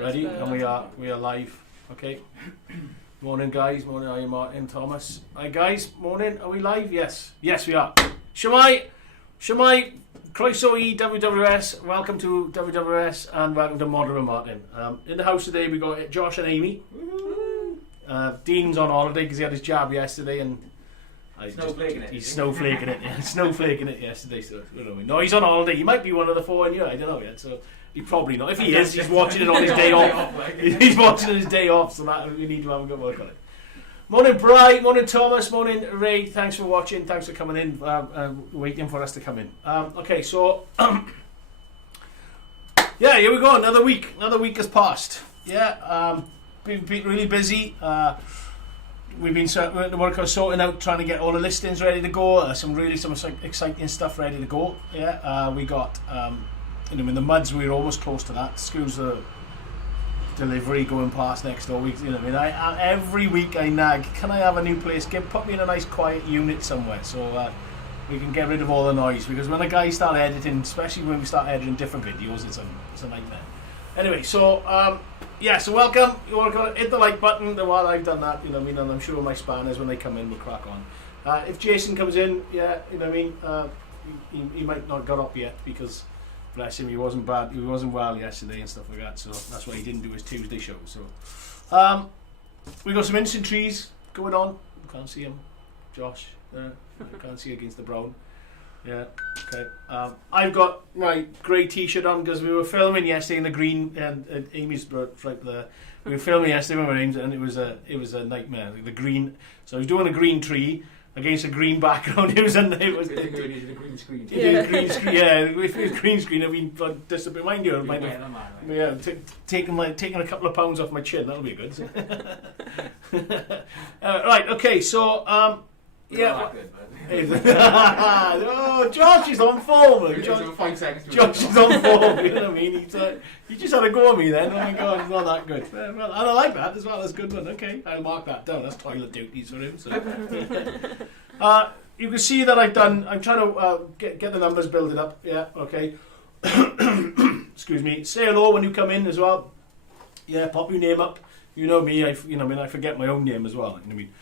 Ready? And we are live. Okay. Morning, guys. Morning, I'm Martyn, Thomas. Hi, guys. Morning. Are we live? Yes. Yes, we are. Shemai, Croeso I WWS. Welcome to WWS and welcome to Modern and Martyn. In the house today we got Josh and Amy. Dean's on holiday because he had his jab yesterday and he's snowflaking it yesterday. So no, he's on holiday. He might be one of the four in here. I don't know yet. So he probably not. If he is, he's watching it on his day off. He's watching it his day off. So that we need to have a good work on it. Morning, Bri. Morning, Thomas. Morning, Ray. Thanks for watching. Thanks for coming in. Waiting for us to come in. Okay, so yeah, here we go. Another week. Another week has passed. Yeah, been really busy. We've been sorting out, trying to get all the listings ready to go. Some exciting stuff ready to go. Yeah, we got in the muds. We're almost close to that. Excuse the delivery going past next door. Every week I nag. Can I have a new place? Put me in a nice quiet unit somewhere so we can get rid of all the noise. Because when the guys start editing, especially when we start editing different videos, it's a nightmare. Anyway, so yeah, so welcome. You want to hit the like button while I've done that, and I'm sure my spanners when they come in will crack on. If Jason comes in, yeah, he might not got up yet because bless him, he wasn't well yesterday and stuff like that, so that's why he didn't do his Tuesday show. So we got some instant trees going on. Can't see him, Josh. Can't see against the brown. Yeah, okay. I've got my grey t-shirt on because we were filming yesterday in the green, and Amy's right there. We were filming yesterday with my names, and it was a nightmare. The green. So I was doing a green tree against a green background. It was a green screen. Yeah, green screen. Yeah, if it was green screen, it'd be like disappear. Mind you, yeah, taking a couple of pounds off my chin. That'll be good. Right. Okay. So. Yeah. Oh, Josh is on form. Josh is on form. You know what I mean? He just had a go at me then. Oh my God, it's not that good. Well, and I like that as well. That's a good one. Okay, I'll mark that down. That's toilet duties for him. So. You can see that I'm trying to get the numbers building up. Yeah. Okay. Excuse me. Say hello when you come in as well. Yeah. Pop your name up. You know me. I forget my own name as well. You know what I mean?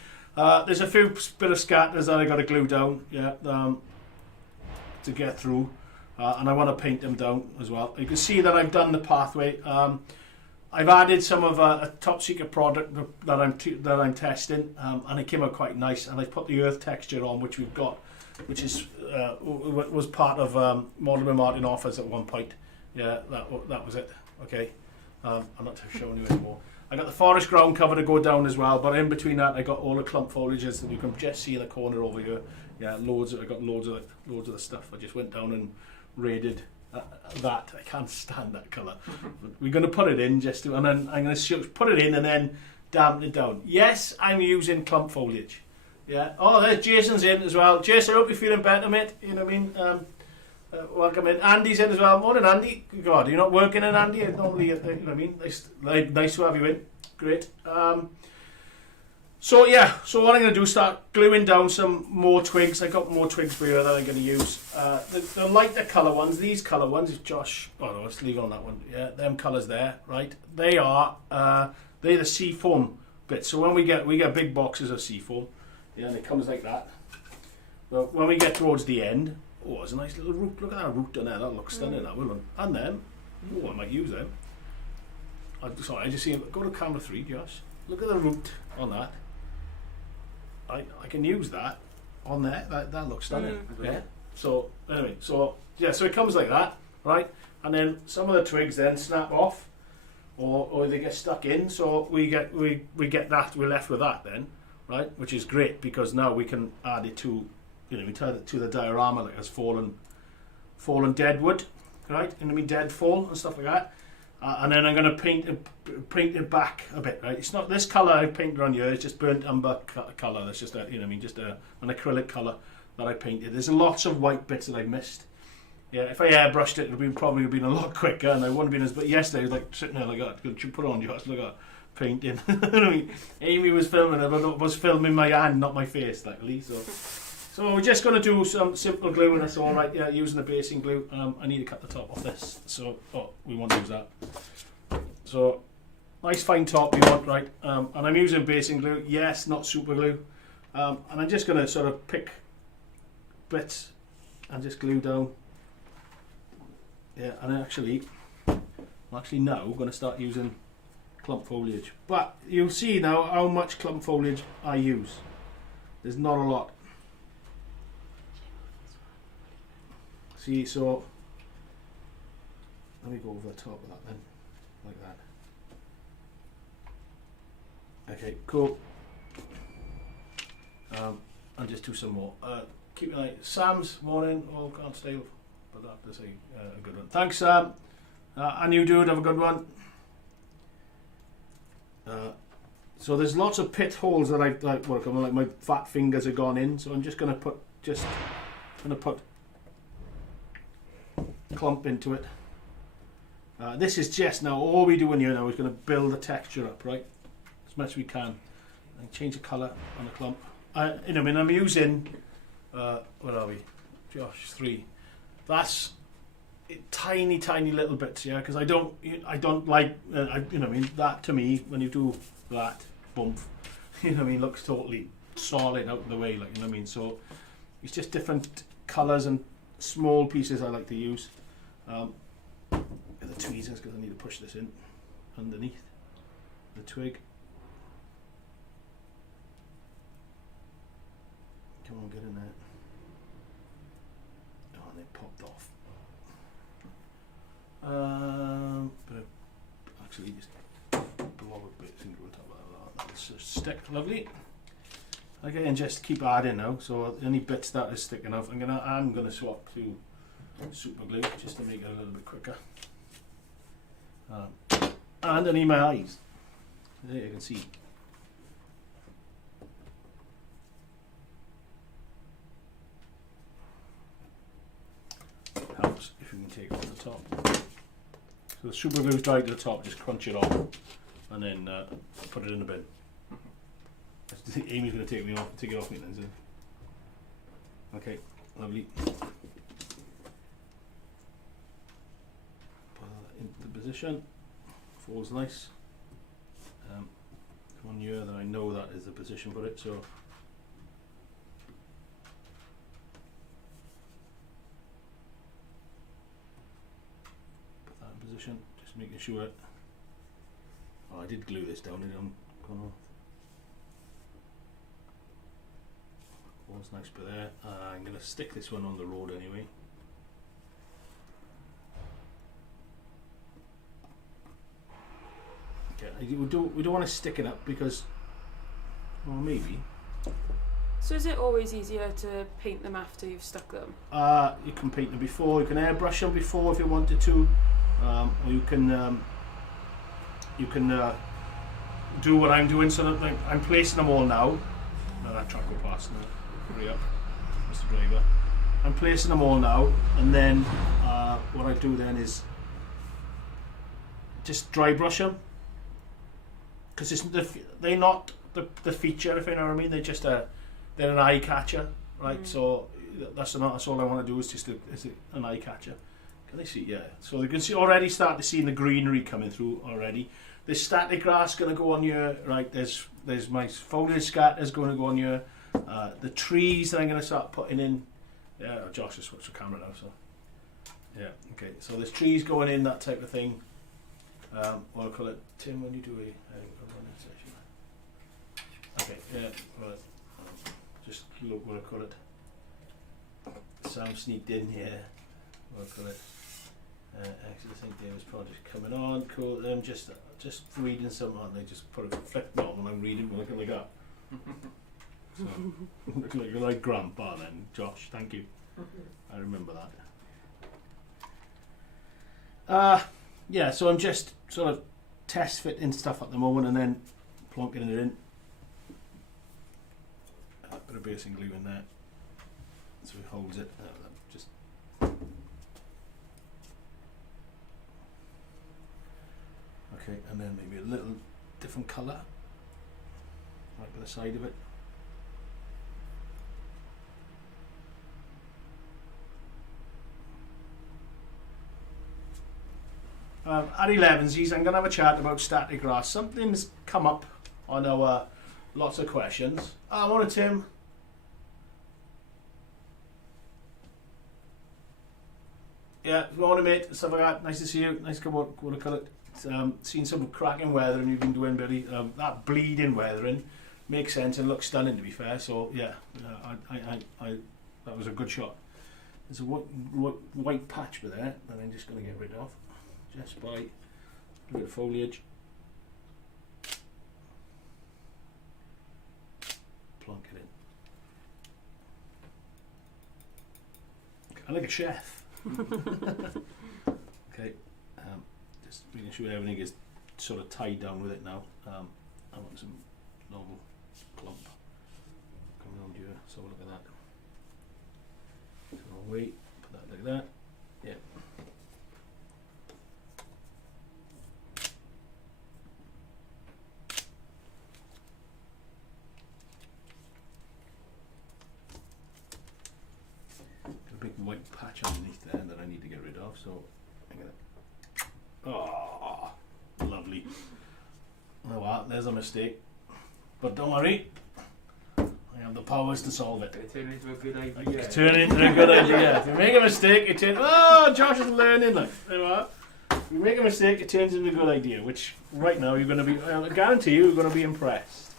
There's a few bit of scatters that I got to glue down, yeah, to get through, and I want to paint them down as well. You can see that I've done the pathway. I've added some of a top secret product that I'm testing, and it came out quite nice. And I've put the earth texture on, which we've got, which was part of Modern and Martyn offers at one point. Yeah, that was it. Okay, I'm not showing you anymore. I got the forest ground cover to go down as well, but in between that I got all the clump foliages that you can just see in the corner over here. Yeah, I got loads of the stuff. I just went down and raided that. I can't stand that colour. We're going to put it in and then I'm going to put it in and then dampen it down. Yes, I'm using clump foliage. Yeah. Oh, there's Jason's in as well. Jason, I hope you're feeling better, mate. You know what I mean? Welcome in. Andy's in as well. Morning, Andy. God, you're not working in, Andy? Normally, you know what I mean? Nice to have you in. Great. So what I'm going to do is start gluing down some more twigs. I got more twigs for you that I'm going to use. The lighter colour ones, these colour ones, Josh. Oh no, let's leave it on that one. Yeah, them colours there, right? They're the seafoam bits. So when we get big boxes of seafoam, yeah, and it comes like that. Well, when we get towards the end. Oh, there's a nice little root. Look at that root down there. That looks stunning, that will. And them. Oh, I might use them. I just see him. Go to camera 3, Josh. Look at the root on that. I can use that on there. That looks stunning. Yeah. So anyway, so it comes like that, right? And then some of the twigs then snap off, or they get stuck in. So we get that. We're left with that then, right? Which is great because now we can add it to. We turn it to the diorama like as fallen dead wood, right? Dead fall and stuff like that. And then I'm going to paint it back a bit, right? It's not this colour I painted on here. It's just burnt umber colour. That's just just an acrylic colour that I painted. There's lots of white bits that I missed. Yeah, if I airbrushed it, it would probably have been a lot quicker, and I wouldn't have been as. But yesterday I was like sitting there like that. Could you put on yours? Look at painting. Amy was filming it, but was filming my hand, not my face, luckily. So we're just going to do some simple glue, and that's all right. Yeah, using the basing glue. I need to cut the top off this, so we won't use that. So nice fine top you want, right? And I'm using basing glue, yes, not super glue. And I'm just going to sort of pick bits and just glue down. Yeah, and I'm actually now going to start using clump foliage. But you'll see now how much clump foliage I use. There's not a lot. See, so let me go over the top of that then, like that. Okay, cool. And just do some more. Keep an eye. Sam's morning. Oh, can't stay, but that's a good one. Thanks, Sam. And you, dude, have a good one. So there's lots of pit holes that I work on. Like my fat fingers have gone in, so I'm just gonna put clump into it. This is just now all we do in here now is going to build the texture up, right, as much as we can, and change the colour on the clump. I mean, I'm using what are we, Josh, 3. That's tiny little bits, yeah, because I don't like you know what I mean, that to me when you do that bump, you know what I mean, looks totally solid out of the way, like, you know what I mean. So it's just different colours and small pieces I like to use. The tweezers, because I need to push this in underneath the twig. Come on, get in there. Oh, and it popped off. But actually just blob a bit and go on top of that. That'll just stick lovely. Okay, and just keep adding now. So any bits that is sticking off, I'm gonna swap to super glue just to make it a little bit quicker. And underneath my eyes, there you can see. Helps if you can take it off the top. So the super glue's dried to the top, just crunch it off and then put it in the bin. Amy's going to take it off me then, isn't it? Okay, lovely. Into position, falls nice. One year that I know that is the position for it, so put that in position, just making sure. Oh, I did glue this down, it hasn't gone off. Falls nice bit there. I'm going to stick this one on the road anyway. Okay, we don't want to stick it up because, well, maybe. So is it always easier to paint them after you've stuck them? You can paint them before. You can airbrush them before if you wanted to, or you can do what I'm doing. So that, like, I'm placing them all now. That truck will pass now. Hurry up, Mr. Driver. I'm placing them all now, and then what I do then is just dry brush them. Because they're not the feature, if you know what I mean. They're an eye catcher, right? So that's all I want to do is just an eye catcher. Can they see? Yeah. So you can see already start to see the greenery coming through already. There's static grass going to go on here, right? There's my foliage scatters going to go on here. The trees that I'm going to start putting in. Yeah, Josh has switched the camera now, so yeah. Okay. So there's trees going in, that type of thing. What I call it, Tim, when you do a running session. Okay, yeah, right. Just look what I call it. Sam sneaked in here. What I call it. Actually, I think David's project coming on. Cool. Them just reading something, aren't they? Just put a flip bottom when I'm reading. Looking like that. So looking like Grandpa then, Josh. Thank you. I remember that. Yeah, so I'm just sort of test fitting stuff at the moment and then plonking it in. A bit of basing glue in there so it holds it. Just okay, and then maybe a little different colour right by the side of it. at 11s, I'm going to have a chat about static grass. Something's come up on our lots of questions. I want to Tim. Yeah, morning mate, stuff like that. Nice to see you. Nice to come on. What to call it? Seen some cracking weather and you've been doing Billy. That bleeding weathering makes sense and looks stunning to be fair. So yeah, I that was a good shot. There's a white patch there that I'm just going to get rid of, just by a bit of foliage. Plonk it in. I like a chef. Okay, just making sure everything is sort of tied down with it now. I want some normal clump coming on here, so look at that. So I'll wait, put that like that. Yeah. A big white patch underneath there that I need to get rid of, so I'm gonna. Oh, lovely. You know what? There's a mistake, but don't worry. I have the powers to solve it. It turned into a good idea. It's turning into a good idea. If you make a mistake, it turns. Oh, Josh is learning. Like, you know what? If you make a mistake, it turns into a good idea. Which right now you're going to be. I guarantee you're going to be impressed.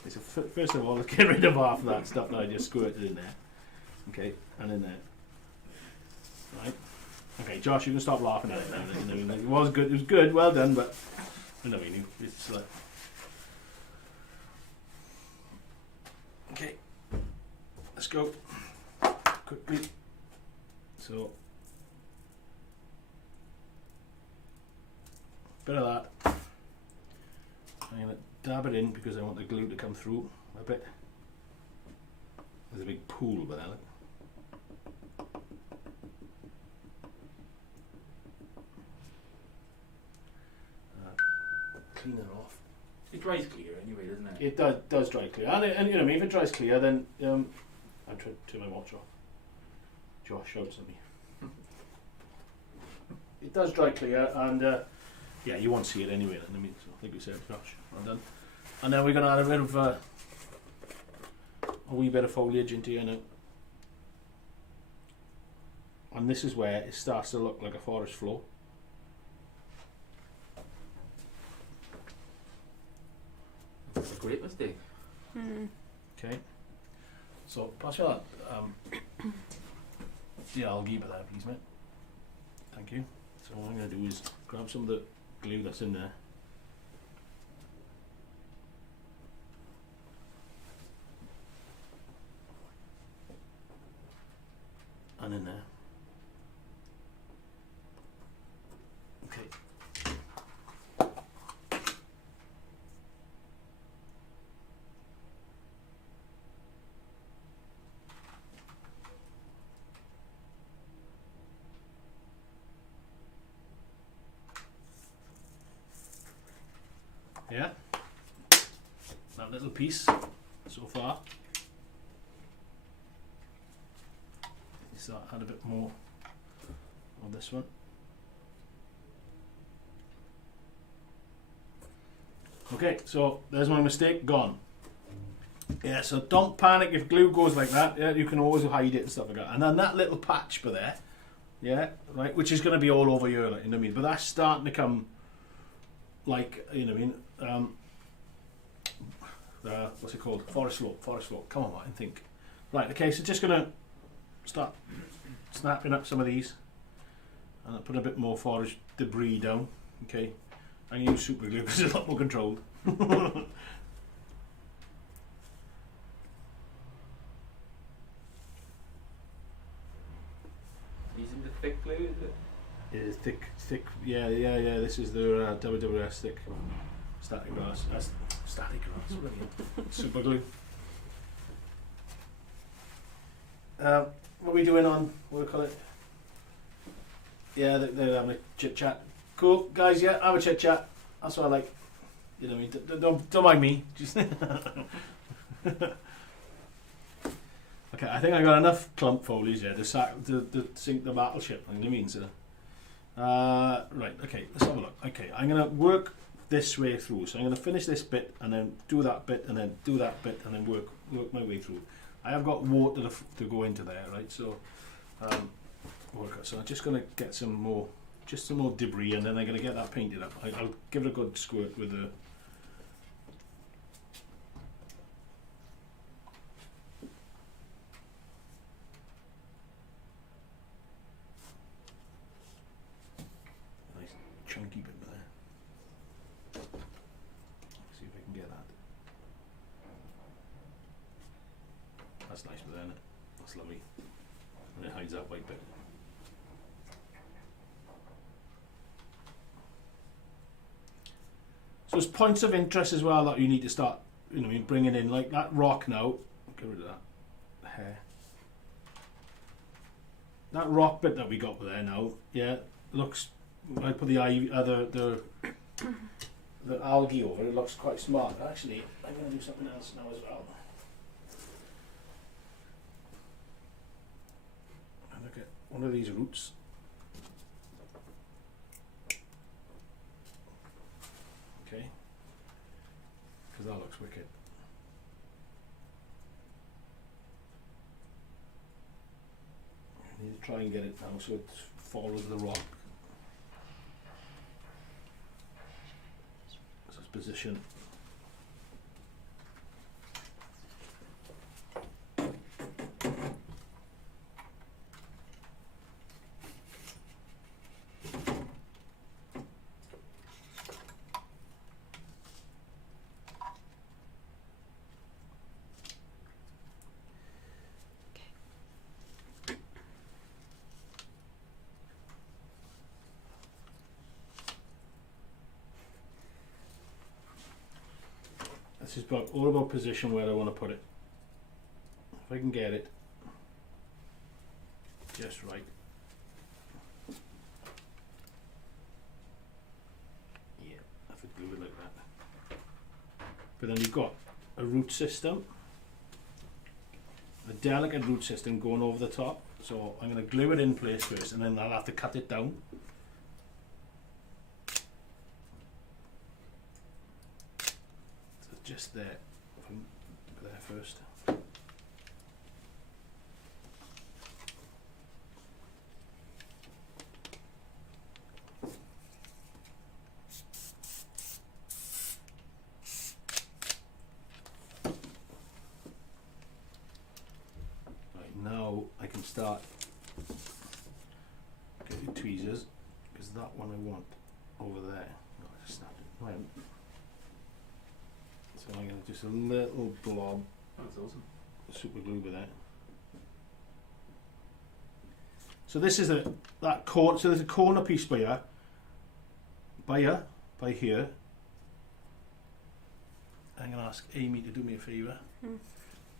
Okay, so first of all, let's get rid of half of that stuff that I just squirted in there. Okay, and in there. Right. Okay, Josh, you can stop laughing at it now. It was good. It was good. Well done, but I know you. It's like. Okay, let's go quickly. So, bit of that. I'm going to dab it in because I want the glue to come through a bit. There's a big pool over there. Look. Clean it off. It dries clear anyway, doesn't it? It does dry clear, and you know what I mean. If it dries clear, then I'm trying to turn my watch off. Josh shouts at me. It does dry clear, and yeah, you won't see it anyway. Then I mean, so like we said, Josh, well done. And then we're gonna add a bit of a wee bit of foliage into here now, and this is where it starts to look like a forest floor. That's a great mistake. Okay, so pass me that the algae by there, please, mate. Thank you. So what I'm going to do is grab some of the glue that's in there. And in there. Okay. Yeah, that little piece so far. So add a bit more of this one. Okay, so there's my mistake gone. Yeah, so don't panic if glue goes like that. Yeah, you can always hide it and stuff like that. And then that little patch by there, yeah, right, which is going to be all over here, like, you know what I mean? But that's starting to come, like, you know what I mean? What's it called? Forest floor. Come on, Martin, think. Right, okay, so just gonna start snapping up some of these, and I'll put a bit more forest debris down. Okay, I'm gonna use super glue because it's a lot more controlled. Using the thick glue, is it? It is thick. Yeah. This is the WWS thick static grass. Static grass. Super glue. What are we doing on? What do we call it? Yeah, they're having a chit chat. Cool, guys. Yeah, have a chit chat. That's what I like. You know what I mean? Don't mind me. Just. Okay, I think I got enough clump foliage there to sink the battleship. You know what I mean? So, Right, okay, let's have a look. Okay, I'm going to work this way through. So I'm going to finish this bit and then do that bit and then do that bit and then work my way through. I have got water to go into there, right? So, so I'm just going to get some more debris and then I'm going to get that painted up. I'll give it a good squirt with the... chunky bit there. See if I can get that. That's nice bit there, isn't it? That's lovely. And it hides that white bit. So there's points of interest as well that you need to start, bringing in, like that rock now. Get rid of that hair. That rock bit that we got there now, yeah, looks. I put the algae over it. Looks quite smart. Actually, I'm going to do something else now as well. And look at one of these roots. Okay, because that looks wicked. I need to try and get it now so it follows the rock. Position. This is all about position where I want to put it. If I can get it just right. Yeah, I have to glue it like that. But then you've got a root system, a delicate root system going over the top. So I'm going to glue it in place first and then I'll have to cut it down. Just there, from there first. Right, now I can start getting tweezers because that one I want over there. No, I just snapped it. Right. So I'm going to just a little blob. That's awesome. Super glue with that. So this is that corner. So there's a corner piece by here. I'm going to ask Amy to do me a favour.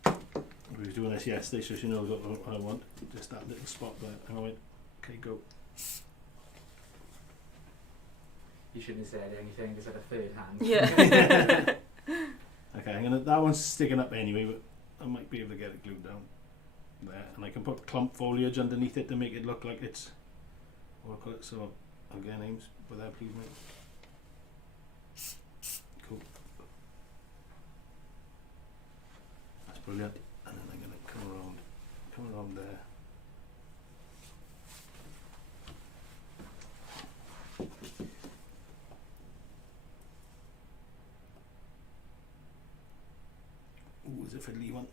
We was doing this yesterday, so she knows what I want. Just that little spot there. And I went, okay, go. You shouldn't have said anything. Just had a third hand. Yeah. Okay, that one's sticking up anyway, but I might be able to get it glued down there, and I can put clump foliage underneath it to make it look like it's. So I'll get names with that, please, mate. Cool. That's brilliant. And then I'm gonna come around there. Ooh, is it a fiddly one?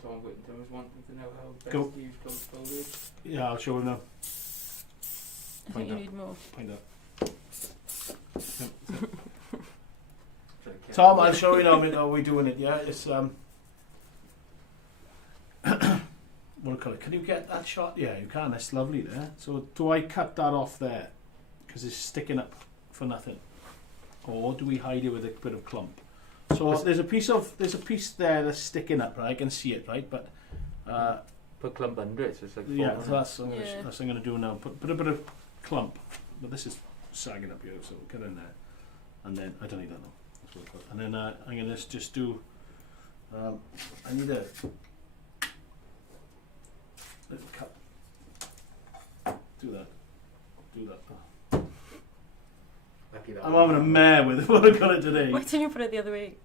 Tom Whittington was wanting to know how best Go. to use clump foliage. Yeah, I'll show him now. I think you need more. Find out. Try to catch Tom, it. I'll show you now, mate, how we're doing it, yeah? It's, what do you call it? Can you get that shot? Yeah, you can, it's lovely there. So do I cut that off there? Because it's sticking up for nothing. Or do we hide it with a bit of clump? So there's a piece there that's sticking up, right? I can see it, right? But Put clump under it, so it's like yeah, falling so that's what Yeah. I'm going to do now. Put a bit of clump, but this is sagging up here, so get in there, and then I don't need that now. That's what I put. And then I'm going to just do. I need a little cut Do that. Lucky that I'm one. having a mare with what I got it today. Why didn't you put it the other way?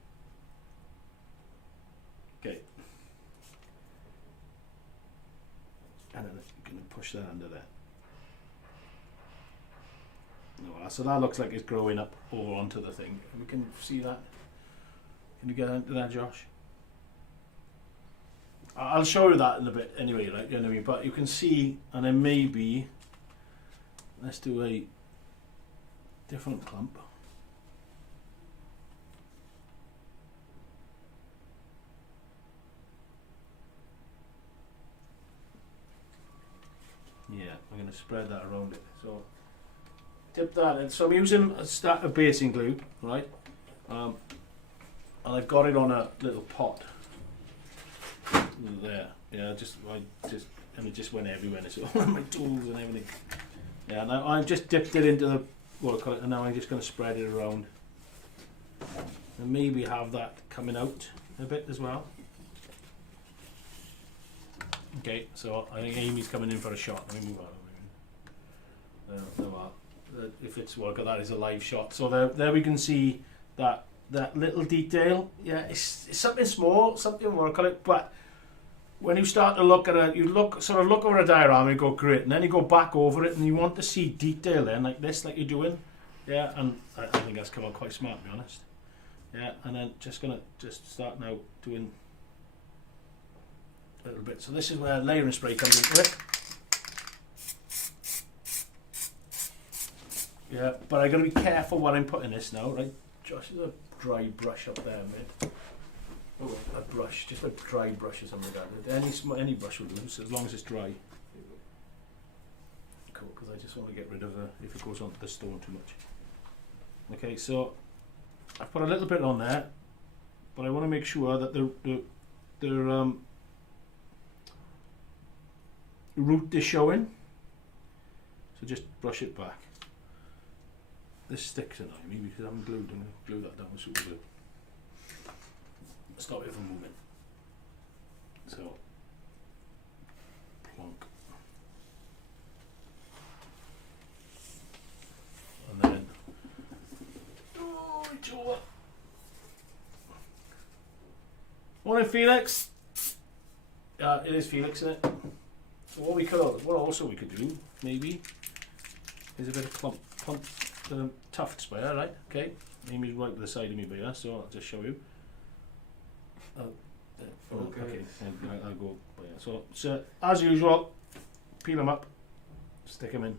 Okay. And then I'm going to push that under there. No, so that looks like it's growing up over onto the thing. We can see that. Can you get into that, Josh? I'll show you that in a bit anyway, right? You know what I mean? But you can see, and then maybe let's do a different clump. Yeah, I'm going to spread that around it. So dip that in. So I'm using a stack of basing glue, right? And I've got it on a little pot. There, yeah, and it just went everywhere. It's all on my tools and everything. Yeah, now I've just dipped it into the what I call it, and now I'm just going to spread it around, and maybe have that coming out a bit as well. Okay, so I think Amy's coming in for a shot. Let me move on. If it's what I got, that is a live shot. So there we can see that little detail. Yeah, it's something small, something what I call it, but when you start to look at it, you look over a diagram and you go great, and then you go back over it and you want to see detail then like this, like you're doing. Yeah, and I think that's come out quite smart, to be honest. Yeah, and then just start now doing a little bit. So this is where layering spray comes into it. Yeah, but I got to be careful when I'm putting this now, right? Josh, there's a dry brush up there, mate. Oh, a brush, just a dry brush or something like that. Any brush will do, so as long as it's dry. Cool, because I just want to get rid of if it goes onto the stone too much. Okay, so I've put a little bit on there, but I want to make sure that the root is showing. So just brush it back. This sticks annoying me because I haven't glued. I'm going to glue that down with super glue. Stop it from moving. So, plonk. And then, reach over. Morning, Felix. It is Felix, isn't it? So what also we could do, maybe, is a bit of clump tuft spray, right? Okay. Amy's right to the side of me, but yeah, so I'll just show you. Okay, and I'll go. Yeah. So as usual, peel them up, stick them in.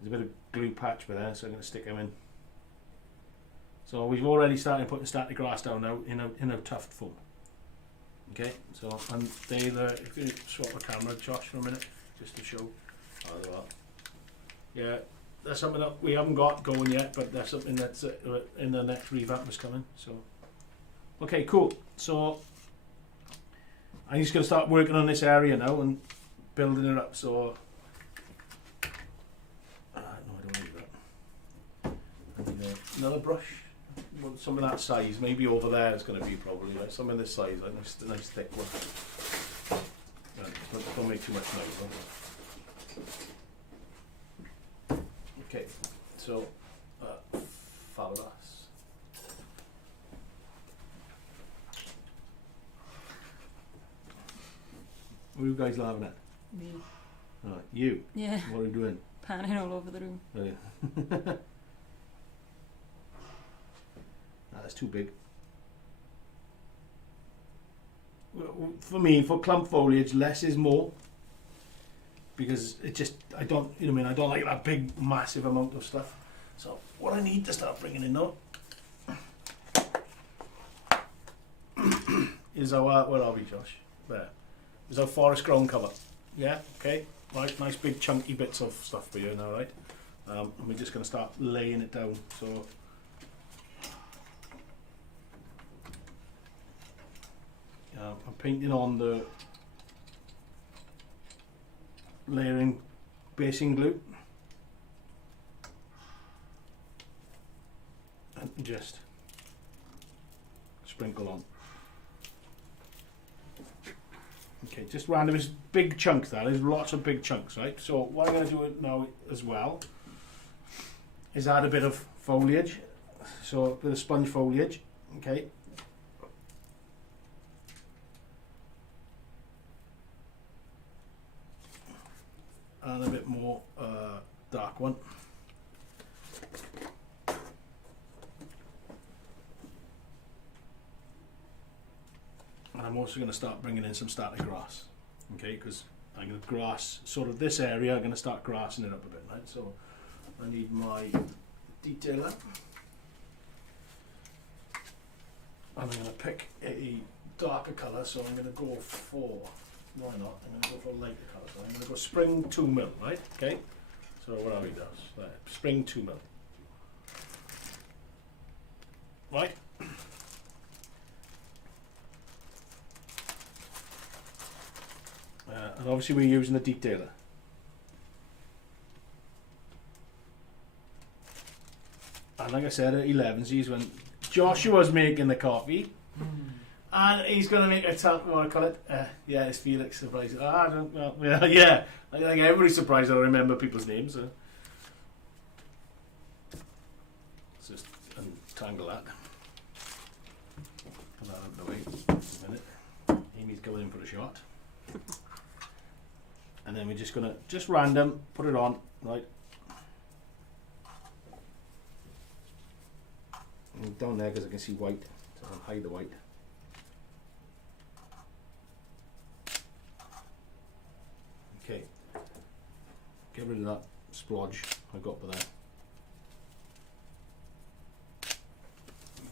There's a bit of glue patch by there, so I'm going to stick them in. So we've already started putting static grass down now in a tuft form. Okay, so and if you swap the camera, Josh, for a minute, just to show. Oh, there are. Yeah, there's something that we haven't got going yet, but there's something that's in the next revamp is coming. So. Okay, cool. So I'm just going to start working on this area now and building it up. So no, I don't need that. I need another brush. Some of that size. Maybe over there is going to be probably like some of this size, like a nice thick one. Don't make too much noise. Okay, so fabulous. What are you guys laughing at? Me. You? Yeah. What are you doing? Panning all over the room. Oh, yeah. That's too big. For me, for clump foliage, less is more. Because it just, I don't like that big, massive amount of stuff. So, what I need to start bringing in though is our, where are we, Josh? There. Is our forest ground cover. Yeah, okay. Right, nice big chunky bits of stuff for you now, right? And we're just going to start laying it down. So, I'm painting on the layering basing glue. And just sprinkle on. Okay, just random. It's big chunks. There's lots of big chunks, right? So what I'm going to do now as well is add a bit of foliage. So a bit of sponge foliage. Okay. And a bit more dark one. And I'm also going to start bringing in some starter grass, okay, because I'm going to grass sort of this area. I'm going to start grassing it up a bit, right? So I need my detailer, and I'm going to pick a darker colour. So I'm going to go for, why not? I'm going to go for a lighter colour. So I'm going to go spring 2 mil, right? Okay. So what are we doing? Spring 2 mil, right? And obviously we're using the detailer. And like I said, at 11s when Joshua's making the coffee, and he's going to make a what I call it? Yeah, it's Felix surprise. I don't know. Yeah. I think everybody's surprised I remember people's names. So. Let's just untangle that. Put that out of the way. Just a minute. Amy's going in for a shot. And then we're just going to, just random, put it on, right? And down there because I can see white, so I'll hide the white. Okay, get rid of that splodge I got by there.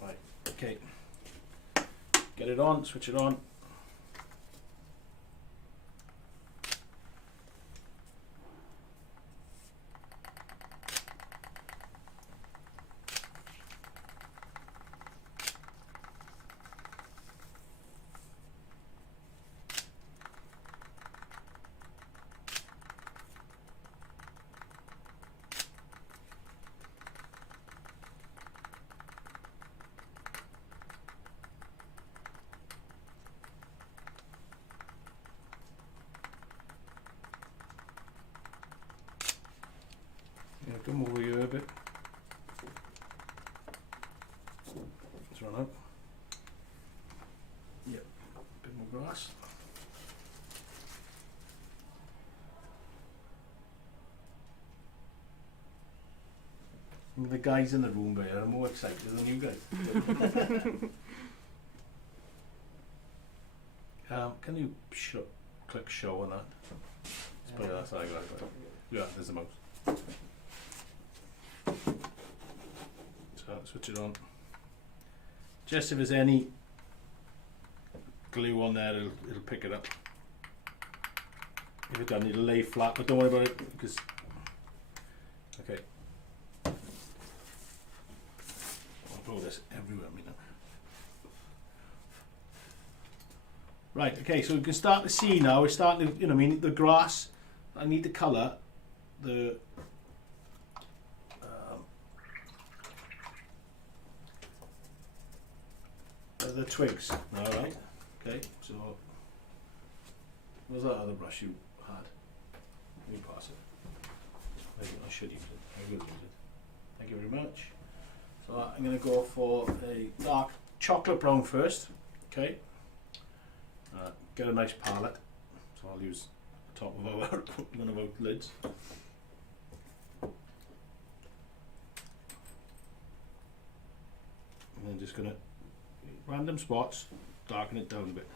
Right, okay. Get it on, switch it on. Come over here a bit. Let's run out. Yep, a bit more grass. The guys in the room there are more excited than you guys. Can you click show on that? That's how I got it. Yeah, there's the mouse. So switch it on. Just if there's any glue on there, it'll pick it up. If it doesn't, it'll lay flat, but don't worry about it because. Okay. I'll throw this everywhere, you know. Right. Okay. So we can start to see now. We're starting to, the grass. I need to colour the. The twigs. Alright, okay, so where's that other brush you had? Let me pass it. I should use it. I will use it. Thank you very much. So I'm going to go for a dark chocolate brown first. Okay. Get a nice palette. So I'll use the top of our one of our lids. And then just going to random spots, darken it down a bit.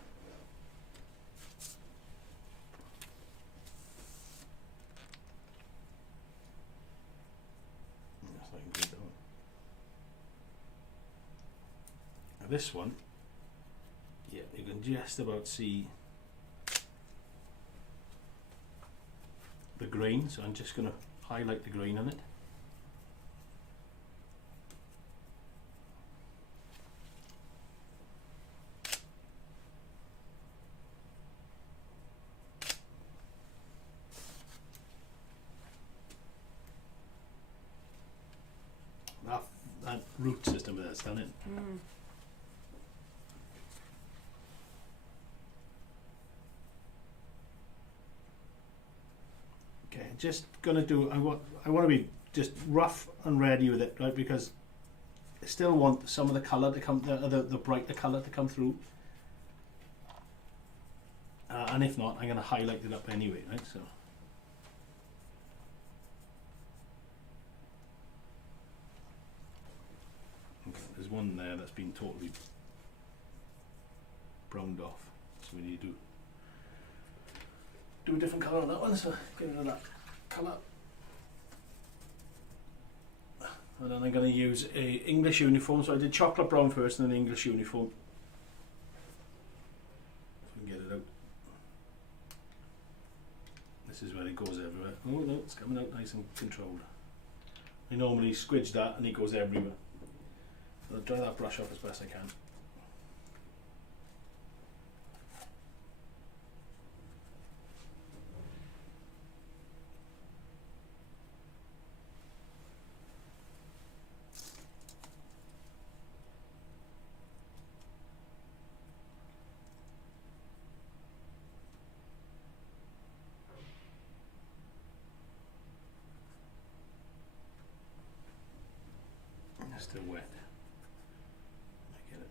Now this one, yeah, you can just about see the green, so I'm just going to highlight the green on it. That root system of that's done it. Mm. just gonna do. I want to be just rough and ready with it, right? Because I still want some of the colour to come, the brighter colour to come through. And if not, I'm gonna highlight it up anyway, right? So. Okay, there's one there that's been totally browned off, so we need to do a different colour on that one, so get rid of that colour. And then I'm going to use a English uniform, so I did chocolate brown first and then English uniform. So we can get it out. This is where it goes everywhere. Oh no, it's coming out nice and controlled. I normally squidge that and it goes everywhere. So I'll dry that brush off as best I can. It's still wet. I get it.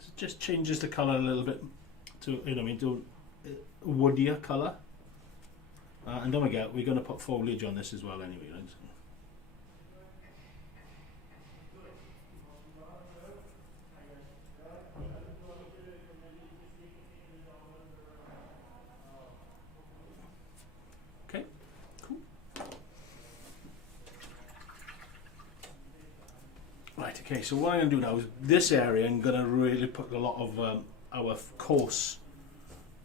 It just changes the colour a little bit to, you know, I mean, to a woodier colour. And don't forget, we're going to put foliage on this as well anyway, right? So. Right, okay, so what I'm going to do now is this area I'm going to really put a lot of our coarse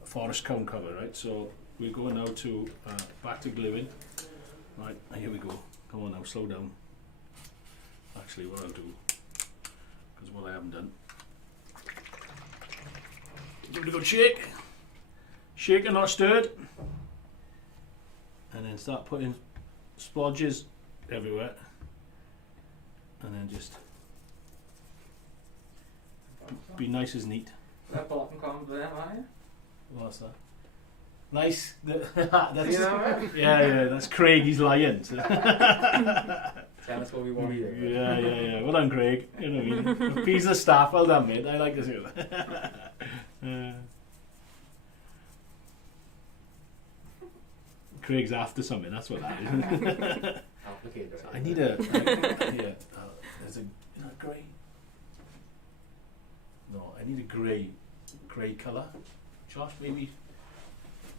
forest cone cover, right? So we're going now to back to gluing. Right, here we go. Come on now, slow down. Actually, what I'll do, because what I haven't done, give it a good shake. Shake and not stirred. And then start putting splodges everywhere. And then just be nice as neat. That bottom comes there, are you? What's that? Nice. That's, You know it? yeah, that's Craig, he's lying. Tell us what we want to hear. Yeah. Well done, Craig. You know what I mean? A piece of staff, well done, mate. I like to see that. Craig's after something, that's what that is. I need a there's a grey. No, I need a grey colour. Josh, maybe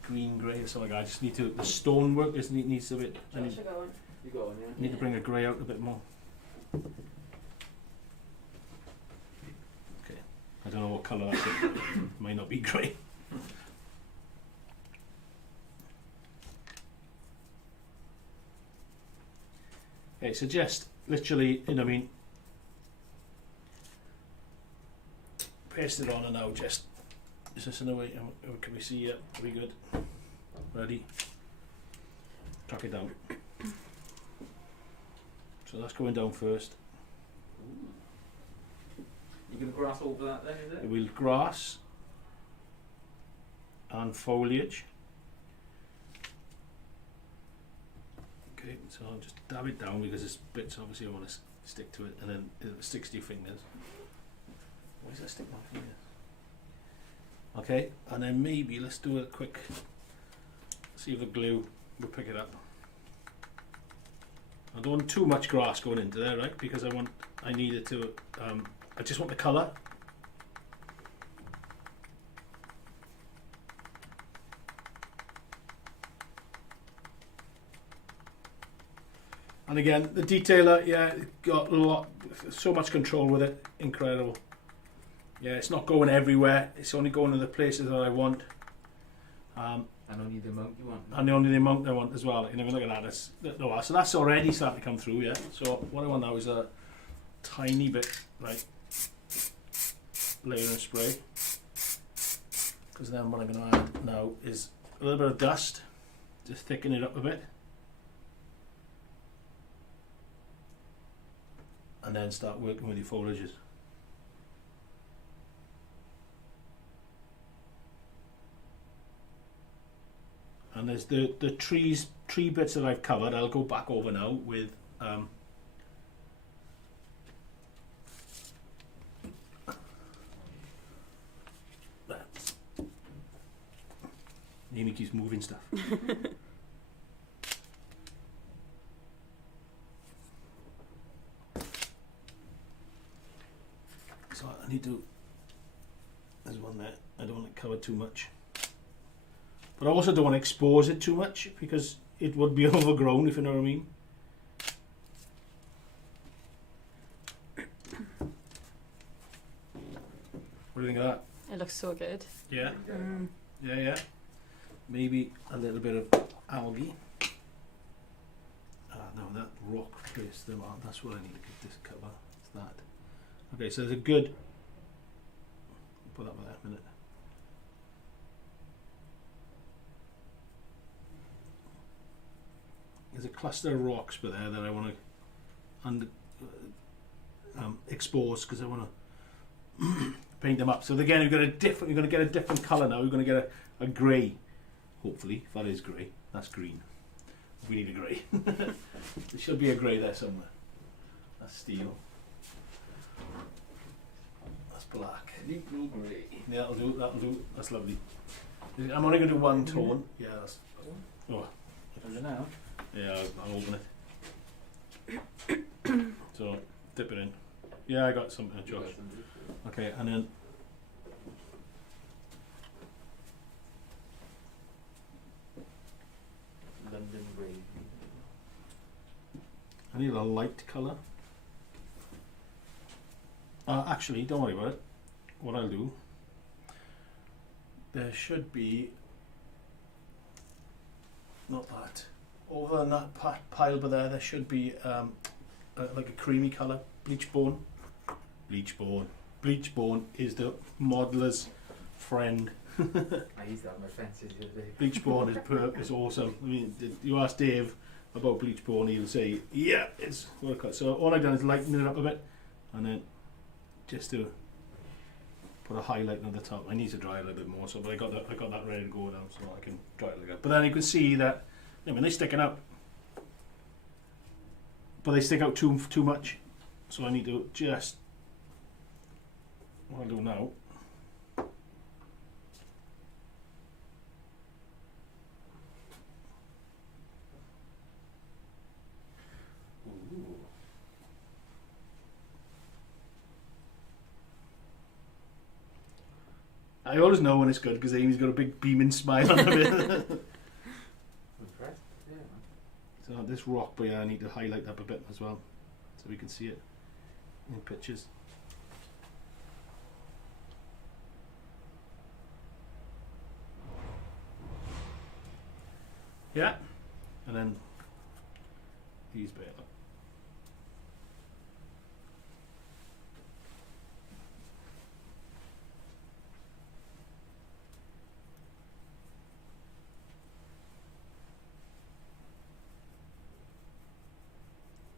green grey or something like that. I just need to, the stonework needs a bit. Josh, you're going. You're going, yeah. Need to bring a grey out a bit more. Okay. I don't know what colour that is. It might not be grey. Okay, so just literally, you know what I mean, paste it on and now just, is this in a way, can we see it? Are we good? Ready? Track it down. So that's going down first. You're going to grass over that then, is it? We'll grass and foliage. Okay, so I'll just dab it down because there's bits obviously I want to stick to it, and then it sticks to your fingers. Why does that stick my fingers? Okay, and then maybe let's do a quick, see if the glue will pick it up. I don't want too much grass going into there, right? Because I need it to, I just want the colour. And again, the detailer, yeah, got a lot, so much control with it, incredible. Yeah, it's not going everywhere, it's only going to the places that I want. And only the amount you want. And only the amount I want as well. You know, look at that. So that's already starting to come through, yeah. So what I want now is a tiny bit, right, layer and spray. Because then what I'm going to add now is a little bit of dust, just thicken it up a bit. and then start working with your foliages. And there's the tree bits that I've covered. I'll go back over now with Amy keeps moving stuff. So I need to, there's one there, I don't want it covered too much. But I also don't want to expose it too much because it would be overgrown, if you know what I mean. What do you think of that? It looks so good. Yeah? Yeah. Maybe a little bit of algae. No, that rock place, that's what I need to get this cover. It's that. Okay, so there's a good, put that there a minute. There's a cluster of rocks there that I want to expose because I want to paint them up. So again, you're going to get a different colour now. You're going to get a grey, hopefully. If that is grey, that's green. We need a grey. There should be a grey there somewhere. That's steel. That's black. Deep blue grey. Yeah, that'll do. That's lovely. I'm only going to do one tone. Yeah, that's. Oh. Is it now? Yeah, I'll open it. So, dip it in. Yeah, I got something, Josh. Okay, and then London grey. I need a light colour. Actually, don't worry about it. What I'll do, there should be, not that, over in that pile there should be like a creamy colour, bleach bone. Bleach bone is the modeller's friend. I used that on my fences the other day. Bleach bone is awesome. I mean, you ask Dave about bleach bone, he'll say, yeah, it's well cut. So all I've done is lighten it up a bit, and then just to put a highlight on the top. I need to dry it a little bit more, so but I got that ready to go now, so I can dry it again. But then you can see that, I mean, they're sticking out, but they stick out too much. So I need to just, what I'll do now. I always know when it's good because Amy's got a big beaming smile on her face. Impressed? Yeah, man. So this rock, but yeah, I need to highlight that a bit as well so we can see it in pictures. Yeah, and then these bit.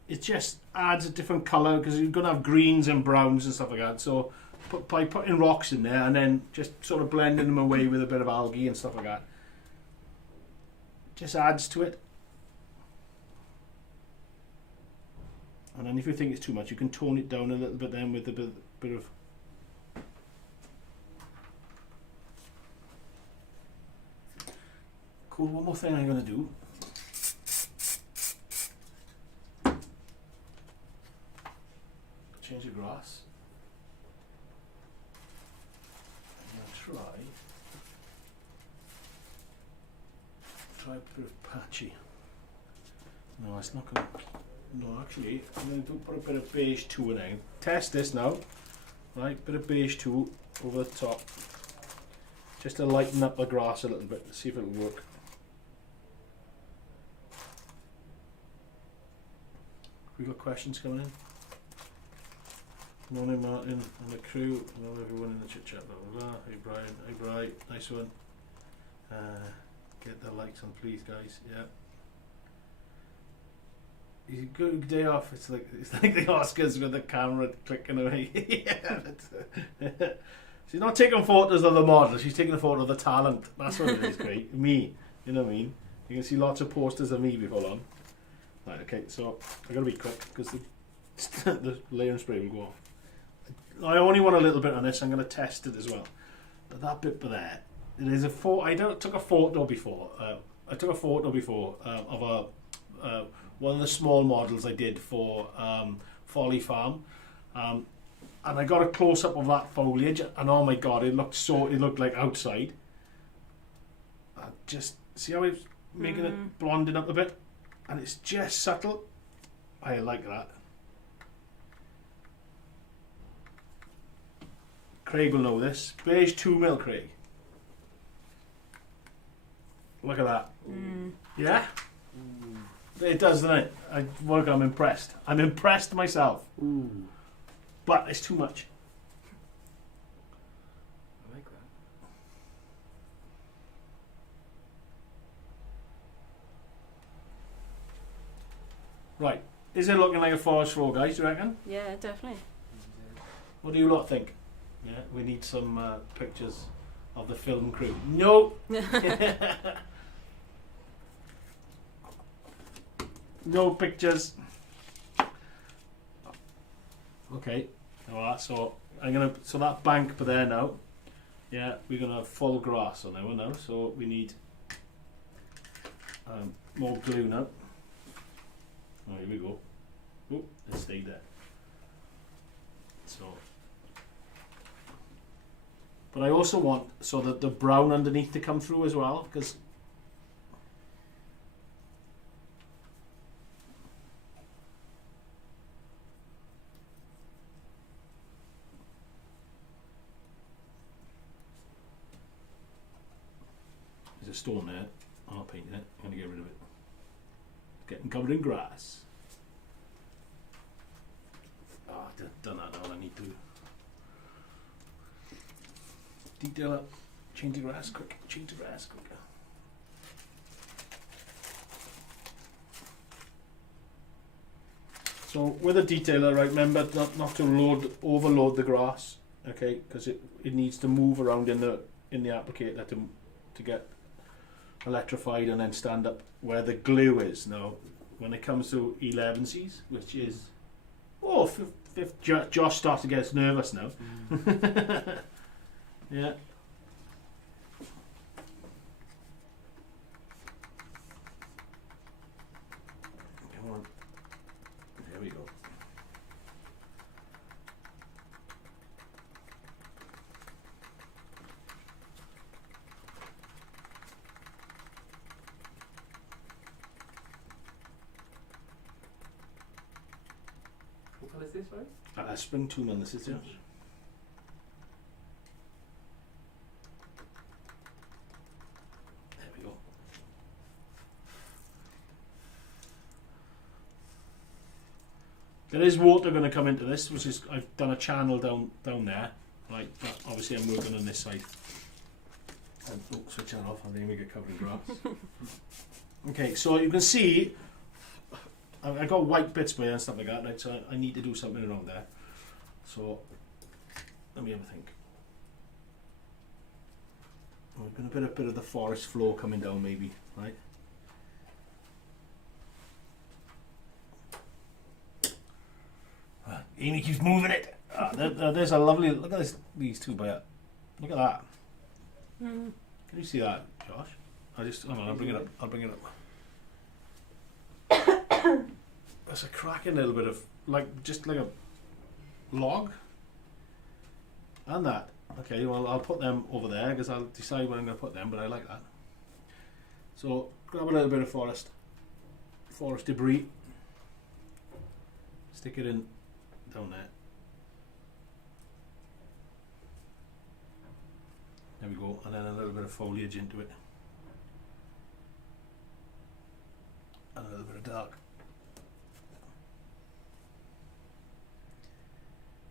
It just adds a different colour because you're going to have greens and browns and stuff like that. So by putting rocks in there and then just sort of blending them away with a bit of algae and stuff like that, just adds to it. And then if you think it's too much, you can tone it down a little bit then with a bit of cool. One more thing I'm going to do. Change the grass. I'm going to try a bit of patchy. No, it's not going to. No, actually, I'm going to put a bit of beige 2 in there. Test this now. Right, bit of beige 2 over the top. Just to lighten up the grass a little bit, see if it'll work. We got questions coming in? Morning Martin and the crew, hello everyone in the chit chat, blah blah blah. Hey Brian, hey Bright, nice one. Get the likes on please guys, yeah. You good day off. It's like the Oscars with the camera clicking away. Yeah. She's not taking photos of the model. She's taking a photo of the talent. That's what it is, great. Me. You know what I mean? You can see lots of posters of me before long. Right. Okay. So I gotta be quick because the layering spray will go off. I only want a little bit on this. I'm gonna test it as well. But that bit there, it is a photo. Took a photo before. I took a photo before of one of the small models I did for Folly Farm, and I got a close up of that foliage, and oh my god, it looked like outside. Just see how it's making it blonding up a bit, and it's just subtle. I like that. Craig will know this. Beige 2mm, Craig. Look at that. Yeah? It does, doesn't it? I'm impressed. I'm impressed myself. But it's too much. I like that. Right. Is it looking like a forest floor, guys, do you reckon? Yeah, definitely. What do you lot think? Yeah, we need some pictures of the film crew. No! No pictures. Okay. Alright, so so that bank there now. Yeah, we're gonna have full grass on there now, so we need more glue now. Oh, here we go. Oh, it stayed there. So, but I also want so that the brown underneath to come through as well, because there's a stone there. I'm not painting it. I'm going to get rid of it. It's getting covered in grass. Oh, I've done that all I need to. Detail up. Change the grass quick. Change the grass quick. So with a detailer, right, remember not to overload the grass, okay, because it needs to move around in the applicator to get electrified and then stand up where the glue is. Now, when it comes to 11Cs, which is Josh starts to get nervous now. Yeah. Come on. There we go. What colour is this, right? Spring tune on this, is it? There we go. There is water going to come into this, which is I've done a channel down there. Right, but obviously I'm working on this side. And, switch that off, and then we get covered in grass. Okay, so you can see I got white bits by and stuff like that, right? So I need to do something around there. So let me have a think. We're going to put a bit of the forest floor coming down, maybe, right? Amy keeps moving it. There's a lovely look at these two by it. Look at that. Can you see that, Josh? Hang on, I'll bring it up. I'll bring it up. There's a cracking little bit of just like a log. And that. Okay, well I'll put them over there because I'll decide where I'm going to put them, but I like that. So grab a little bit of forest debris, stick it in down there. There we go, and then a little bit of foliage into it. And a little bit of dark.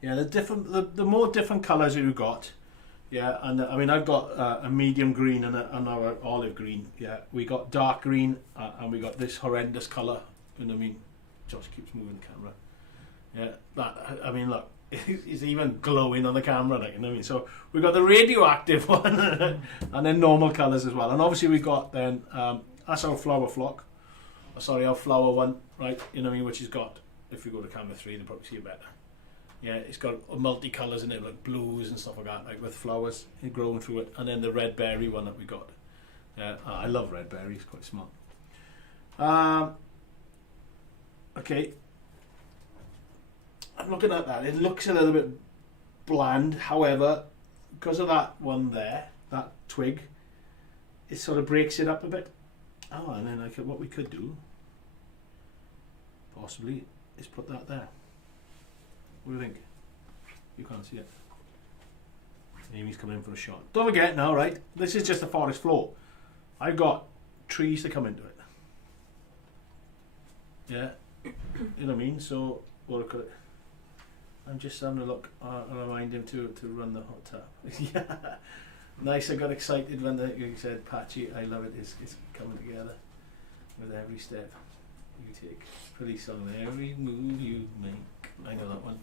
Yeah, the more different colours you've got, yeah, and I mean I've got a medium green and our olive green. Yeah, we got dark green and we got this horrendous colour. You know what I mean? Josh keeps moving the camera. Yeah, that, I mean, look, it's even glowing on the camera, like, you know what I mean? So we've got the radioactive one, and then normal colours as well. And obviously we've got then, that's our flower flock. Sorry, our flower one, right? You know what I mean? Which has got, if we go to camera 3, they'll probably see it better. Yeah, it's got multicolours in it, like blues and stuff like that, like with flowers growing through it. And then the red berry one that we got. Yeah, I love red berry, it's quite smart. Okay. I'm looking at that. It looks a little bit bland. However, because of that one there, that twig, it sort of breaks it up a bit. Oh, and then what we could do, possibly, is put that there. What do you think? You can't see it. Amy's coming in for a shot. Don't forget now, right? This is just a forest floor. I've got trees to come into it. Yeah, you know what I mean? So, what could it? I'm just having a look. I'll remind him to run the hot tub. Yeah, nice. I got excited when you said, "Patchy, I love it. It's coming together with every step you take." Pretty song. Every move you make. I know that one.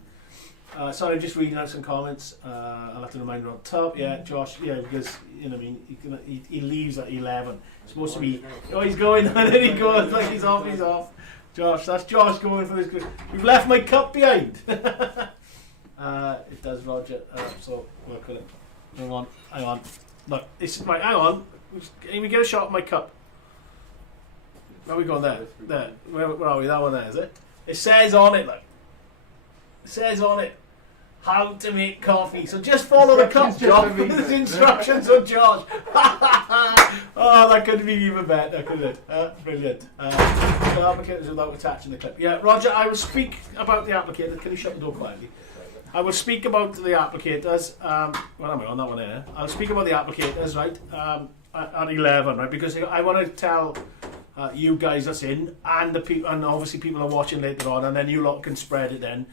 Sorry, just reading out some comments. I'll have to remind him on top. Yeah, Josh. Yeah, because you know, what I mean, he leaves at 11. It's supposed to be. Oh, he's going, and then he goes like he's off. He's off. Josh, that's Josh going for this. We've left my cup behind. It does, Roger. So work with it. Hang on. Look, it's right. Hang on. Amy, get a shot of my cup. Where are we going there? There. Where are we? That one there, is it? It says on it, like. It says on it how to make coffee. So just follow the cup, Josh. There's instructions on Josh. Oh, that could be even better, couldn't it? Brilliant. The applicators without attaching the clip. Yeah, Roger, I will speak about the applicators. Can you shut the door quietly? I will speak about the applicators. What am I on that one there? I'll speak about the applicators, right? At 11, right? Because I want to tell you guys that's in, and the people, and obviously people are watching later on, and then you lot can spread it then.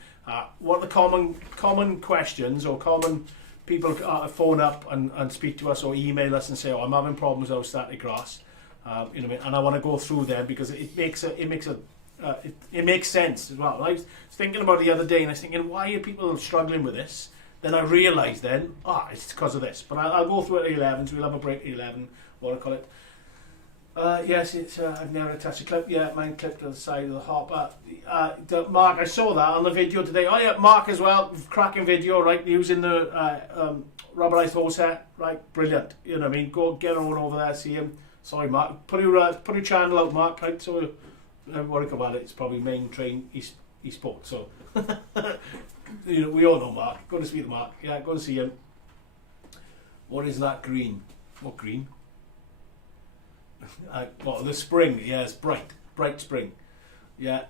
What are the common questions or common people phone up and speak to us or email us and say, "Oh, I'm having problems with static grass," you know what I mean? And I want to go through them because it makes sense as well. I was thinking about it the other day and I was thinking, why are people struggling with this? Then I realised it's because of this. But I'll go through it at 11, so we'll have a break at 11, what I call it. Yes, it's I've never attached a clip. Yeah, mine clipped to the side of the hopper. Mark, I saw that on the video today. Oh yeah, Mark as well. Cracking video, right? Using the rubberized hose set, right? Brilliant. You know what I mean? Go get on over there, see him. Sorry, Mark. Put your channel out, Mark. Right? So what I call it? It's probably main train eSport. So you know, we all know Mark. Go to see the Mark. Yeah, go and see him. What is that green? What green? Well, the spring, yeah, it's bright spring. Yeah.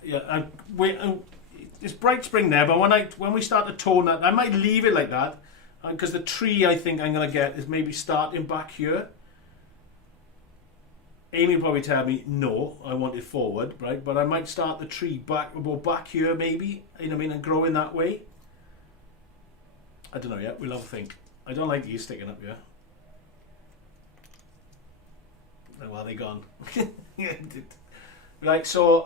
It's bright spring there, but when we start to tone that, I might leave it like that, because the tree I think I'm gonna get is maybe starting back here. Amy will probably tell me no, I want it forward, right? But I might start the tree back here, maybe. You know what I mean, and growing that way. I don't know yet. We'll have a think. I don't like these sticking up here. Well, they're gone. Right, so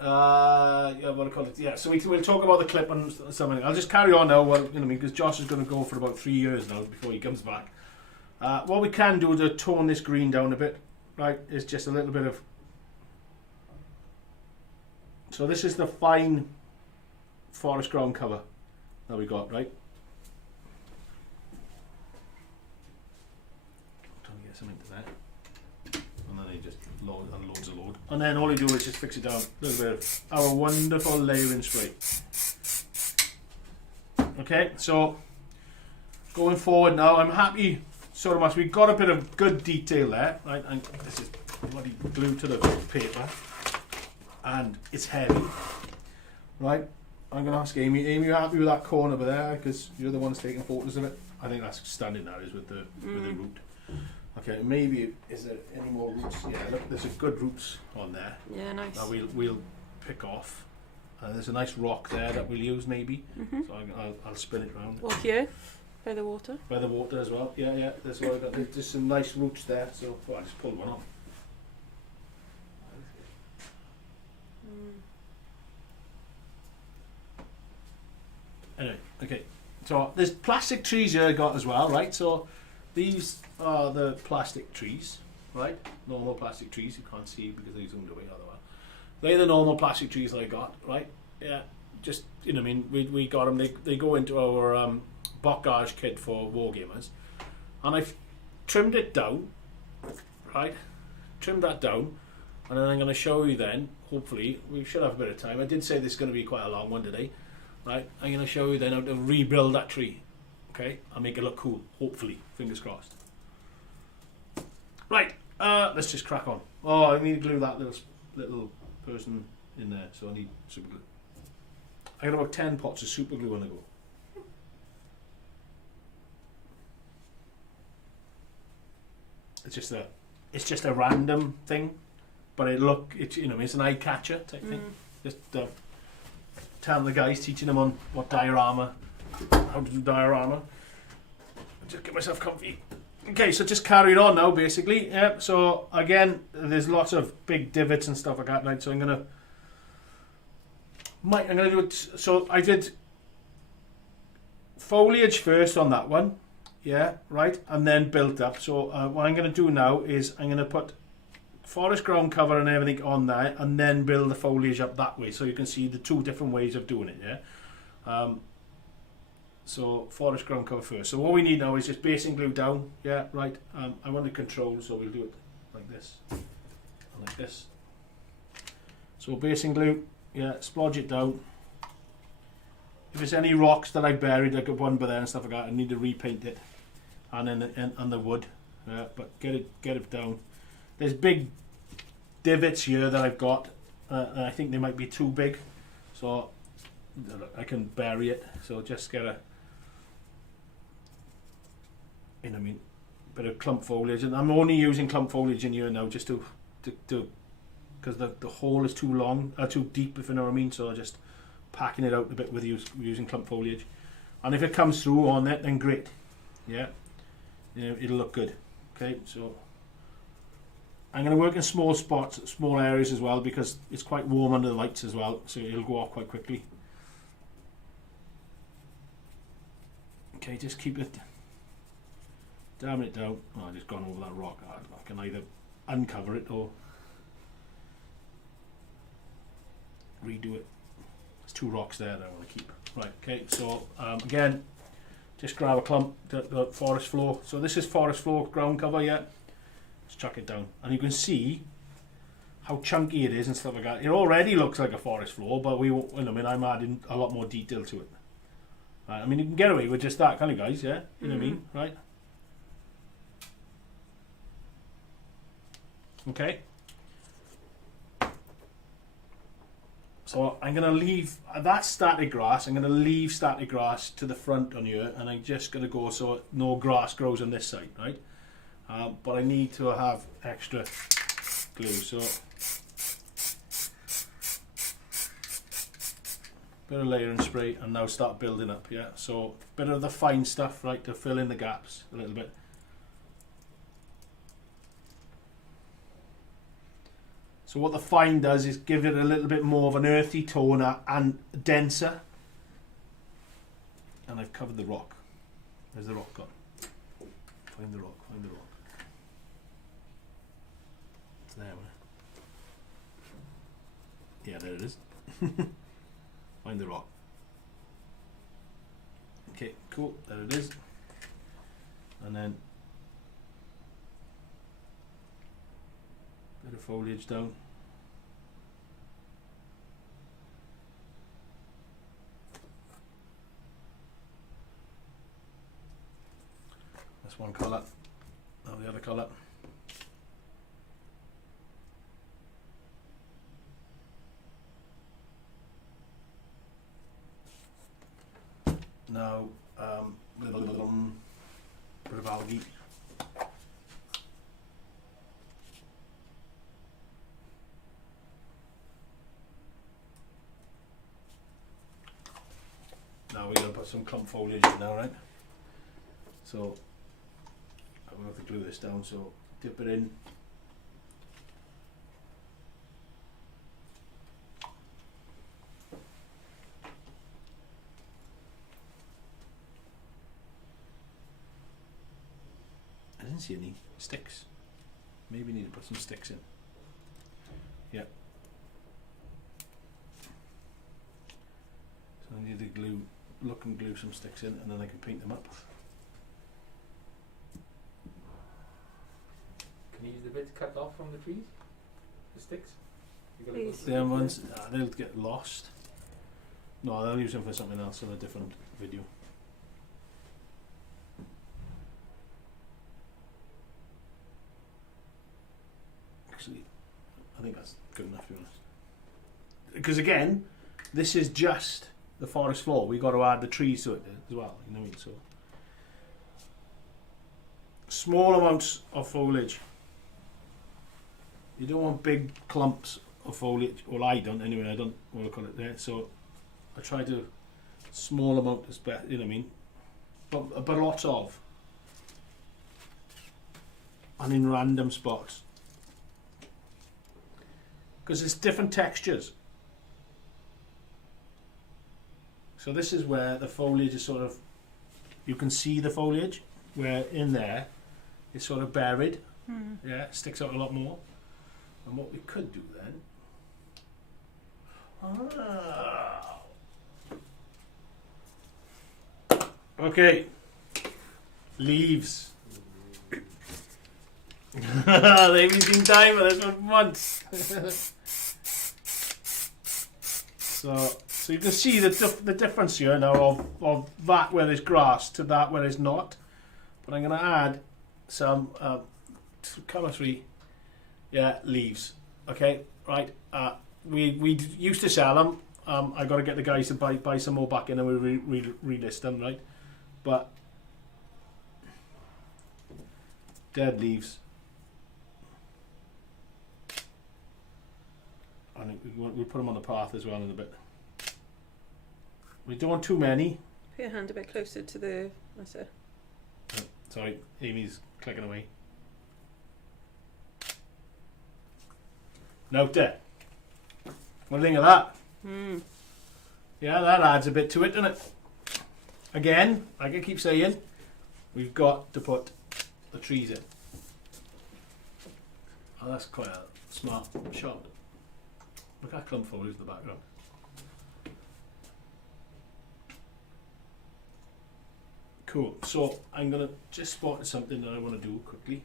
yeah, what I call it? Yeah, so we'll talk about the clip and something. I'll just carry on now. Well, you know, because Josh is going to go for about 3 years now before he comes back. What we can do to tone this green down a bit, right, is just a little bit of. So this is the fine forest ground colour that we got, right? Something to that, and then he just unloads a load, and then all you do is just fix it down. A little bit of our wonderful layering spray. Okay, so going forward now, I'm happy so much. We've got a bit of good detail there, right? And this is bloody glued to the paper, and it's heavy, right? I'm going to ask Amy. Amy, you happy with that corner over there? Because you're the ones taking photos of it. I think that's standing now is with the root. Okay, maybe is there any more roots? Yeah, look, there's a good roots on there. Yeah, nice. Now we'll pick off. There's a nice rock there that we'll use maybe. So I'll spin it round. Walk here, by the water. By the water as well. Yeah. That's what I got. There's some nice roots there. So I just pulled one off. Anyway, okay. So there's plastic trees here I got as well, right? So these are the plastic trees, right? Normal plastic trees. You can't see because they're zoomed away otherwise. They're the normal plastic trees that I got, right? Yeah, just, you know what I mean? We got them. They go into our bocage kit for wargamers. And I've trimmed it down, right? Trimmed that down. And then I'm going to show you then, hopefully, we should have a bit of time. I did say this is going to be quite a long one today. Right, I'm going to show you then how to rebuild that tree, okay, and make it look cool, hopefully, fingers crossed. Right, let's just crack on. Oh, I need to glue that little person in there, so I need super glue. I got about 10 pots of super glue on the go. It's just a random thing, but it's you know, it's an eye catcher type thing. Just telling the guys, teaching them on how to do diorama. Just get myself comfy. Okay, so just carrying on now, basically. Yeah. So again, there's lots of big divots and stuff like that, right? So I'm gonna do it. So I did foliage first on that one, yeah, right, and then built up. So what I'm gonna do now is I'm gonna put forest ground cover and everything on there, and then build the foliage up that way, so you can see the two different ways of doing it. Yeah. So forest ground cover first. So what we need now is just basing glue down. Yeah, right. I want to control, so we'll do it like this and like this. So basing glue. Yeah, splodge it down. If there's any rocks that I buried, like a one by there and stuff like that, I need to repaint it, and then on the wood. Yeah, but get it down. There's big divots here that I've got. And I think they might be too big, so I can bury it. So just get a, you know, I mean, bit of clump foliage, and I'm only using clump foliage in here now just to because the hole is too long, too deep, if you know what I mean. So I'm just packing it out a bit with using clump foliage, and if it comes through on it, then great. Yeah, you know, it'll look good. Okay, so I'm going to work in small spots, small areas as well, because it's quite warm under the lights as well, so it'll go off quite quickly. Okay, just keep it, damn it down. Oh, I've just gone over that rock. I can either uncover it or redo it. There's two rocks there that I want to keep. Right, okay, so again, just grab a clump, the forest floor. So this is forest floor ground cover, yeah. Just chuck it down, and you can see how chunky it is and stuff like that. It already looks like a forest floor, but I'm adding a lot more detail to it. Right, I mean, you can get away with just that, can't you, guys? Yeah, you know what I mean, right? Okay. So I'm going to leave that static grass. I'm going to leave static grass to the front on here, and I'm just going to go so no grass grows on this side, right? But I need to have extra glue, so bit of layer and spray, and now start building up. Yeah, so bit of the fine stuff, right, to fill in the gaps a little bit. So what the fine does is give it a little bit more of an earthy tone and denser. And I've covered the rock. There's the rock gone. Find the rock, find the rock. It's there, yeah, there it is. Find the rock. Okay, cool, there it is. And then bit of foliage down. That's one colour. Now the other colour. Now, bit of algae. Now we're going to put some clump foliage in now, right? So I'm going to have to glue this down, so dip it in. didn't see any sticks. Maybe need to put some sticks in. Yeah. So I need to look and glue some sticks in, and then I can paint them up. Can you use the bits cut off from the trees? The sticks? You gotta Please. put Them ones, they'll get lost. No, I'll use them for something else in a different video. Actually, I think that's good enough, to be honest. Because again, this is just the forest floor. We've got to add the trees to it as well. You know what I mean? So small amounts of foliage. You don't want big clumps of foliage. Well, I don't anyway. I don't want to call it there. So I try to small amount is better. You know what I mean? But lots of, and in random spots. Because it's different textures. So this is where the foliage is sort of, you can see the foliage, where in there it's sort of buried. Yeah, it sticks out a lot more. And what we could do then, okay, leaves. They've been time for this one once. So you can see the difference here now of that where there's grass to that where there's not. But I'm going to add some colour 3, leaves. Okay, right. We used to sell them. I got to get the guys to buy some more back in, and we relist them, right? But dead leaves. I think we'll put them on the path as well in a bit. We don't want too many. Put your hand a bit closer to the. That's it. Oh, sorry, Amy's clicking away. Note there. What do you think of that? Yeah, that adds a bit to it, doesn't it? Again, like I keep saying, we've got to put the trees in. Oh, that's quite a smart shot. Look at that clump foliage in the background. Cool. So I'm gonna just spot something that I want to do quickly.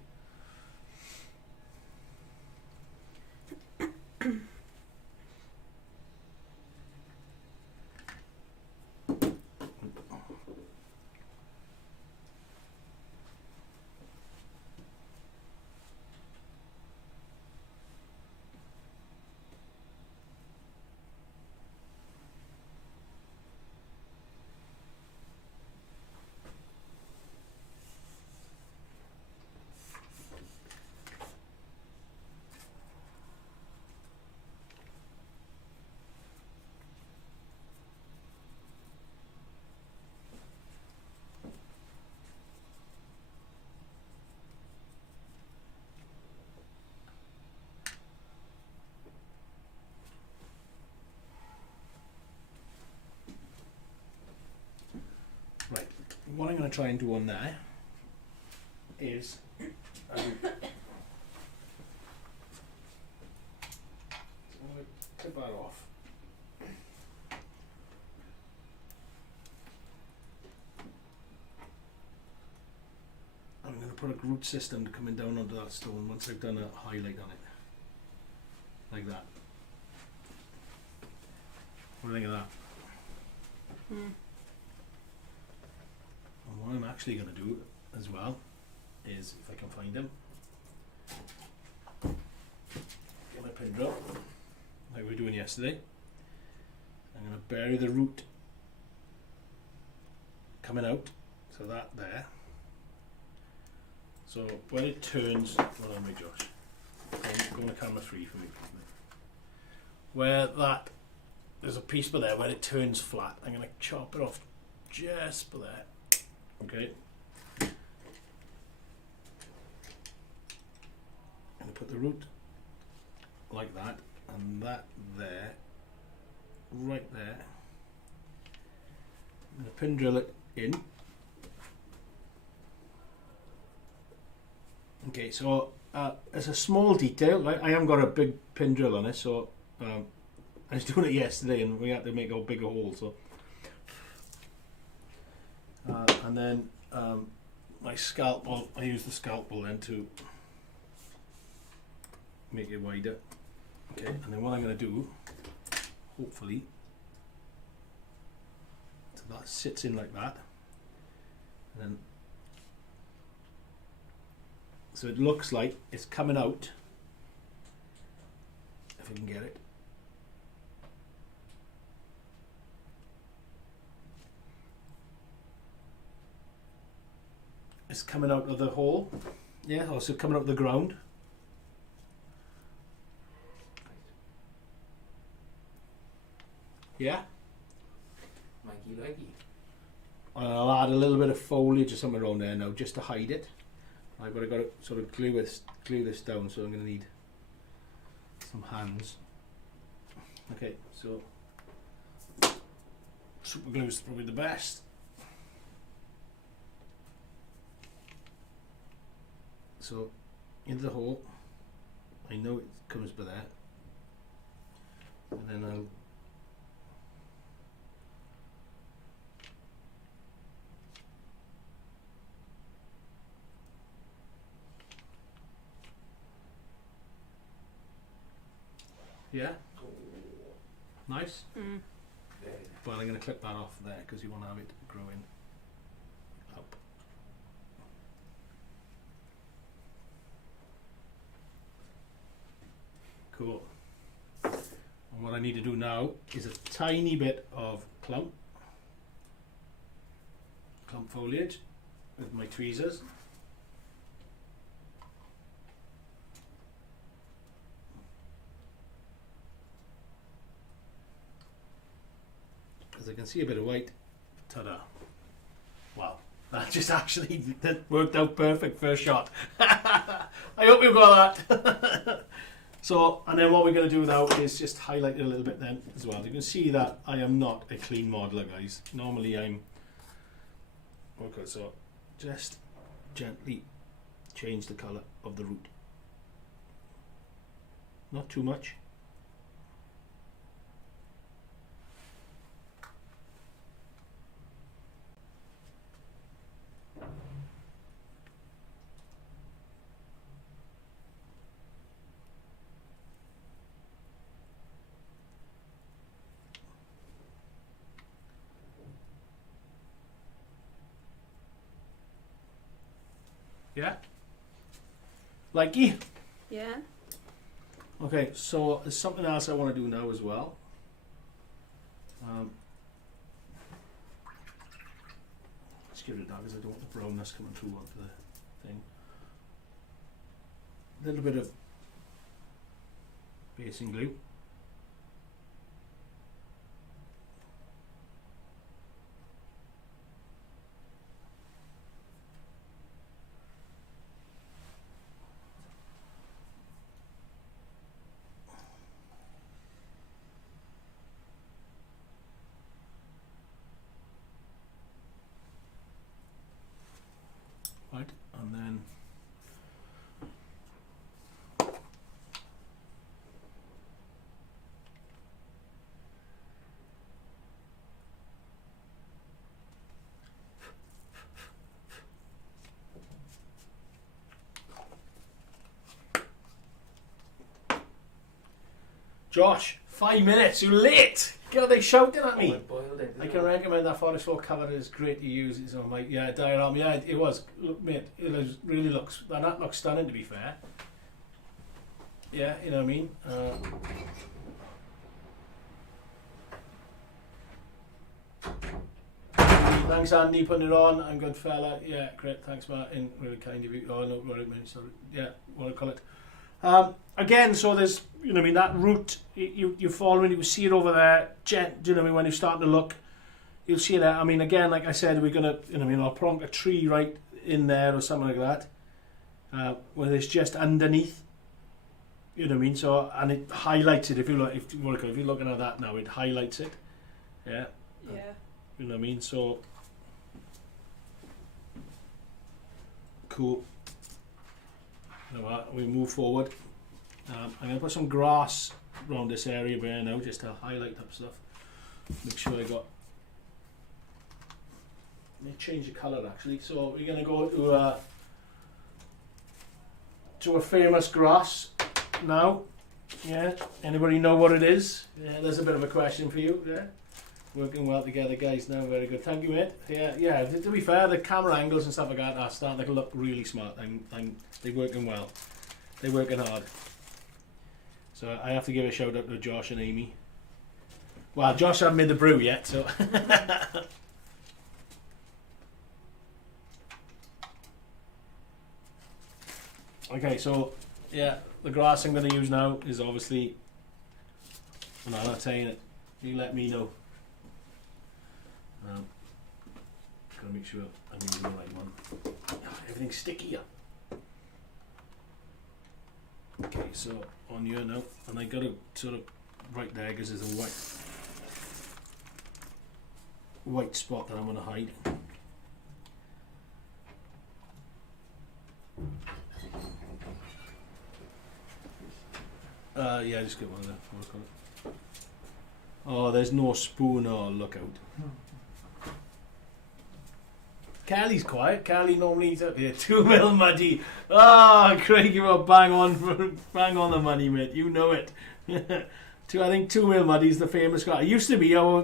Right, what I'm going to try and do on there is so I'm going to clip that off. I'm going to put a root system coming down onto that stone once I've done a highlight on it. Like that. What do you think of that? And what I'm actually going to do as well is, if I can find them, get my pin drill, like we were doing yesterday. I'm going to bury the root coming out, so that there. So when it turns, hold on, me Josh, go on the camera 3 for me, please. Where that, there's a piece by there, where it turns flat, I'm going to chop it off just by there. Okay. I'm going to put the root like that, and that there, right there. I'm going to pin drill it in. Okay, so it's a small detail, right? I haven't got a big pin drill on it, so I was doing it yesterday and we had to make a bigger hole, so and then my scalpel, I use the scalpel then to make it wider. Okay, and then what I'm going to do, hopefully, so that sits in like that, and then so it looks like it's coming out, if I can get it. It's coming out of the hole, yeah, also coming out of the ground. Yeah, Mikey likey. and I'll add a little bit of foliage or something around there now just to hide it. Right, but I've got to sort of glue this down, so I'm going to need some hands. Okay, so super glue is probably the best. So into the hole, I know it comes by there, and then I'll yeah, nice. Mm. But I'm going to clip that off there because you want to have it growing up. Cool. And what I need to do now is a tiny bit of clump foliage with my tweezers. As I can see a bit of white. Ta-da. Wow. That just actually that worked out perfect first shot. I hope you've got that. So, and then what we're going to do now is just highlight it a little bit then as well. You can see that I am not a clean modeler, guys. Normally I'm... Okay, so just gently change the colour of the root. Not too much. Yeah? Likey? Yeah. Okay, so there's something else I want to do now as well. Let's give it a because I don't want the brownness coming through onto the thing. A little bit of basing glue. Right, and then Josh, 5 minutes, you're late! God, they shouting at me. I can recommend that Forest Floor cover. It's great to use. It's on my diorama. Yeah, it was. Look, mate, really looks. That looks stunning. To be fair. Yeah, you know what I mean. Thanks, Andy, putting it on. I'm good, fella. Yeah, great. Thanks, Martin. Really kind of you. Oh no, right, man. Sorry. Yeah, what do I call it? Again, so there's, you know what I mean, that root, you're following, you can see it over there, do you know what I mean, when you're starting to look, you'll see that. I mean, again, like I said, we're going to, you know what I mean, I'll plonk a tree right in there or something like that, where it's just underneath, you know what I mean, so, and it highlights it, if you're looking at that now, it highlights it, yeah, Yeah. you know what I mean, so, cool. we move forward. I'm going to put some grass around this area there now, just to highlight up stuff. Make sure I got. Let me change the colour actually. So we're going to go to a famous grass now. Yeah. Anybody know what it is? Yeah. There's a bit of a question for you. Yeah. Working well together, guys. Now, very good. Thank you, mate. Yeah. To be fair, the camera angles and stuff like that are starting to look really smart. They're working well. They're working hard. So I have to give a shout out to Josh and Amy. Well, Josh hasn't made the brew yet, so. Okay, so yeah, the grass I'm going to use now is obviously. No, I'm not saying it. You let me know. Gotta make sure I'm using the right one. Everything's sticky here. Okay, so on here now, and I got to sort of right there because there's a white spot that I'm going to hide. Yeah, just get one of them. Oh, there's no spoon. Oh, look out. Kelly's quiet. Kelly normally eats up here. 2 mil muddy. Oh, Craig, you were bang on the money, mate. You know it. I think 2 mil muddy is the famous guy. It used to be our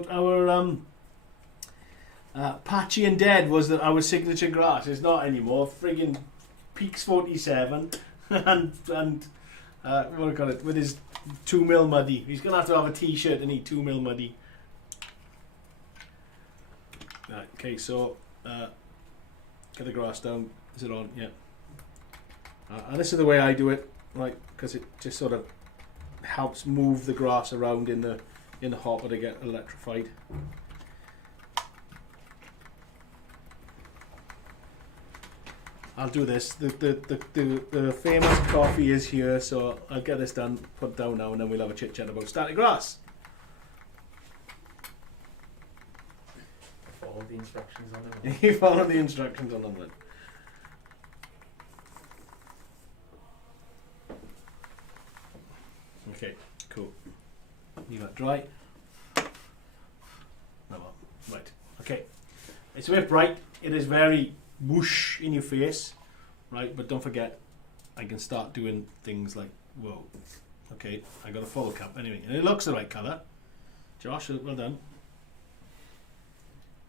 Patchy and Dead was our signature grass. It's not anymore. Friggin' Peaks 47 and what do I call it, with his 2 mil muddy. He's gonna have to have a t-shirt and eat 2 mil muddy. Right, okay, so get the grass down. Is it on? Yeah. And this is the way I do it, like, because it just sort of helps move the grass around in the hopper to get electrified. I'll do this. The famous coffee is here, so I'll get this done, put down now, and then we'll have a chit chat about static grass. Follow the instructions on them. You follow the instructions on them then. Okay, cool. Leave that dry. No, right. Okay. It's a bit bright. It is very whoosh in your face, right? But don't forget, I can start doing things like, whoa, okay, I got a full cup anyway, and it looks the right colour. Josh, well done.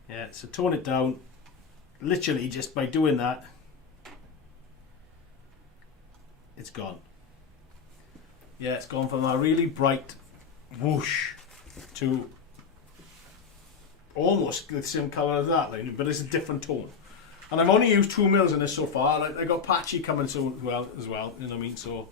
Yeah, so tone it down, literally just by doing that, it's gone. Yeah, it's gone from a really bright whoosh to almost the same colour as that, like, but it's a different tone. And I've only used 2 mils in this so far. Like, I got Patchy coming so well as well. You know what I mean? So,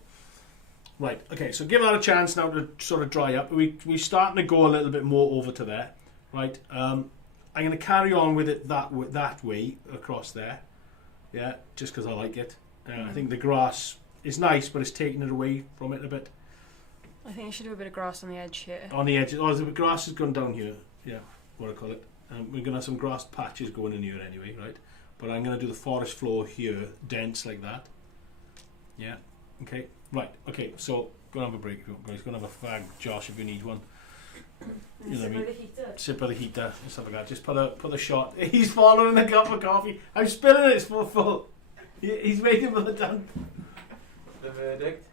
right. Okay. So give that a chance now to sort of dry up. We're starting to go a little bit more over to there, right? I'm going to carry on with it that way across there. Yeah, just because I like it. I think the grass is nice, but it's taking it away from it a bit. I think you should do a bit of grass on the edge here. On the edge. Oh, the grass has gone down here. Yeah, what I call it. We're going to have some grass patches going in here anyway, right? But I'm going to do the forest floor here, dense like that. Yeah, okay. Right, okay, so go and have a break, guys. Go and have a fag, Josh, if you need one. You know what I mean? Sit by the heater and stuff like that. Just put a shot. He's following a cup of coffee. I'm spilling it, it's full. He's waiting for the done. The verdict.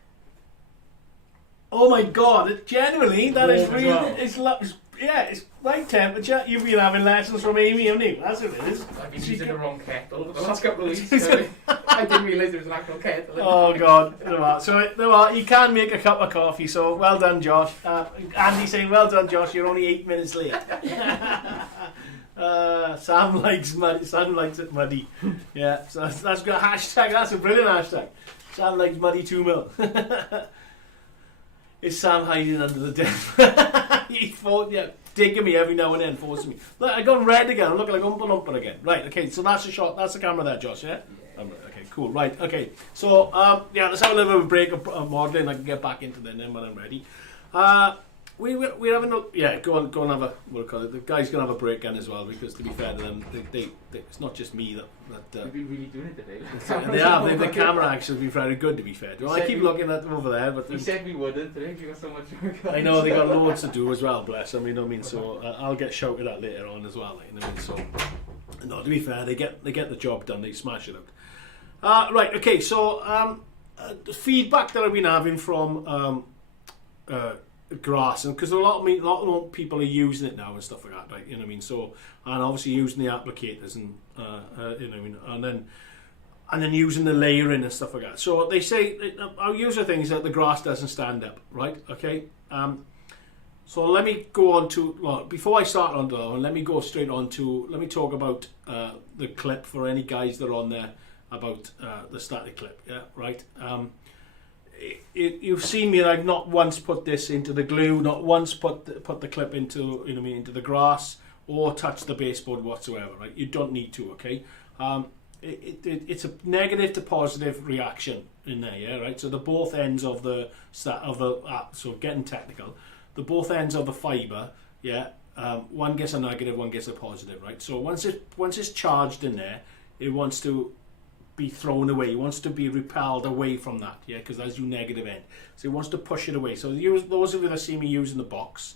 Oh my god, genuinely, that is really, well. it's right temperature. You've been having lessons from Amy, haven't you? That's what it is. I've been using the wrong kettle for the last couple of weeks. So I didn't realise there was an actual kettle. Oh god, you know what? So you can make a cup of coffee. So well done, Josh. Andy's saying, well done, Josh. You're only 8 minutes late. Sam likes muddy. Sam likes it muddy. Yeah, so that's got a hashtag. That's a brilliant hashtag. Sam likes muddy 2 mil. Is Sam hiding under the desk? He fought, yeah, digging me every now and then, forcing me. Look, I got red again. I'm looking like Oompa Loompa again. Right, okay, so that's the shot. That's the camera there, Josh, yeah? Okay, cool. Right, okay. So, yeah, let's have a little bit of a break of modelling. I can get back into that then when I'm ready. we're having a go and have a the guy's gonna have a break in as well, because to be fair to them, they it's not just me that They've been really doing it today. the camera action has been very good, to be fair. Well, I keep looking at them over there, but he said we wouldn't today. We got so much work. I know they got loads to do as well, bless them. You know what I mean? So I'll get shouted at later on as well. You know what I mean? So no, to be fair, they get the job done. They smash it out. Right. Okay. So the feedback that I've been having from grass, and because a lot of people are using it now and stuff like that, right? You know what I mean? So, and obviously using the applicators and you know what I mean, and then using the layering and stuff like that. So they say our user things that the grass doesn't stand up, right? Okay. So let me go on to before I start on that one, let me go straight on to let me talk about the clip for any guys that are on there about the static clip. Yeah, right. You've seen me. I've not once put this into the glue, not once put the clip into you know what I mean, into the grass or touch the baseboard whatsoever. Right? You don't need to. Okay. It's a negative to positive reaction in there. Yeah. Right. So the both ends of the so getting technical, the both ends of the fibre. Yeah. One gets a negative, one gets a positive. Right. So once it's charged in there, it wants to be thrown away. He wants to be repelled away from that, yeah, because that's your negative end. So he wants to push it away. So those of you that see me using the box,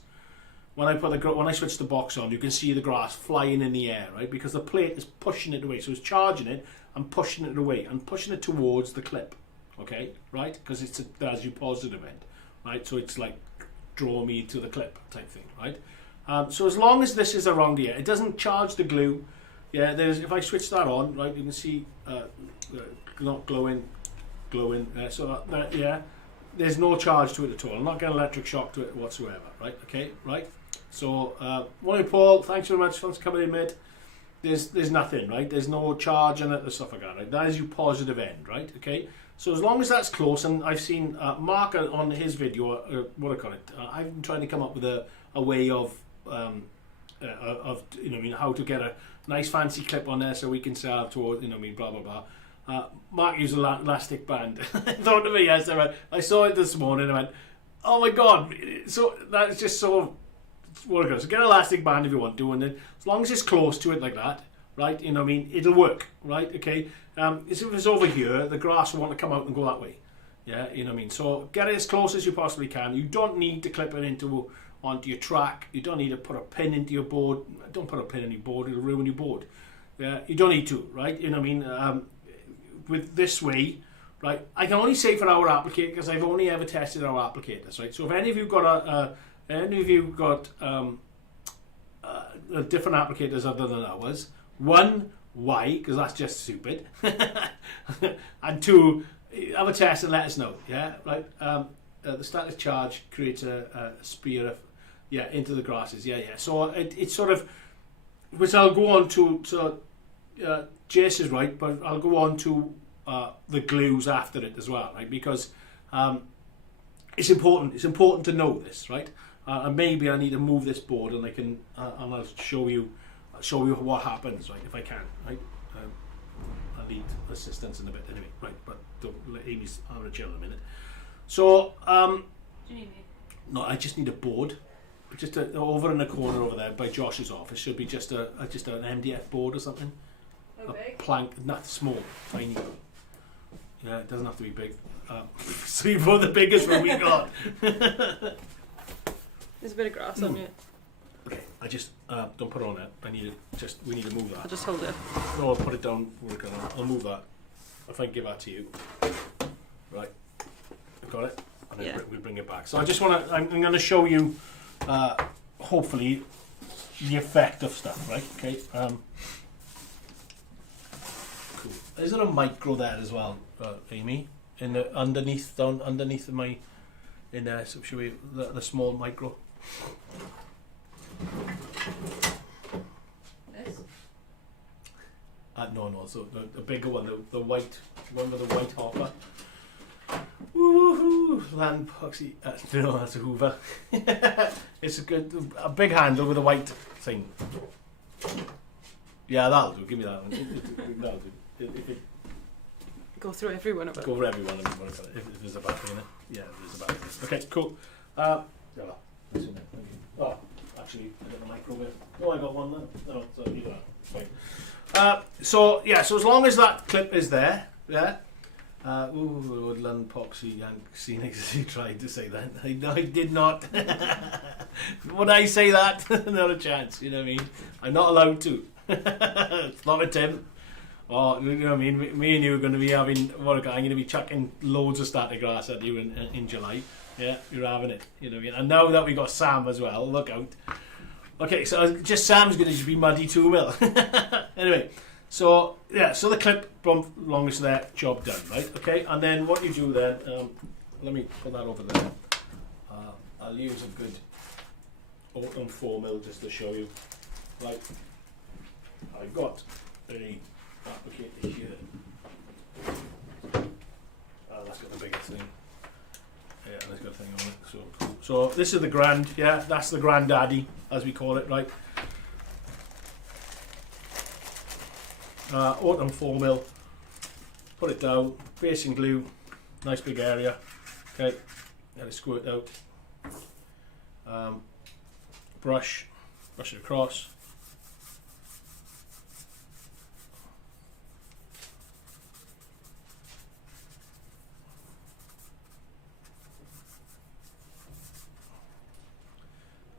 when I switch the box on, you can see the grass flying in the air, right? Because the plate is pushing it away. So it's charging it and pushing it away and pushing it towards the clip, okay, right? Because that's your positive end, right? So it's like draw me to the clip type thing, right? So as long as this is around here, it doesn't charge the glue. Yeah, if I switch that on, right, you can see not glowing. So that, yeah, there's no charge to it at all. I'm not getting electric shock to it whatsoever, right? Okay, right. So, morning, Paul. Thanks very much. Thanks for coming in, mate. There's nothing, right? There's no charge in it and stuff like that, right? That is your positive end, right? Okay. So as long as that's close, and I've seen Mark on his video, what I call it. I've been trying to come up with a way of you know what I mean, how to get a nice fancy clip on there so we can sell to, you know, me, blah blah blah. Mark used an elastic band. I thought to me yesterday, I saw it this morning and I went, oh my god, so that's just so what it goes. So get an elastic band if you want to, and then as long as it's close to it like that, right, you know what I mean, it'll work, right? Okay. If it's over here, the grass will want to come out and go that way. Yeah, you know what I mean. So get it as close as you possibly can. You don't need to clip it onto your track. You don't need to put a pin into your board. Don't put a pin in your board, it'll ruin your board. Yeah, you don't need to, right? You know what I mean? With this way, right, I can only say for our applicator because I've only ever tested our applicators, right? So if any of you got different applicators other than ours, one, why? Because that's just stupid. And two, have a test and let us know, yeah, right? The static charge creates a spear of, into the grasses, so it's sort of, which I'll go on to Jace is right, but I'll go on to the glues after it as well, right? Because it's important to know this, right? And maybe I need to move this board and I can and I'll show you what happens, right, if I can, right? I need assistance in a bit anyway, right? But don't let Amy's having a chill in a minute. So Do you need me? no, I just need a board. Just over in the corner over there by Josh's office should be just an MDF board or something. How big? Plank, not small, tiny. Yeah, it doesn't have to be big. So you bought the biggest one we got. There's a bit of grass on you. Okay, I just don't put it on it. We need to move I'll that. just hold it. No, I'll put it down. I'll move that. If I can give that to you. Right, I've got it. And then we bring it back. So I just want to. I'm going to show you. Hopefully, the effect of stuff. Right. Okay. Cool. Is there a micro there as well, Amy? In the underneath my. In there, so should we the small micro? This? No. So the bigger one, the white one with the white hopper. Woohoo! Land Poxy. No, that's a Hoover. It's a big handle with a white thing. Yeah, that'll do. Give me that one. That'll do. If it Go through every one of it. go over every one of them. If there's a battery in it. Yeah, there's a battery. Okay, cool. That's in it. Thank you. Oh, actually, I got the microwave. Oh, I got one then. No, so you know, fine. So yeah, so as long as that clip is there, yeah. Woodland Poxy Scenics. He tried to say that. I did not. Would I say that? Not a chance. You know what I mean? I'm not allowed to. It's not a Tim. Oh, you know what I mean? Me and you are going to be having. What I'm going to be chucking loads of static grass at you in July. Yeah, you're having it. You know what I mean? And now that we got Sam as well, look out. Okay, so just Sam's going to be muddy 2 mil. Anyway. So yeah, so the clip from longest there, job done, right? Okay, and then what you do then? Let me put that over there. I'll use a good autumn 4mm just to show you. Right, I've got a applicator here. That's got the biggest thing. Yeah, that's got a thing on it. So cool. So this is the grand. Yeah, that's the granddaddy, as we call it, right? Autumn 4mm, put it down, facing glue, nice big area, okay, let it squirt out, brush it across,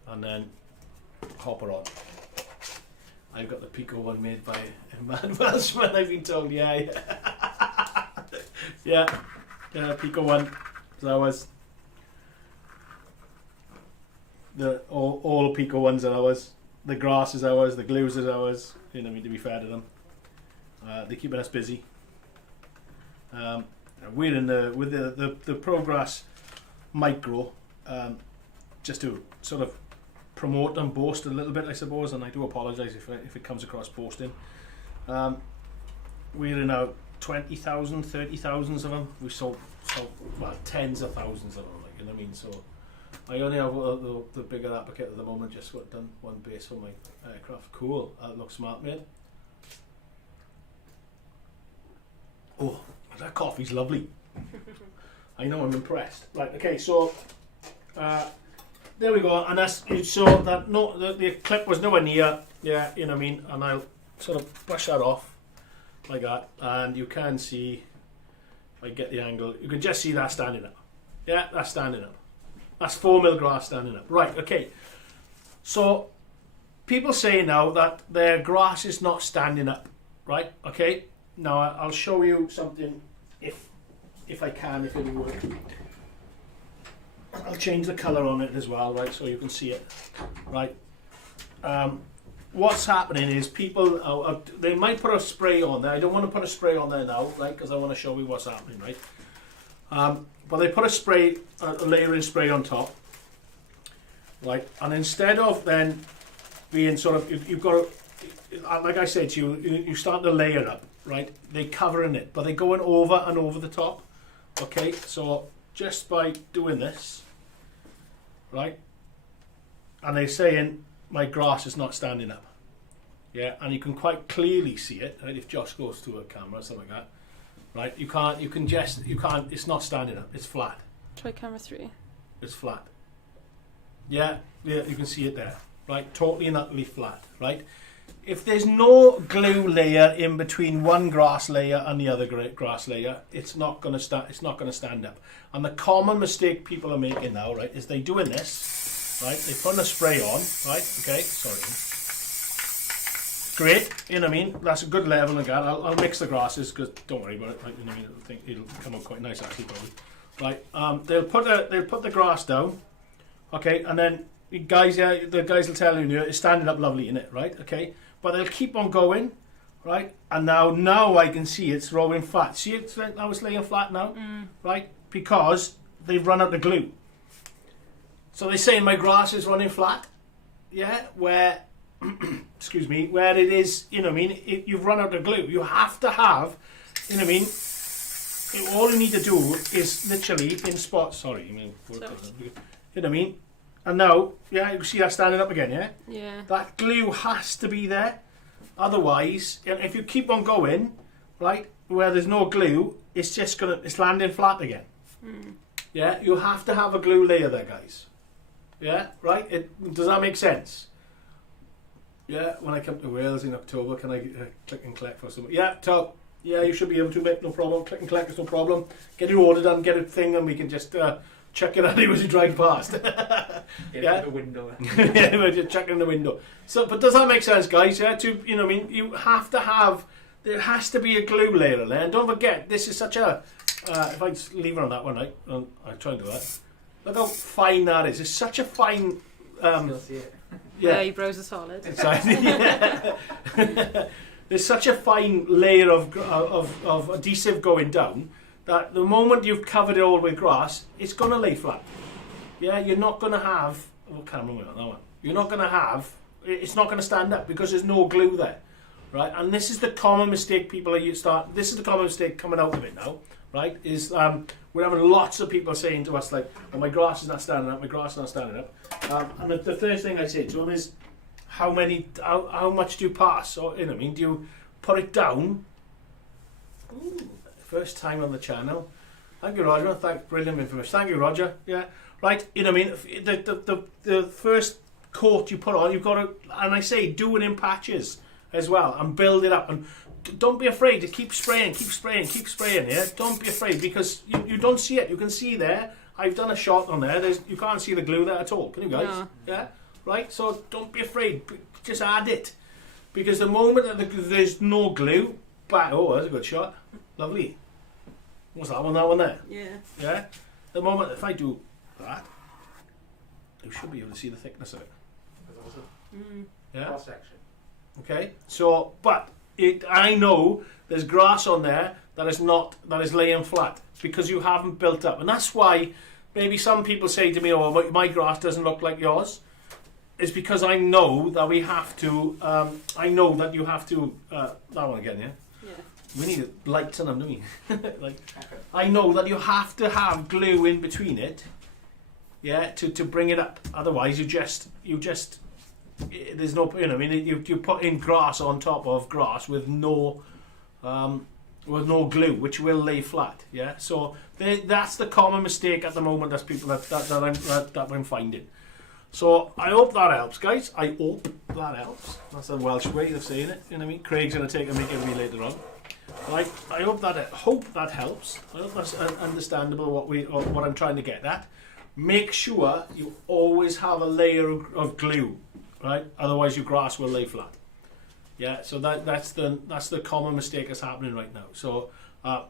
and then hopper on. I've got the Pico one made by a mad Welshman, I've been told, yeah. Yeah, Pico one. That was all Pico ones are ours. The grass is ours, the glues is ours. You know what I mean, to be fair to them. They're keeping us busy. We're in with the Progress Micro, just to sort of promote and boast a little bit, I suppose, and I do apologise if it comes across boasting. We're in out 20,000, 30,000 of them. We sold well, tens of thousands of them, like, you know what I mean? So I only have the bigger applicator at the moment, just got done one base for my aircraft. Cool, that looks smart, mate. Oh, that coffee's lovely. I know, I'm impressed. Right, okay, so there we go, and that's so that the clip was nowhere near, yeah, you know what I mean, and I'll sort of brush that off like that, and you can see, if I get the angle, you can just see that standing up. Yeah, that's standing up. That's 4mm grass standing up. Right, okay. So people say now that their grass is not standing up, right? Okay. Now I'll show you something if I can, if it'll work. I'll change the colour on it as well, right, so you can see it, right. What's happening is people, they might put a spray on there. I don't want to put a spray on there now, right, because I want to show you what's happening, right. But they put a layering spray on top, right, and instead of then being sort of, you've got to, like I said to you, you start to layer up, right, they're covering it, but they're going over and over the top, okay, so just by doing this, right, and they're saying my grass is not standing up, yeah, and you can quite clearly see it, right, if Josh goes to a camera or something like that, right, you can't, it's not standing up, it's flat. Try camera 3. It's flat. Yeah, you can see it there, right, totally and utterly flat, right. If there's no glue layer in between one grass layer and the other grass layer, it's not going to stand up. And the common mistake people are making now, right, is they doing this, right? They put a spray on, right? Okay, sorry. Great, you know what I mean? That's a good level again. I'll mix the grasses because don't worry about it. Right? You know what I mean? I think it'll come out quite nice actually, probably. Right? They'll put the grass down, okay, and then the guys will tell you it's standing up lovely in it, right? Okay. But they'll keep on going, right? And now I can see it's rolling flat. See it now it's laying flat now, right? Because they've run out of glue. So they're saying my grass is running flat, yeah? Where, excuse me, where it is, you know what I mean? You've run out of glue. You have to have, you know what I mean? All you need to do is literally in spots. Sorry, you know what I mean? And now, yeah, you can see that standing up again, yeah? Yeah. That glue has to be there. Otherwise, if you keep on going, right, where there's no glue, it's landing flat again. Yeah, you have to have a glue layer there, guys. Yeah, right? Does that make sense? Yeah, when I come to Wales in October, can I click and collect for some? Yeah, top. Yeah, you should be able to, mate, no problem. Click and collect is no problem. Get your order done, get a thing, and we can just chuck it at you as you drive past. Yeah, the window. Yeah, we're just chucking in the window. So, but does that make sense, guys? Yeah, you know what I mean? You have to have, there has to be a glue layer there. And don't forget, this is such a, if I just leave it on that one, right? I'll try and do that. Look how fine that is. It's such a fine... Still see it. Yeah, your brows are solid. Yeah. There's such a fine layer of adhesive going down that the moment you've covered it all with grass, it's going to lay flat. Yeah, you're not going to have... What camera on that one? You're not going to have... It's not going to stand up because there's no glue there. Right? And this is the common mistake people start... This is the common mistake coming out of it now. Right? Is we're having lots of people saying to us like, oh, my grass is not standing up, my grass is not standing up. And the first thing I say to them is, how much do you pass? Or, you know what I mean, do you put it down? Ooh, first time on the channel. Thank you, Roger. Brilliant information. Thank you, Roger. Yeah, right. You know what I mean, the first coat you put on, you've got to, and I say, do it in patches as well, and build it up. And don't be afraid to keep spraying. Yeah, don't be afraid, because you don't see it. You can see there. I've done a shot on there. You can't see the glue there at all. Can you guys? No. Yeah. Right. So don't be afraid. Just add it, because the moment that there's no glue, oh, that's a good shot. Lovely. What's that one? That one there. Yeah. Yeah. The moment if I do that, you should be able to see the thickness of it. That's awesome. Yeah. Cross section. Okay. So, but I know there's grass on there that is laying flat because you haven't built up, and that's why maybe some people say to me, "Oh, my grass doesn't look like yours." It's because I know that we have to. I know that you have to. That one again, yeah. Yeah. We need lights on them, don't we? Like, I know that you have to have glue in between it, yeah, to bring it up. Otherwise, you just there's no, you know, I mean, you put in grass on top of grass with no glue, which will lay flat. Yeah, so that's the common mistake at the moment. That's people that I'm finding. So I hope that helps, guys. I hope that helps. That's a Welsh way of saying it. You know what I mean? Craig's going to take a mick of me later on. Right? I hope that helps. I hope that's understandable what I'm trying to get at. Make sure you always have a layer of glue, right? Otherwise your grass will lay flat. Yeah. So that's the common mistake that's happening right now. So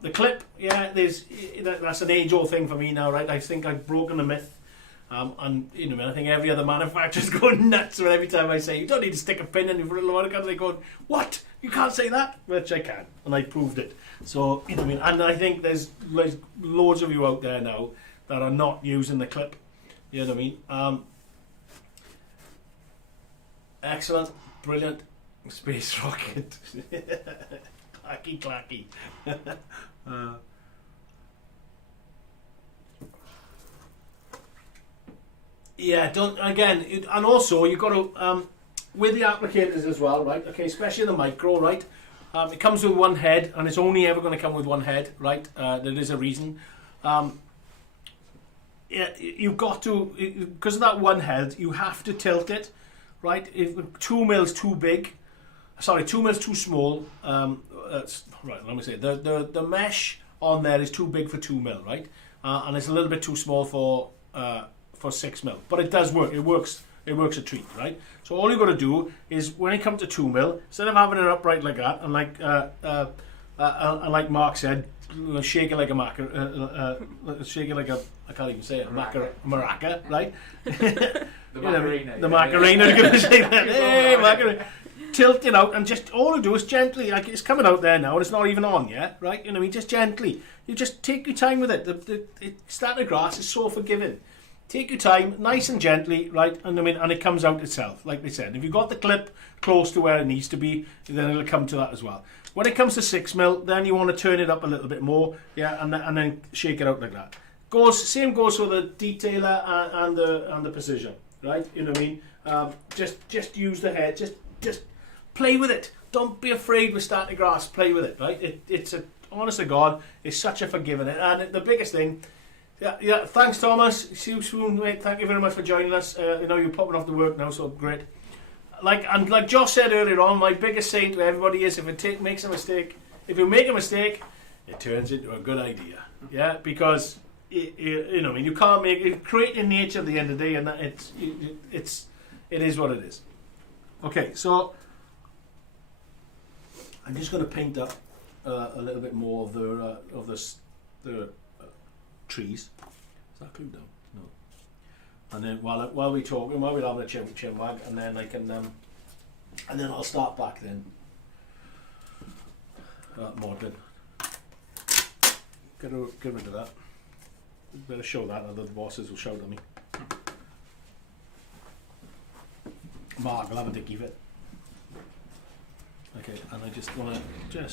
the clip, yeah, that's an age-old thing for me now, right? I think I've broken the myth. And you know, I think every other manufacturer's going nuts when every time I say you don't need to stick a pin in your little water gun, they go, what? You can't say that? Which I can, and I proved it. So you know what I mean. And I think there's loads of you out there now that are not using the clip. You know what I mean? Excellent, brilliant, space rocket, clacky. Yeah, and also you've got to, with the applicators as well, right? Okay, especially the micro, right? It comes with one head, and it's only ever going to come with one head, right? There is a reason. Yeah, you've got to, because of that one head, you have to tilt it, right? If 2 mils too big, 2 mils too small. Right, let me say the mesh on there is too big for 2 mil, right? And it's a little bit too small for 6 mil, but it does work. It works a treat, right? So all you've got to do is when it comes to 2 mil, instead of having it upright like that, and like Mark said, shake it like a shake it like a, I can't even say it, maraca, right? The Macarena. The Macarena. You're going to say that. Hey, Macarena. Tilt it out, and just all you do is gently, like it's coming out there now, and it's not even on yet, right? You know, just gently. You just take your time with it. The standard grass is so forgiving. Take your time, nice and gently, right? And it comes out itself, like they said. If you've got the clip close to where it needs to be, then it'll come to that as well. When it comes to 6 mil, then you want to turn it up a little bit more, yeah, and then shake it out like that. Same goes for the detailer and the precision, right? You know what I mean? Just use the head, just play with it. Don't be afraid with starting grass. Play with it, right? It's honest to God, it's such a forgiving. And the biggest thing, Yeah. Thanks, Thomas. See you soon, mate. Thank you very much for joining us. You're popping off to work now, so great. Like Josh said earlier on, my biggest saying to everybody is, if you make a mistake, it turns into a good idea. Yeah, because you can't make it. Create in nature at the end of the day, and it is what it is. Okay, so I'm just going to paint up a little bit more of the trees. Is that glued down? No. And then while we're talking, while we're having a chin wag, and then I can and then I'll start back then. Martyn, get rid of that. Better show that, other the bosses will shout at me. Mark, I'll have a dicky fit. Okay, and I just want to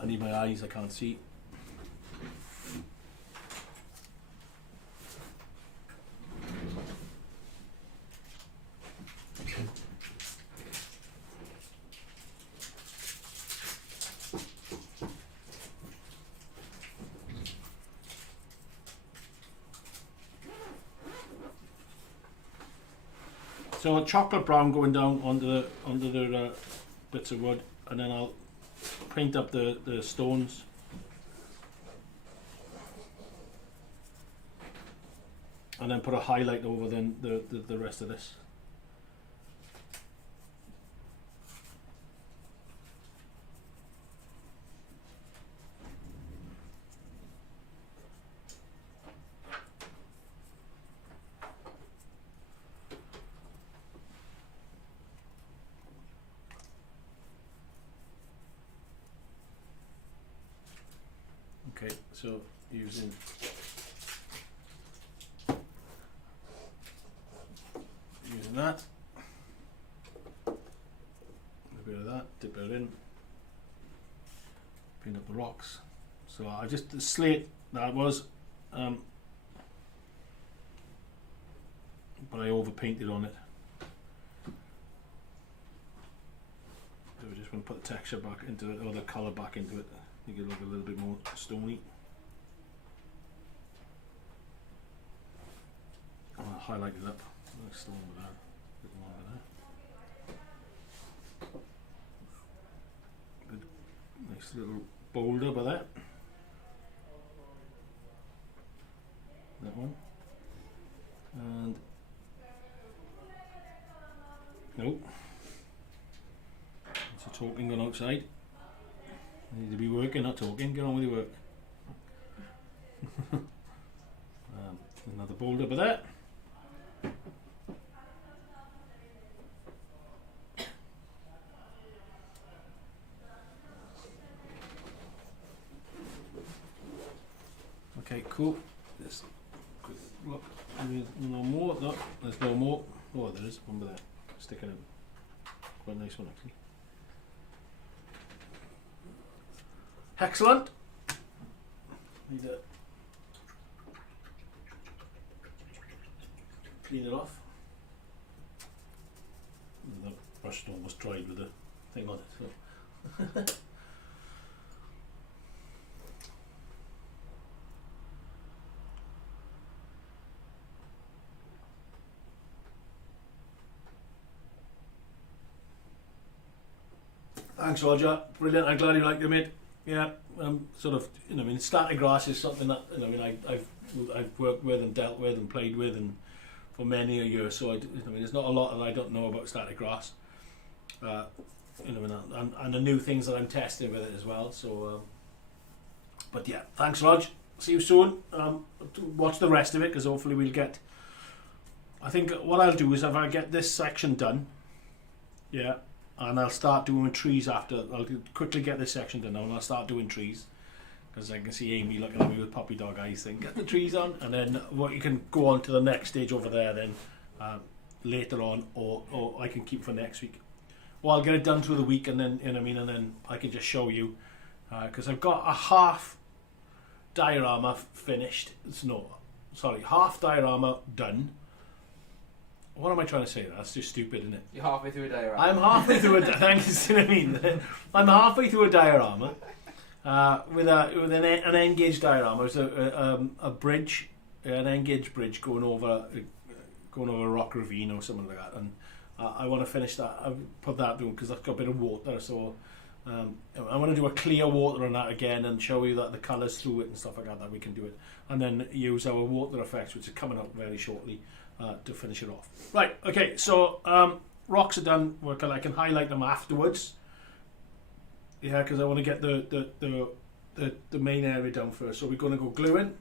I need my eyes, I can't see. So a chocolate brown going down onto the bits of wood, and then I'll paint up the stones. And then put a highlight over then the rest of this. Okay, so using that, a bit of that, dip it in, paint up the rocks. So I just the slate that was, but I overpainted on it. So we just want to put the texture back into it, or the colour back into it. Make it look a little bit more stony. I'll highlight it up. Stone with that. A bit more of that. Good. Nice little boulder by that. That one. And nope. It's a talking going outside. I need to be working, not talking. Get on with your work. Another boulder by that. Okay, cool. Just quick look. No more. No, there's no more. Oh, there is one by there. Sticking out. Quite a nice one actually. Excellent. Need to clean it off. The brush almost dried with the thing on it. So. Thanks, Roger. Brilliant. I'm glad you liked it, mate. Yeah, sort of, static grass is something that, I've worked with and dealt with and played with and for many a year, so there's not a lot that I don't know about static grass, and the new things that I'm testing with it as well, so, but yeah, thanks Rog, see you soon. Watch the rest of it, because hopefully we'll get, I think what I'll do is if I get this section done, yeah, and I'll start doing trees after. I'll quickly get this section done now and I'll start doing trees, because I can see Amy looking at me with puppy dog eyes saying get the trees on, and then what you can go on to the next stage over there then later on, or I can keep for next week, or I'll get it done through the week, and then and then I can just show you, because I've got a half diorama finished. Half diorama done. What am I trying to say? That's just stupid, isn't it? You're halfway through a diorama. I'm halfway through a thank you, see what I mean? I'm halfway through a diorama. with an end gauge diorama. It was a bridge, an end gauge bridge going over a rock ravine or something like that, and I want to finish that. I put that down because that's got a bit of water, so I want to do a clear water on that again and show you that the colours through it and stuff like that we can do it, and then use our water effects, which are coming up very shortly, to finish it off. Right, okay, so rocks are done. I can highlight them afterwards. Yeah, because I want to get the main area down first. So we're going to go gluing.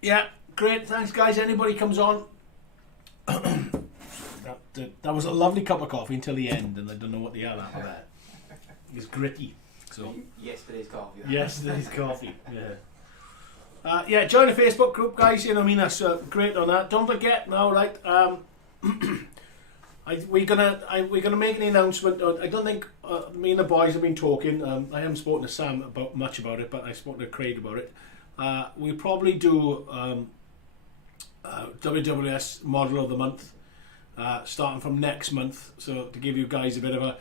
Yeah, great. Thanks, guys. Anybody comes on. That was a lovely cup of coffee until the end, and I don't know what the hell happened there. It's gritty. So yesterday's coffee. yesterday's coffee. Yeah. Yeah, join the Facebook group, guys. You know what I mean? That's great on that. Don't forget now, right? We're gonna make an announcement. I don't think me and the boys have been talking. I haven't spoken to Sam much about it, but I spoke to Craig about it. We'll probably do WWS Model of the Month, starting from next month. So to give you guys a bit of a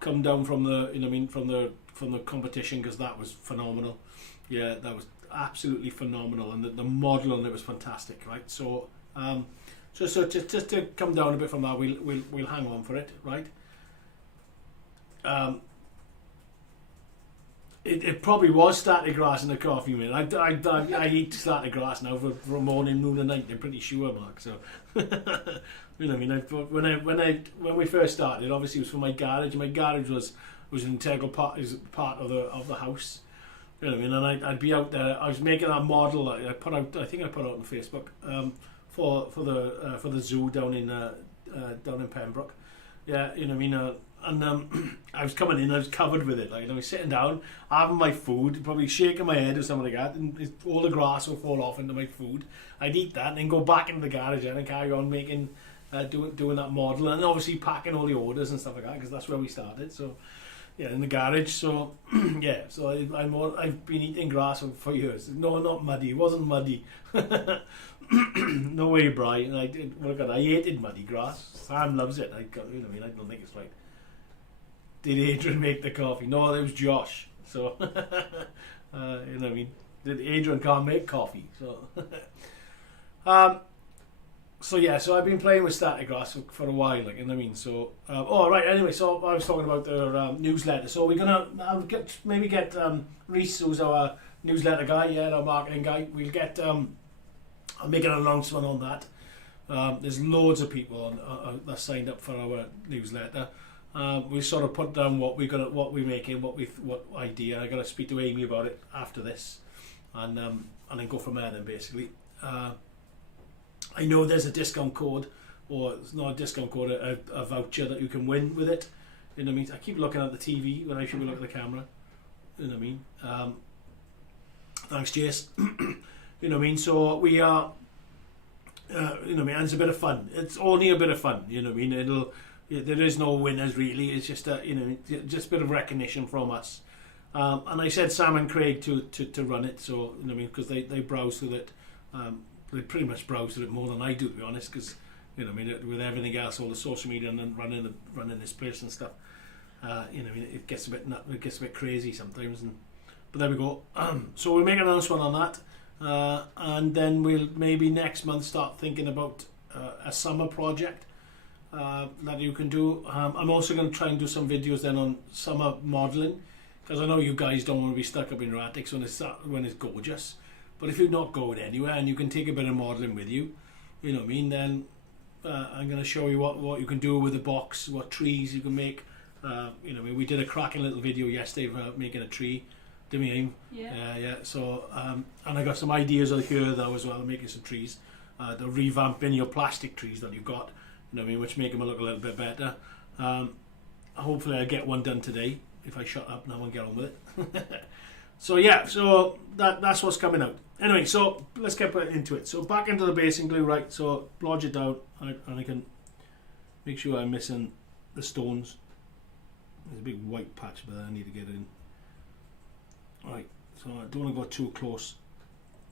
come down from the from the competition, because that was phenomenal. Yeah, that was absolutely phenomenal, and the model on it was fantastic, right? So just to come down a bit from that, we'll hang on for it, right? It probably was static grass in the coffee, man. I eat static grass now for morning, noon, and night. I'm pretty sure, Mark. So you know, I mean, when we first started, obviously it was for my garage. My garage was an integral part of the house. You know what I mean? And I'd be out there. I was making that model. I think I put out on Facebook for the zoo down in Pembroke. Yeah, you know what I mean. And I was coming in. I was covered with it. Like, I was sitting down, having my food, probably shaking my head or something like that, and all the grass would fall off into my food. I'd eat that and then go back into the garage and carry on making, doing that model, and obviously packing all the orders and stuff like that, because that's where we started. So. Yeah, in the garage. So yeah, so I've been eating grass for years. No, not muddy. It wasn't muddy. No way, Brian. I hated muddy grass. Sam loves it. I don't think it's right. Did Adrian make the coffee? No, it was Josh. So you know what I mean. Adrian can't make coffee. So So yeah, so I've been playing with static grass for a while, like, you know what I mean. So anyway, so I was talking about the newsletter. So we're gonna maybe get Reese, who's our newsletter guy, our marketing guy. We'll get I'll make an announcement on that. There's loads of people that signed up for our newsletter. We sort of put down what we're making, what idea. I got to speak to Amy about it after this, and then go from there. Then basically. I know there's a discount code, or it's not a discount code, a voucher that you can win with it. You know what I mean? I keep looking at the TV when I should be looking at the camera. You know what I mean? Thanks, Jace. You know what I mean? So we are, you know what I mean? And it's a bit of fun. It's only a bit of fun. You know what I mean? There is no winners really. It's just just a bit of recognition from us. And I said Sam and Craig to run it. So you know what I mean? Because they browse through it. They pretty much browse through it more than I do, to be honest, because you know, I mean, with everything else, all the social media and then running this place and stuff, you know, I mean, it gets a bit crazy sometimes. But there we go. So we'll make an announcement on that, and then we'll maybe next month start thinking about a summer project that you can do. I'm also going to try and do some videos then on summer modelling, because I know you guys don't want to be stuck up in your attics when it's gorgeous. But if you're not going anywhere and you can take a bit of modelling with you, you know what I mean, then I'm going to show you what you can do with the box, what trees you can make. You know, we did a cracking little video yesterday about making a tree. Didn't we, Aim? Yeah. Yeah. So, and I got some ideas over here though as well, making some trees. The revamping your plastic trees that you've got, you know what I mean, which make them look a little bit better. Hopefully I'll get one done today. If I shut up now and get on with it. So yeah, so that's what's coming out. Anyway, so let's get into it. So back into the basing glue, right? So lodge it down, and I can make sure I'm missing the stones. There's a big white patch, but I need to get in. Right, so I don't want to go too close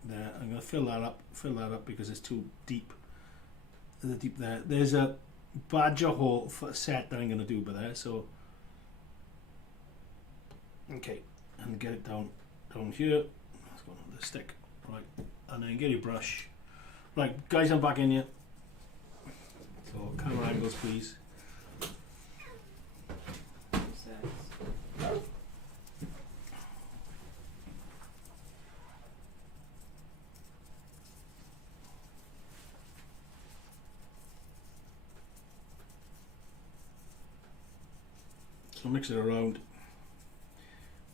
there. I'm going to fill that up because it's too deep. the deep there. There's a badger hole set that I'm going to do by there. So, okay, and get it down here. Let's go on the stick, right, and then get your brush. Right, guys, I'm back in here. So camera angles, please. So mix it around.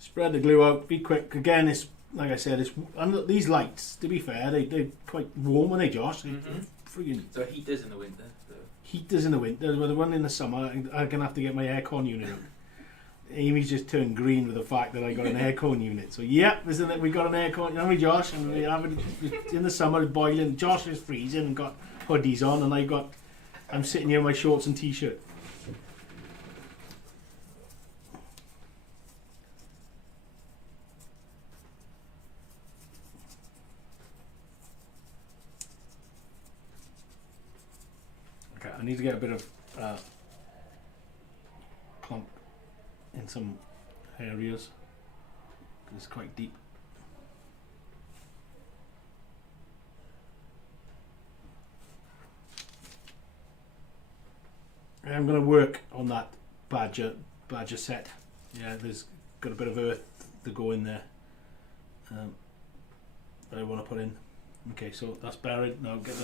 Spread the glue out. Be quick. Again, it's like I said. It's under these lights. To be fair, they're quite warm when they Josh. Friggin' So heaters in the winter. So. Heaters in the winter. With the one in the summer, I'm gonna have to get my aircon unit out. Amy's just turned green with the fact that I got an aircon unit. So yep, isn't it? We got an aircon. Haven't we, Josh? And we have it in the summer. It's boiling. Josh is freezing and got hoodies on, and I'm sitting here in my shorts and t-shirt. Okay, I need to get a bit of clump in some areas because it's quite deep. I'm going to work on that badger set. Yeah, there's got a bit of earth to go in there that I want to put in. Okay, so that's buried. Now get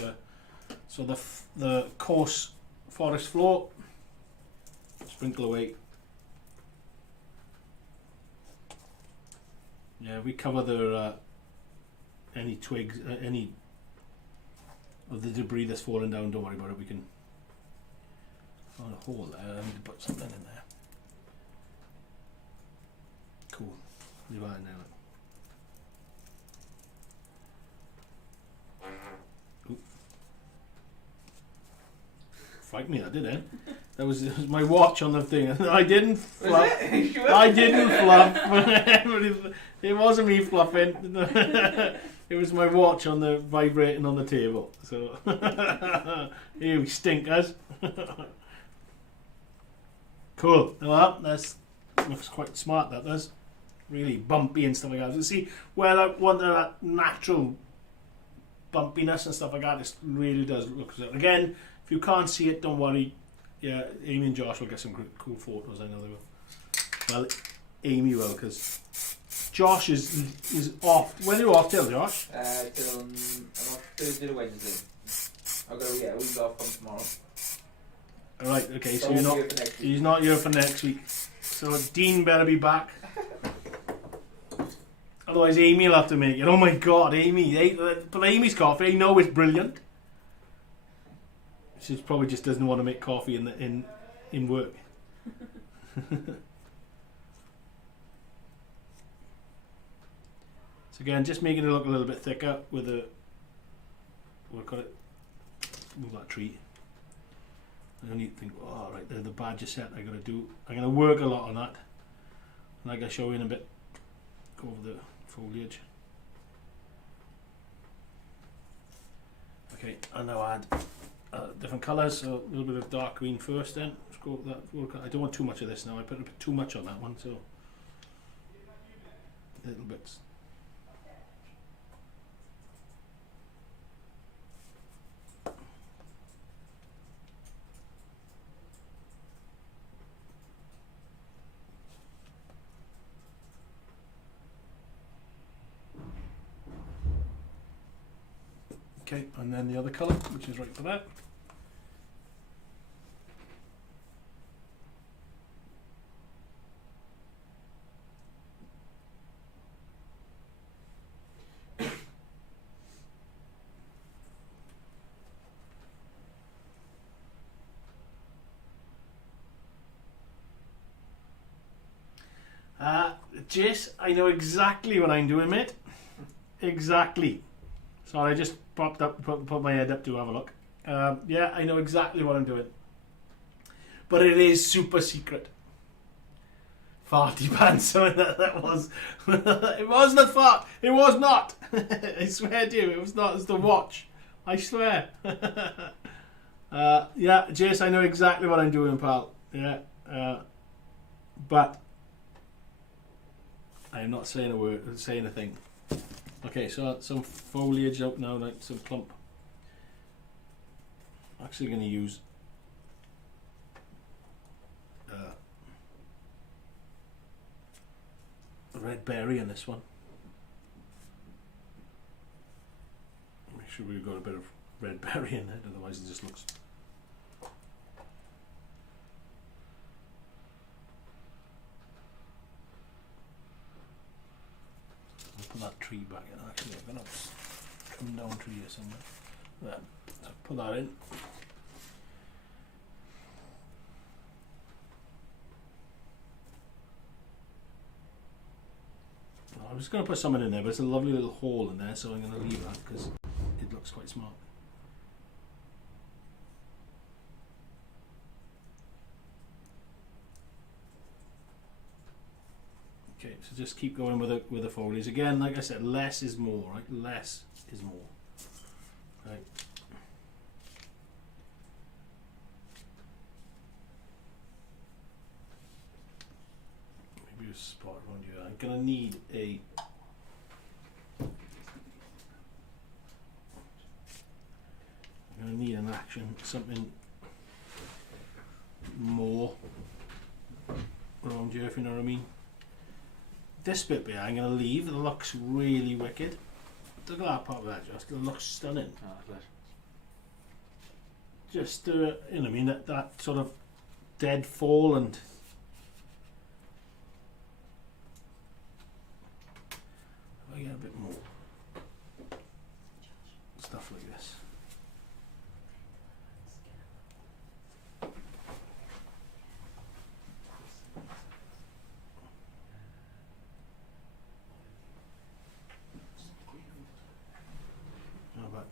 the coarse forest floor. Sprinkle away. Yeah, we cover the any twigs, any of the debris that's fallen down. Don't worry about it. We can find a hole there. I need to put something in there. Cool. Leave that in there. Oop. Fight me, that did it. That was my watch on the thing. I didn't fluff. I didn't fluff. It wasn't me fluffing. It was my watch on the vibrating on the table. So here we stinkers. Cool. Well, that's quite smart. That does really bumpy and stuff like that. So see where I want that natural bumpiness and stuff like that. It really does look good. Again, if you can't see it, don't worry. Yeah, Amy and Josh will get some cool photos. I know they will. Well, Amy will, because Josh is off. When are you off till, Josh? Till I'm off Thursday to Wednesday. I've got to get a week off from tomorrow. Alright, okay, so he's not here for next week. So Dean better be back. Otherwise Amy will have to make it. Oh my god, Amy. But Amy's coffee, I know it's brilliant. She probably just doesn't want to make coffee in work. So again, just making it look a little bit thicker with the. We've got it. Move that tree. I don't need to think. Oh, right, there's the badger set I got to do. I'm going to work a lot on that. Like I show you in a bit. Go over the foliage. Okay, and now add different colours. So a little bit of dark green first. Then let's go with that. I don't want too much of this now. I put a bit too much on that one. So little bits. Okay, and then the other colour, which is right for that. Jace, I know exactly what I'm doing, mate. Exactly. Sorry, I just popped up, put my head up to have a look. Yeah, I know exactly what I'm doing. But it is super secret. Farty pants, that was. It wasn't a fart. It was not. I swear to you, it was not. It's the watch. I swear. Yeah, Jace, I know exactly what I'm doing, pal. Yeah, but I'm not saying a word, saying a thing. Okay, so some foliage out now, like some clump. Actually, going to use red berry in this one. Make sure we've got a bit of red berry in it, otherwise it just looks. I'll put that tree back in. Actually, I'm going to come down tree here somewhere. There. So put that in. I was going to put something in there, but it's a lovely little hole in there, so I'm going to leave that because it looks quite smart. Okay, so just keep going with the foliage. Again, like I said, less is more, right? Less is more. Right. Maybe a spot around here. I'm gonna need a an action, something more around here, if you know what I mean. This bit here I'm going to leave. It looks really wicked. Look at that part of that, just. It looks stunning. Just, you know what I mean, that sort of dead fall and... If I get a bit more stuff like this.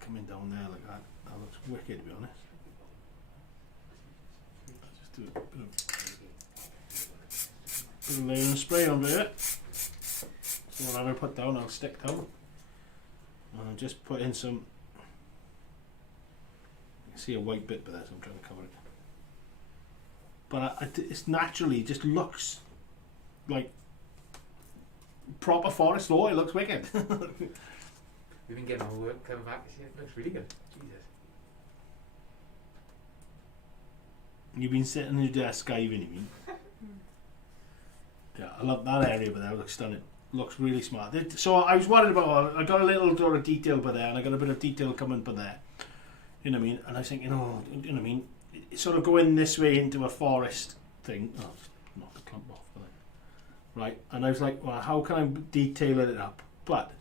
Coming down there like that, that looks wicked, to be honest. I'll just do a bit of layering spray under it. So whatever I put down, I'll stick down. And I'll just put in some. You can see a white bit there, so I'm trying to cover it. But it's naturally just looks like proper forest floor. It looks wicked. We've been getting our work coming back. It looks really good. Jesus. You've been sitting on your desk skiving, you mean? Yeah, I love that area, but that looks stunning. Looks really smart. So I was worried about. I got a little sort of detail by there, and I got a bit of detail coming by there. You know what I mean? And I was thinking, you know what I mean? It's sort of going this way into a forest thing. Oh, knock the clump off, right? And I was like, well, how can I detail it up? But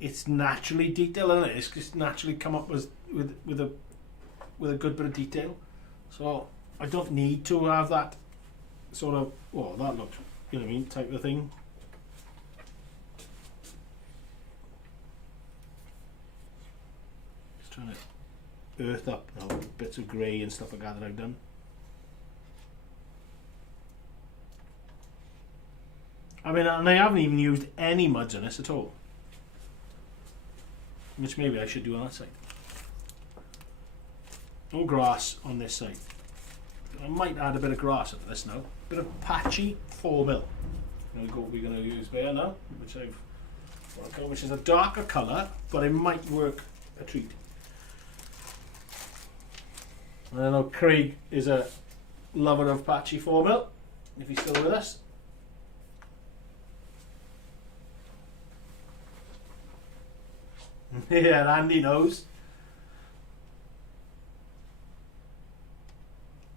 it's naturally detailed, isn't it? It's just naturally come up with a good bit of detail. So I don't need to have that sort of, well, that looks, you know what I mean, type of thing. Just trying to earth up, you know, bits of grey and stuff like that I've done. I mean, and I haven't even used any muds on this at all. Which maybe I should do on that side. No grass on this side. I might add a bit of grass into this now. A bit of patchy 4mm. We're going to use there now, which is a darker colour, but it might work a treat. And I know Craig is a lover of patchy 4mm, if he's still with us. Yeah, Andy knows.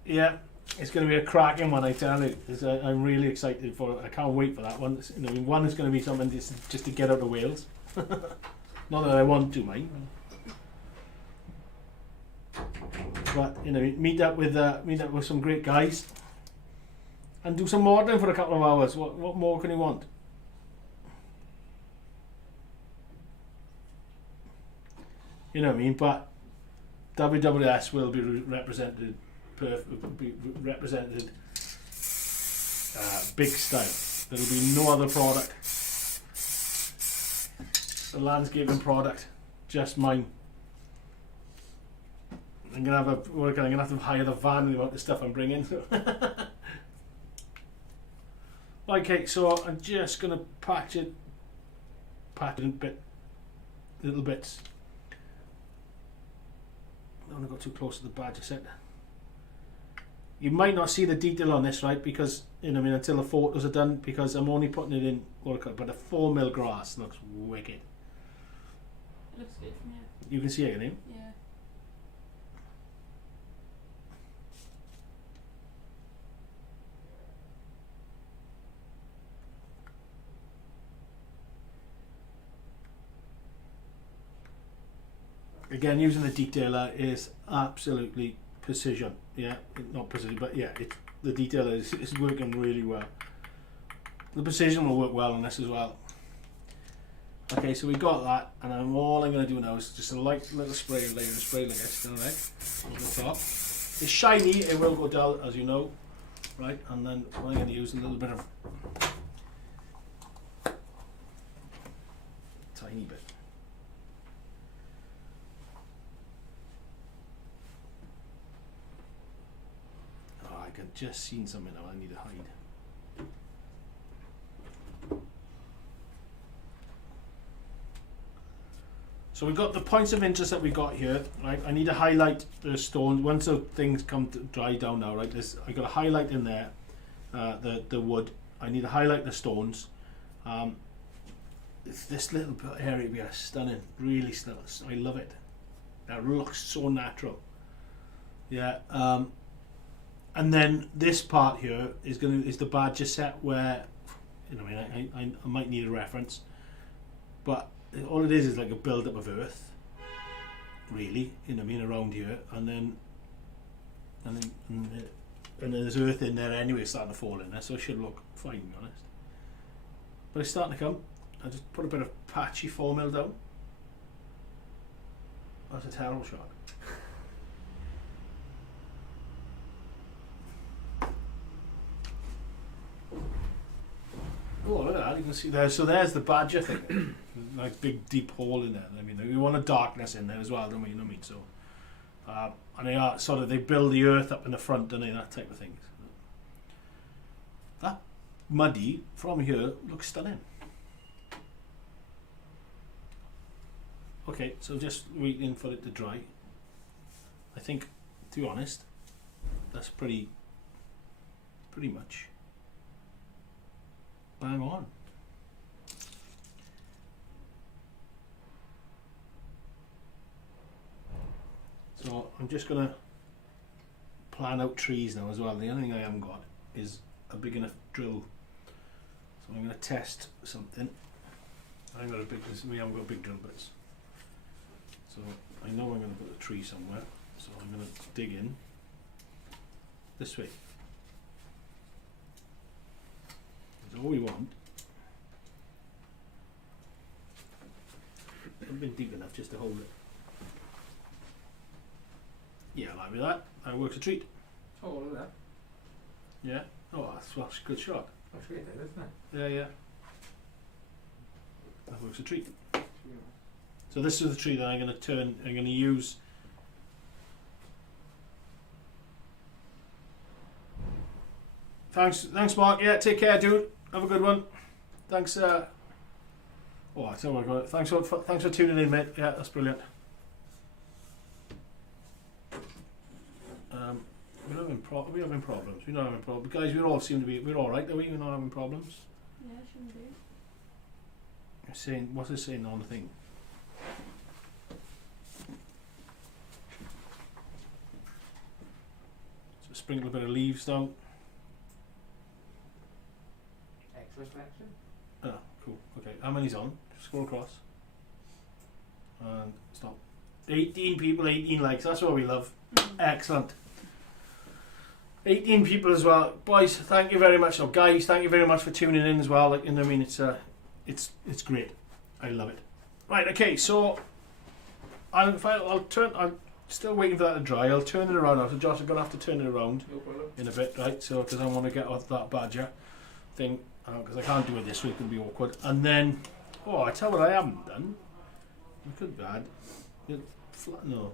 Yeah, it's going to be a cracking one, I tell you. I'm really excited for it. I can't wait for that one. You know, one is going to be something just to get out of Wales. Not that I want to, mate. But you know, meet up with some great guys and do some modelling for a couple of hours. What more can you want? You know what I mean? But WWS will be represented big style. There will be no other product. The landscaping product, just mine. I'm gonna have to hire the van with the amount of stuff I'm bringing. Okay, so I'm just gonna patch it in little bits. I don't want to go too close to the badge set. You might not see the detail on this, right? Because until the photos are done, because I'm only putting it in watercolor. But the 4mm grass looks wicked. It looks good from here. You can see it, can you? Yeah. Again, using the detailer is absolutely precision. Yeah, not precision, but yeah, the detailer is working really well. The precision will work well on this as well. Okay, so we got that, and all I'm going to do now is just a light little spray, layer of spray like this, right, over the top. It's shiny, it will go dull, as you know, right, and then I'm going to use a little bit of tiny bit. Oh, I can just see something now I need to hide. So we've got the points of interest that we got here, right? I need to highlight the stones once the things come to dry down now, right? I got a highlight in there, the wood. I need to highlight the stones. This little area here is stunning, really stunning. I love it. That looks so natural. Yeah. And then this part here is the badger set where, I might need a reference, but all it is like a build up of earth, really, around here, and then there's earth in there anyway, starting to fall in there, so it should look fine, to be honest. But it's starting to come. I just put a bit of patchy 4mm down. That's a terrible shot. Oh, look at that, you can see there. So there's the badger thing. Like big deep hole in there. We want a darkness in there as well, don't we? You know what I mean? So, and they are sort of, they build the earth up in the front, don't they? That type of thing. That muddy from here looks stunning. Okay, so just waiting for it to dry. I think, to be honest, that's pretty much bang on. So I'm just going to plan out trees now as well. The only thing I haven't got is a big enough drill. So I'm going to test something. I haven't got we haven't got big drill bits. So I know I'm going to put a tree somewhere. So I'm going to dig in this way. That's all we want. I've been deep enough just to hold it. Yeah, like with that. That works a treat. Oh, look at that. Yeah. Oh, that's a good shot. That's great, isn't it? Yeah, yeah. That works a treat. So this is the tree that I'm going to use. Thanks, Mark. Yeah, take care, dude. Have a good one. Thanks. I tell you what, thanks for tuning in, mate. Yeah, that's brilliant. We're having problems. We're not having problems, guys. We're all right, are we? We're not having problems. Yeah, shouldn't be. It's saying, what's it saying on the thing? So sprinkle a bit of leaves down. Extra selection. Oh, cool. Okay, how many's on? Scroll across. And stop. 18 people, 18 likes. That's what we love. Excellent. 18 people as well. Boys, thank you very much. So guys, thank you very much for tuning in as well. Like, it's great. I love it. Right, okay, so I'm still waiting for that to dry. I'll turn it around now. So Josh, I'm gonna have to turn it around in a bit, right? So because I want to get off that badger thing, because I can't do it this week, it'll be awkward. And then, I tell you what I haven't done. I could be bad. No.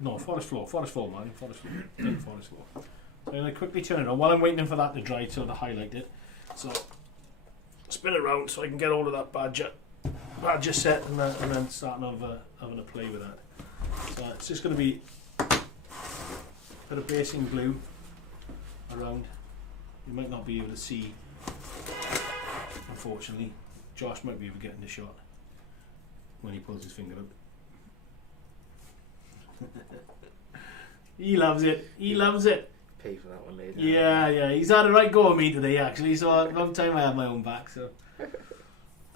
No, forest floor, man, forest floor, deep forest floor. So I'm going to quickly turn it on while I'm waiting for that to dry so to highlight it. So spin it around so I can get all of that badger set and then start having a play with that. So it's just going to be a bit of basing glue around. You might not be able to see, unfortunately. Josh might be able to get in the shot when he pulls his finger out. He loves it. He loves it. Pay for that one later. Yeah. He's had a right go at me today, actually. So a long time I had my own back. So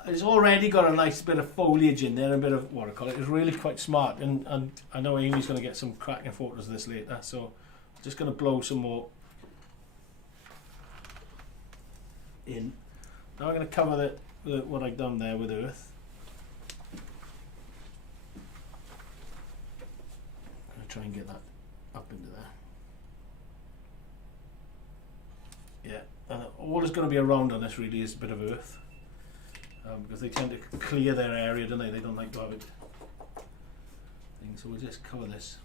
it's already got a nice bit of foliage in there, and a bit of what I call it. It's really quite smart, and I know Amy's going to get some cracking photos of this later. So I'm just going to blow some more in. Now I'm going to cover what I've done there with earth. I'm going to try and get that up into there. Yeah, and all is going to be around on this really is a bit of earth, because they tend to clear their area, don't they? They don't like to have it thing. So we'll just cover this.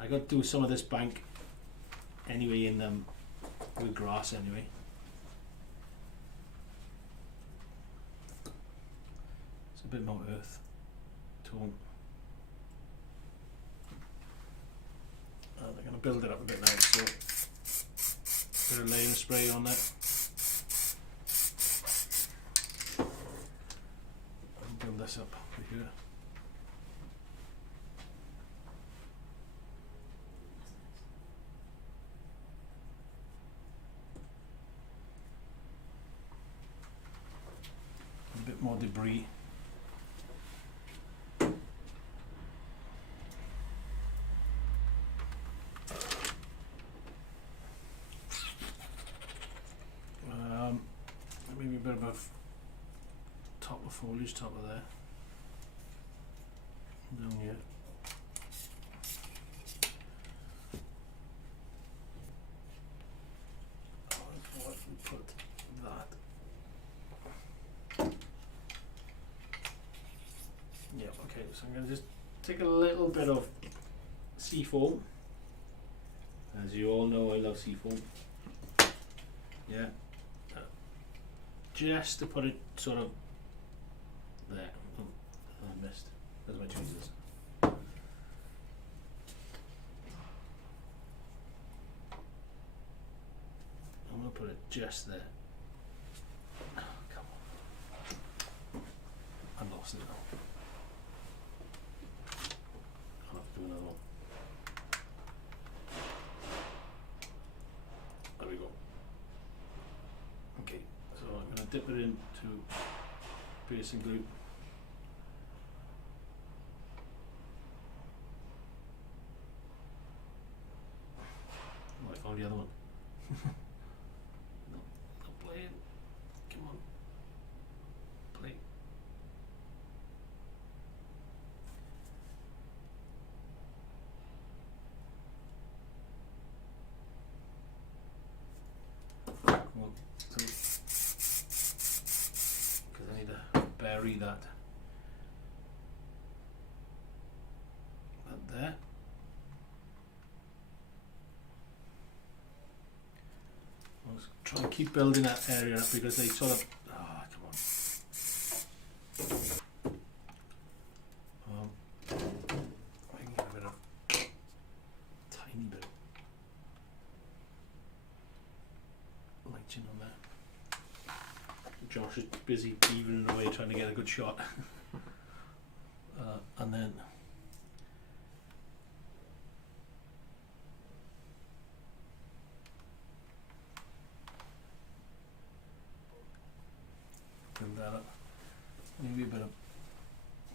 I got to do some of this bank anyway in with grass anyway. It's a bit more earth tone. They're going to build it up a bit now, so bit of layering spray on that. And build this up over here. A bit more debris. Maybe a bit of a top of foliage, top of there. Down here. What if we put that? Yeah, okay, so I'm going to just take a little bit of seafoam. As you all know, I love seafoam. Yeah. Just to put it sort of there. Oh, I missed. There's my tweezers. I'm going to put it just there. Oh, come on. I lost it now. I'll have to do another one. There we go. Okay. So I'm going to dip it into basing glue. Oh, I found the other one. No, not playing. Come on. Play. Come on. Because I need to bury that there. I'll just try and keep building that area up because they sort of come on. I can get a bit of tiny bit of lighting on there. Josh is busy beavering away trying to get a good shot. And then build that up. Maybe a bit of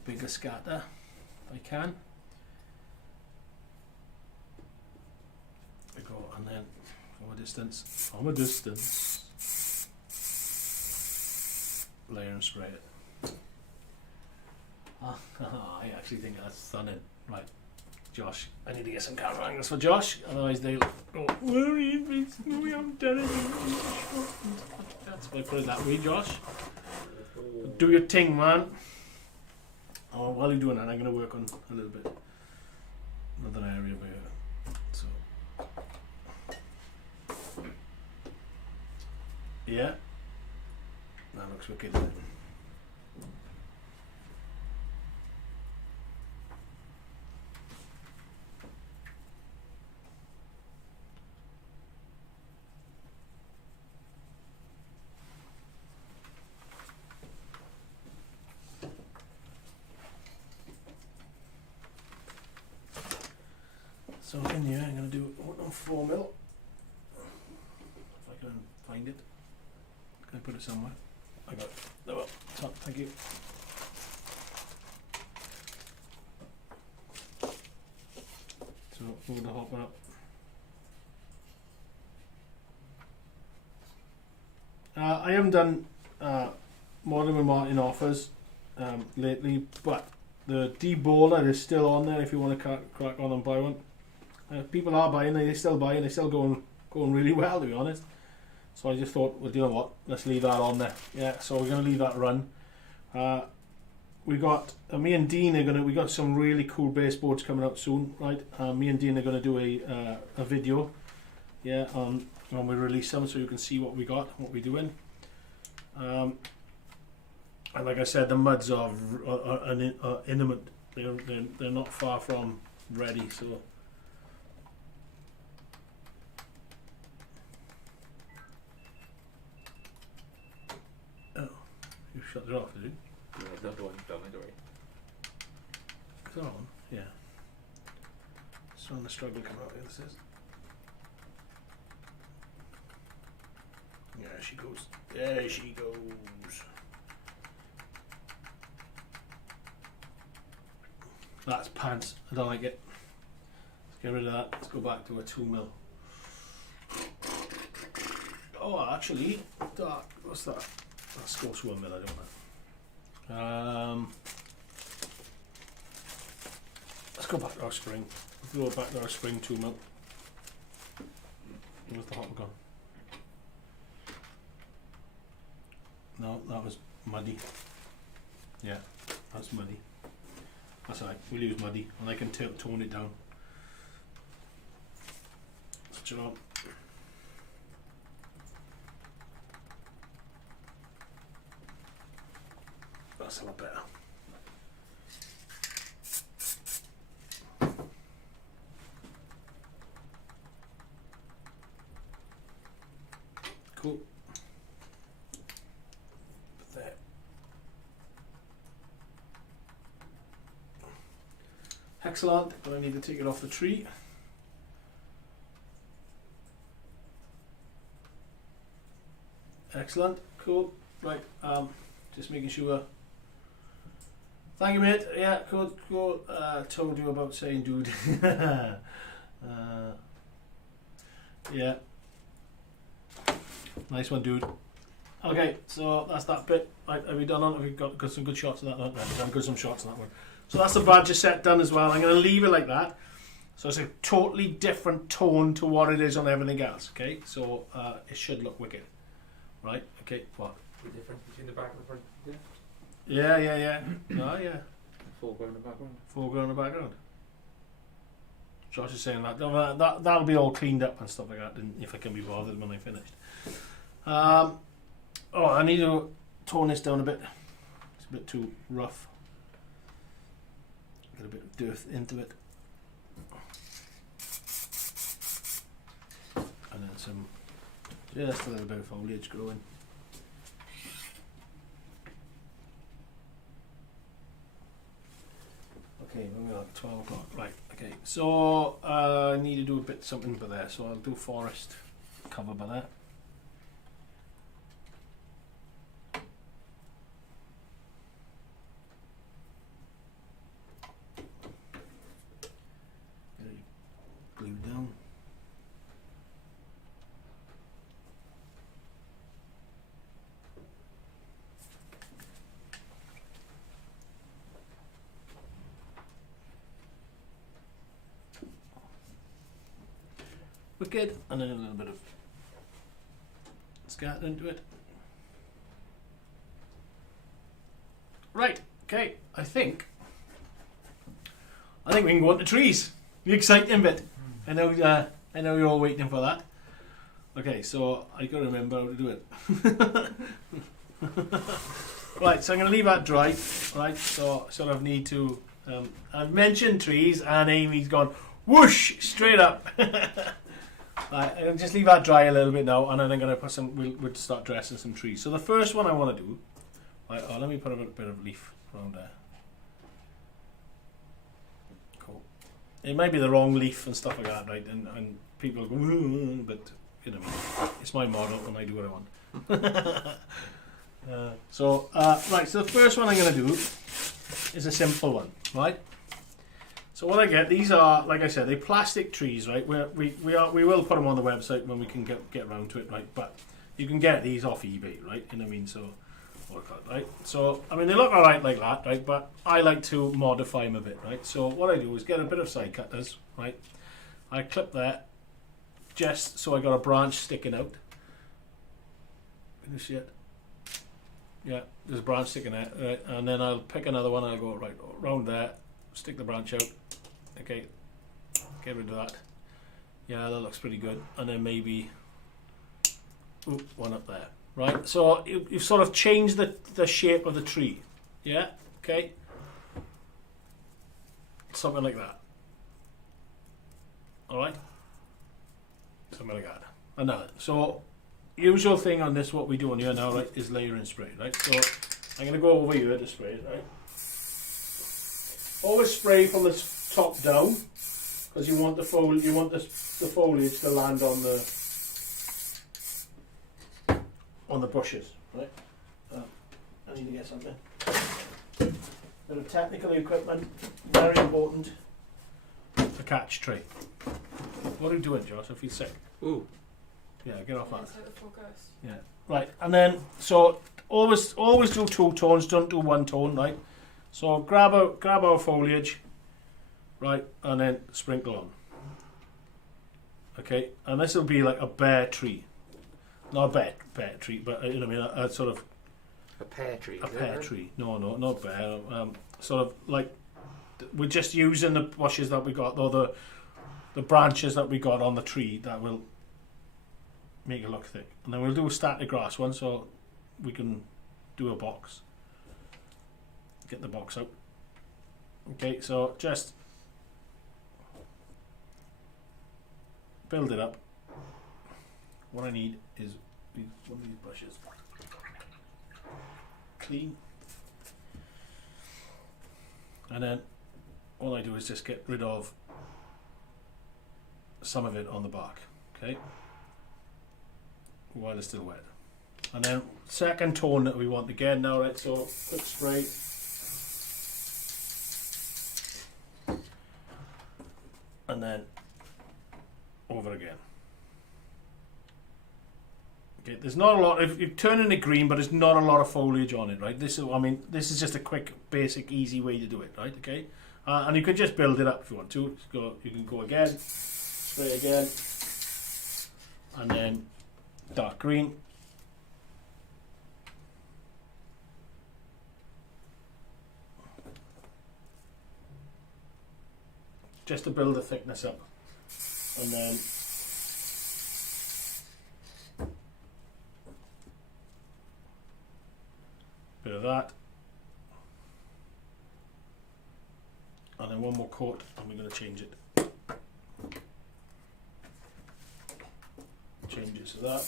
bigger scatter if I can. There we go, and then from a distance, layer and spray it. I actually think that's stunning. Right, Josh, I need to get some camera angles for Josh, otherwise they'll go, where is this? No, we haven't done it. That's why I put it that way, Josh. Do your thing, man. Oh, while you're doing that, I'm going to work on a little bit another area over here. So yeah, that looks wicked. So in here, I'm going to do 4 mil. If I can find it. Can I put it somewhere? I got it. There we go. Top, thank you. So we're going to hop it up. I haven't done Modern with Martyn offers lately, but the deboiler is still on there if you want to crack on and buy one. People are buying, they still buying, they're still going really well, to be honest. So I just thought, well, you know what, let's leave that on there. Yeah, so we're going to leave that run. We got me and Dean are we got some really cool baseboards coming out soon, right? Me and Dean are going to do a video, yeah, when we release them, so you can see what we got, what we're doing. And like I said, the muds are imminent. They're not far from ready, so. You shut it off, did you? Yeah, the other one's done it already. Is that on? Yeah. It's on the struggle come out here, this is. There she goes. There she goes. That's pants. I don't like it. Let's get rid of that. Let's go back to a 2 mil. Oh, actually, what's that? Let's go to 1 mil, I don't know. Let's go back to our spring. Let's go back to our spring 2 mil. Where's the hot gone? No, that was muddy. Yeah, that's muddy. That's alright, we'll use muddy and I can tone it down. Switch it on. That's a lot better. Cool. There. Excellent, but I need to take it off the tree. Excellent, cool. Right, just making sure. Thank you, mate. Yeah, cool. Told you about saying dude. Yeah. Nice one, dude. Okay, so that's that bit. Right, have we done on? Have we got some good shots of that? No, I've got some shots on that one. So that's the badger set done as well. I'm going to leave it like that. So it's a totally different tone to what it is on everything else. Okay, so it should look wicked. Right? Okay, what? The difference between the back and the front. Yeah. Yeah. Oh, yeah. Foreground and background. Foreground and background. Josh is saying that'll be all cleaned up and stuff like that, if I can be bothered when I finished. Oh, I need to tone this down a bit. It's a bit too rough. Get a bit of dirt into it. And then just a little bit of foliage growing. Okay, we're at 12 o'clock. Right, okay. So I need to do something by there. So I'll do forest cover by that. Get it glued down. Wicked, and then a little bit of scat into it. Right, okay, I think we can go on to trees. The exciting bit. I know you're all waiting for that. Okay, so I got to remember how to do it. Right, so I'm going to leave that dry. Right, so I sort of need to. I've mentioned trees, and Amy's gone whoosh straight up. Right, I'll just leave that dry a little bit now, and then I'm going to put some. We'll start dressing some trees. So the first one I want to do. Right, let me put a bit of leaf around there. Cool. It might be the wrong leaf and stuff like that, right? And people go, but you know, it's my model, and I do what I want. Right. So the first one I'm going to do is a simple one, right? So what I get, these are, like I said, they're plastic trees, right? We will put them on the website when we can get around to it, right? But you can get these off eBay, right? You know what I mean? So, right? So I mean, they look alright like that, right? But I like to modify them a bit, right? So what I do is get a bit of side cutters, right? I clip that just so I got a branch sticking out. Can you see it? Yeah, there's a branch sticking out, right? And then I'll pick another one. I'll go right around there, stick the branch out. Okay, get rid of that. Yeah, that looks pretty good. And then maybe one up there, right? So you've sort of changed the shape of the tree. Yeah, okay, something like that. All right, something like that. Another. So usual thing on this, what we do on here now, right, is layer and spray, right? So I'm going to go over here to spray it, right? Always spray from the top down, because you want the foliage to land on the bushes, right? I need to get something. Bit of technical equipment, very important. A catch tray. What are you doing, Josh? I feel sick. Ooh. Yeah, get off that. Focus. Yeah, right. And then, so always do two tones. Don't do one tone, right? So grab our foliage, right, and then sprinkle on. Okay, and this will be like a bare tree, not a bare tree, but you know what I mean, a sort of a pear tree. A pear tree. No, not bare. Sort of like we're just using the bushes that we got, or the branches that we got on the tree that will make it look thick. And then we'll do a static grass one, so we can do a box. Get the box out. Okay, so just build it up. What I need is one of these brushes. Clean. And then all I do is just get rid of some of it on the bark. Okay, while it's still wet. And then second tone that we want again now, right? So quick spray. And then over again. Okay, there's not a lot. If you turn into green, but there's not a lot of foliage on it, right? This is just a quick, basic, easy way to do it, right? Okay, and you can just build it up if you want to. You can go again, spray again, and then dark green. Just to build the thickness up, and then bit of that, and then one more coat, and we're going to change it. Change it to that.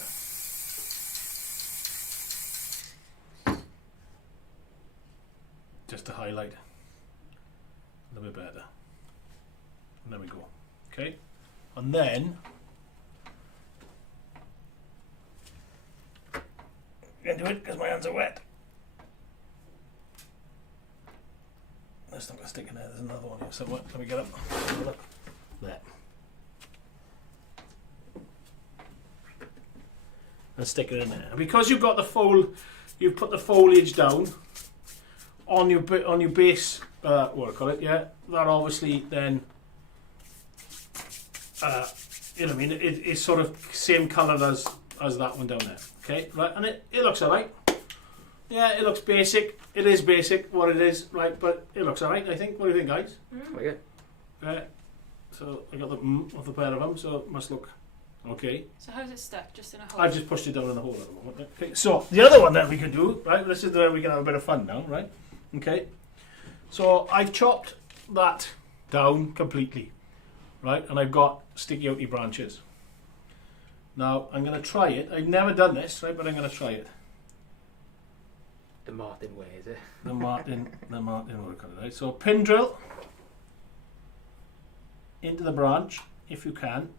Just to highlight a little bit better. And there we go. Okay, and then I'm going to do it because my hands are wet. That's not going to stick in there. There's another one here somewhere. Let me get up. There. And stick it in there. And because you've got you've put the foliage down on your base. What I call it? Yeah. That obviously then. You know what I mean? It's sort of same colour as that one down there. Okay, right, and it looks alright. Yeah, it looks basic. It is basic, what it is, right? But it looks alright, I think. What do you think, guys? Okay. So I got the of the pair of them, so it must look okay. So how's it stuck? Just in a hole? I've just pushed it down in the hole at the moment. Okay, so the other one that we can do, right, this is where we can have a bit of fun now, right? Okay, so I've chopped that down completely, right, and I've got sticky outy branches. Now I'm going to try it. I've never done this, right, but I'm going to try it. The Martyn way, is it? The Martyn, what do you call it, right? So pin drill into the branch if you can.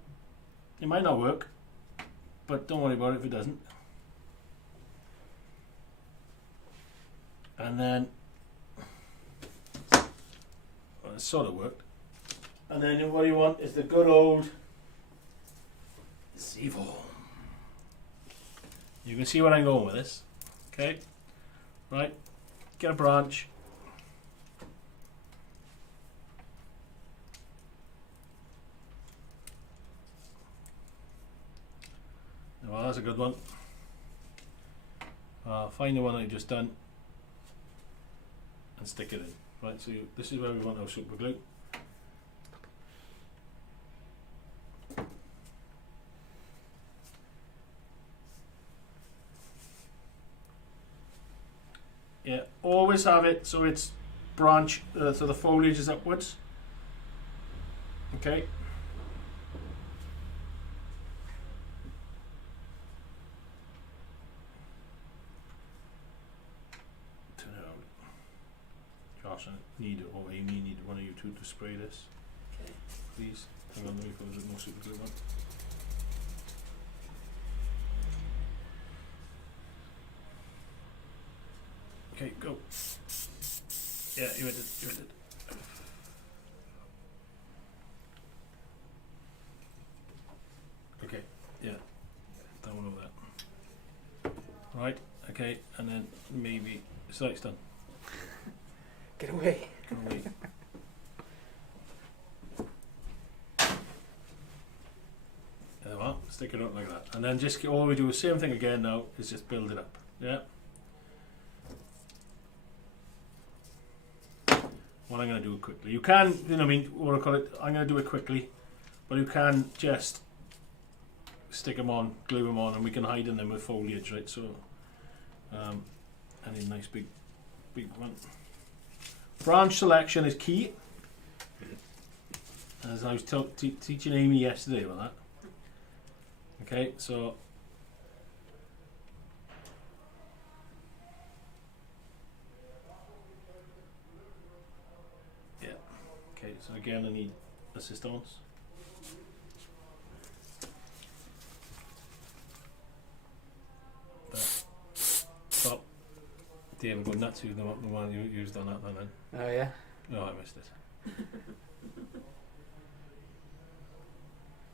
It might not work, but don't worry about it if it doesn't. And then, well, it sort of worked. And then what you want is the good old Zevo. You can see where I'm going with this. Okay, right, get a branch. Well, that's a good one. Find the one that you just done and stick it in. Right, so this is where we want our super glue. Yeah, always have it so it's branch, so the foliage is upwards. Okay. Josh, I need, or Amy, need one of you two to spray this. Okay. Please. Hang on, let me put a bit more super glue on. Okay, go. Yeah, you hit it, you hit it. Okay, yeah. That one over there. Right, okay, and then maybe, so it's done. Get away. Away. There we are. Stick it up like that, and then just all we do the same thing again now is just build it up. Yeah. What I'm going to do quickly. You can, you know, what I mean, what I call it. I'm going to do it quickly, but you can just stick them on, glue them on, and we can hide in them with foliage, right? So, any nice big one. Branch selection is key, as I was teaching Amy yesterday about that. Okay, so yeah, okay, so again I need assistance. Top. David go nuts using the one you used on that one then. Oh yeah? No, I missed it.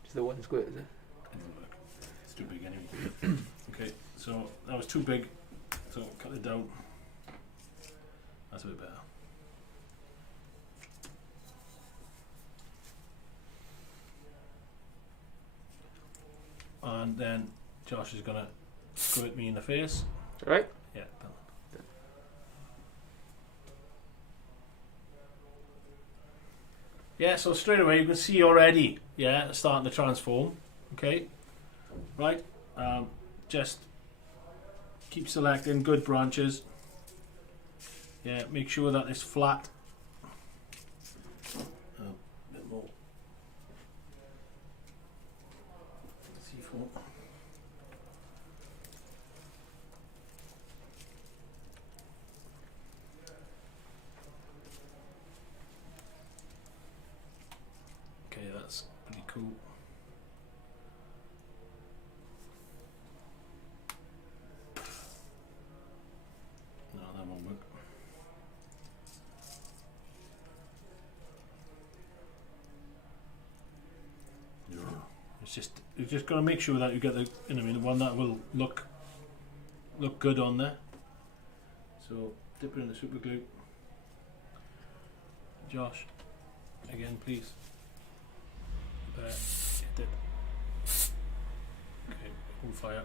Just the one squirt, is it? It didn't work. It's too big anyway. Okay, so that was too big, so cut it down. That's a bit better. And then Josh is gonna squirt me in the face. Right? Yeah, done. Yeah, so straight away you can see already, yeah, it's starting to transform. Okay, right, just keep selecting good branches. Yeah, make sure that it's flat. A bit more. C4. Okay, that's pretty cool. No, that won't work. Yeah. It's just, you just got to make sure that you get the, you know, the one that will look good on there. So dip it in the super glue. Josh, again, please. There, dip. Okay, hold fire.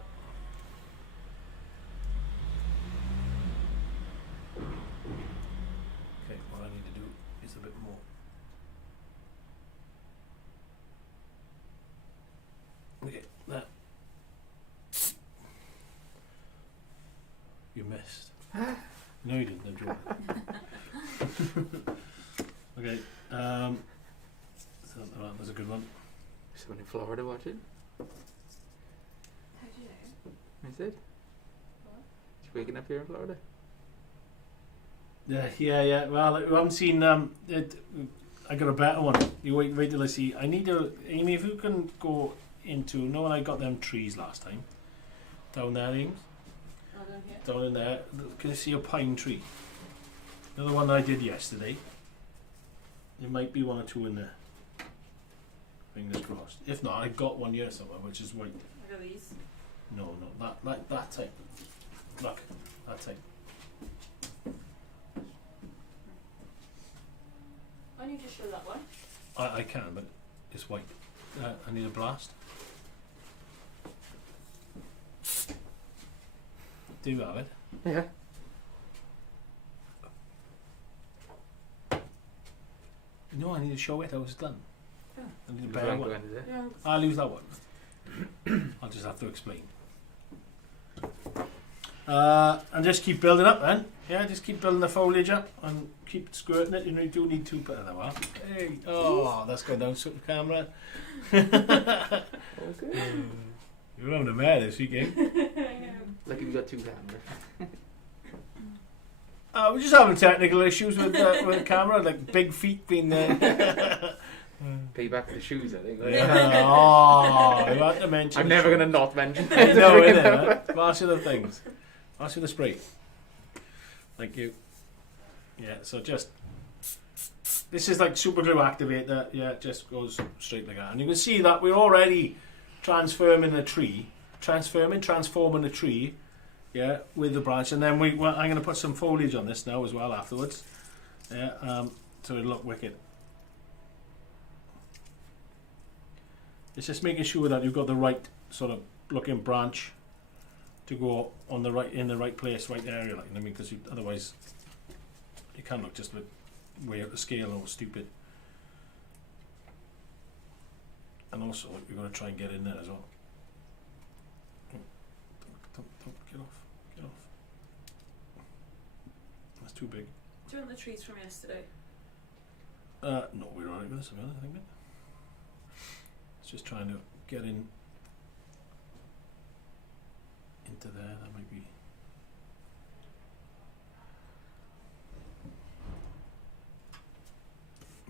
Okay, what I need to do is a bit more. wicket. There. You missed. No, you didn't. I'm joking. Okay. So that was a good one. Someone in Florida watching. How do you know? I said. What? She's waking up here in Florida. Yeah. Well, we haven't seen. I got a better one. You wait till I see. I need to. Amy, if you can go into. No, when I got them trees last time. Down there, Amy. Oh, down here. Down in there. Can you see a pine tree? Another one I did yesterday. There might be one or two in there. Fingers crossed. If not, I got one here somewhere, which is white. Look at these. No, that type. Look, that type. Why don't you just show that one? I can, but it's white. I need a blast. Do you have it? Yeah. No, I need to show it. I was done. Oh. I need a The better blank one. one, is it? Yeah. I'll use that one. I'll just have to explain. And just keep building up then. Yeah, just keep building the foliage up and keep squirting it. You do need two better than that. Hey, oh, that's going down to the camera. Okay. You're having a mare this weekend. Lucky we got two cameras. We're just having technical issues with the camera, like big feet being there. Pay back for the shoes, I think. Yeah. Oh, you have to mention. I'm never going to not mention No, it. innit? Pass you the things. Pass you the spray. Thank you. Yeah, so just. This is like super glue activator. Yeah, it just goes straight like that. And you can see that we're already transforming the tree. Transforming the tree. Yeah, with the branch. And then I'm going to put some foliage on this now as well afterwards. Yeah, so it'll look wicked. It's just making sure that you've got the right sort of looking branch to go on the right in the right place, right area. Like, I mean, because otherwise you can look just way out of scale or stupid. And also, you're going to try and get in there as well. Don't get off. That's too big. Do you want the trees from yesterday? No, we're alright with this. I think. It's just trying to get into there. That might be.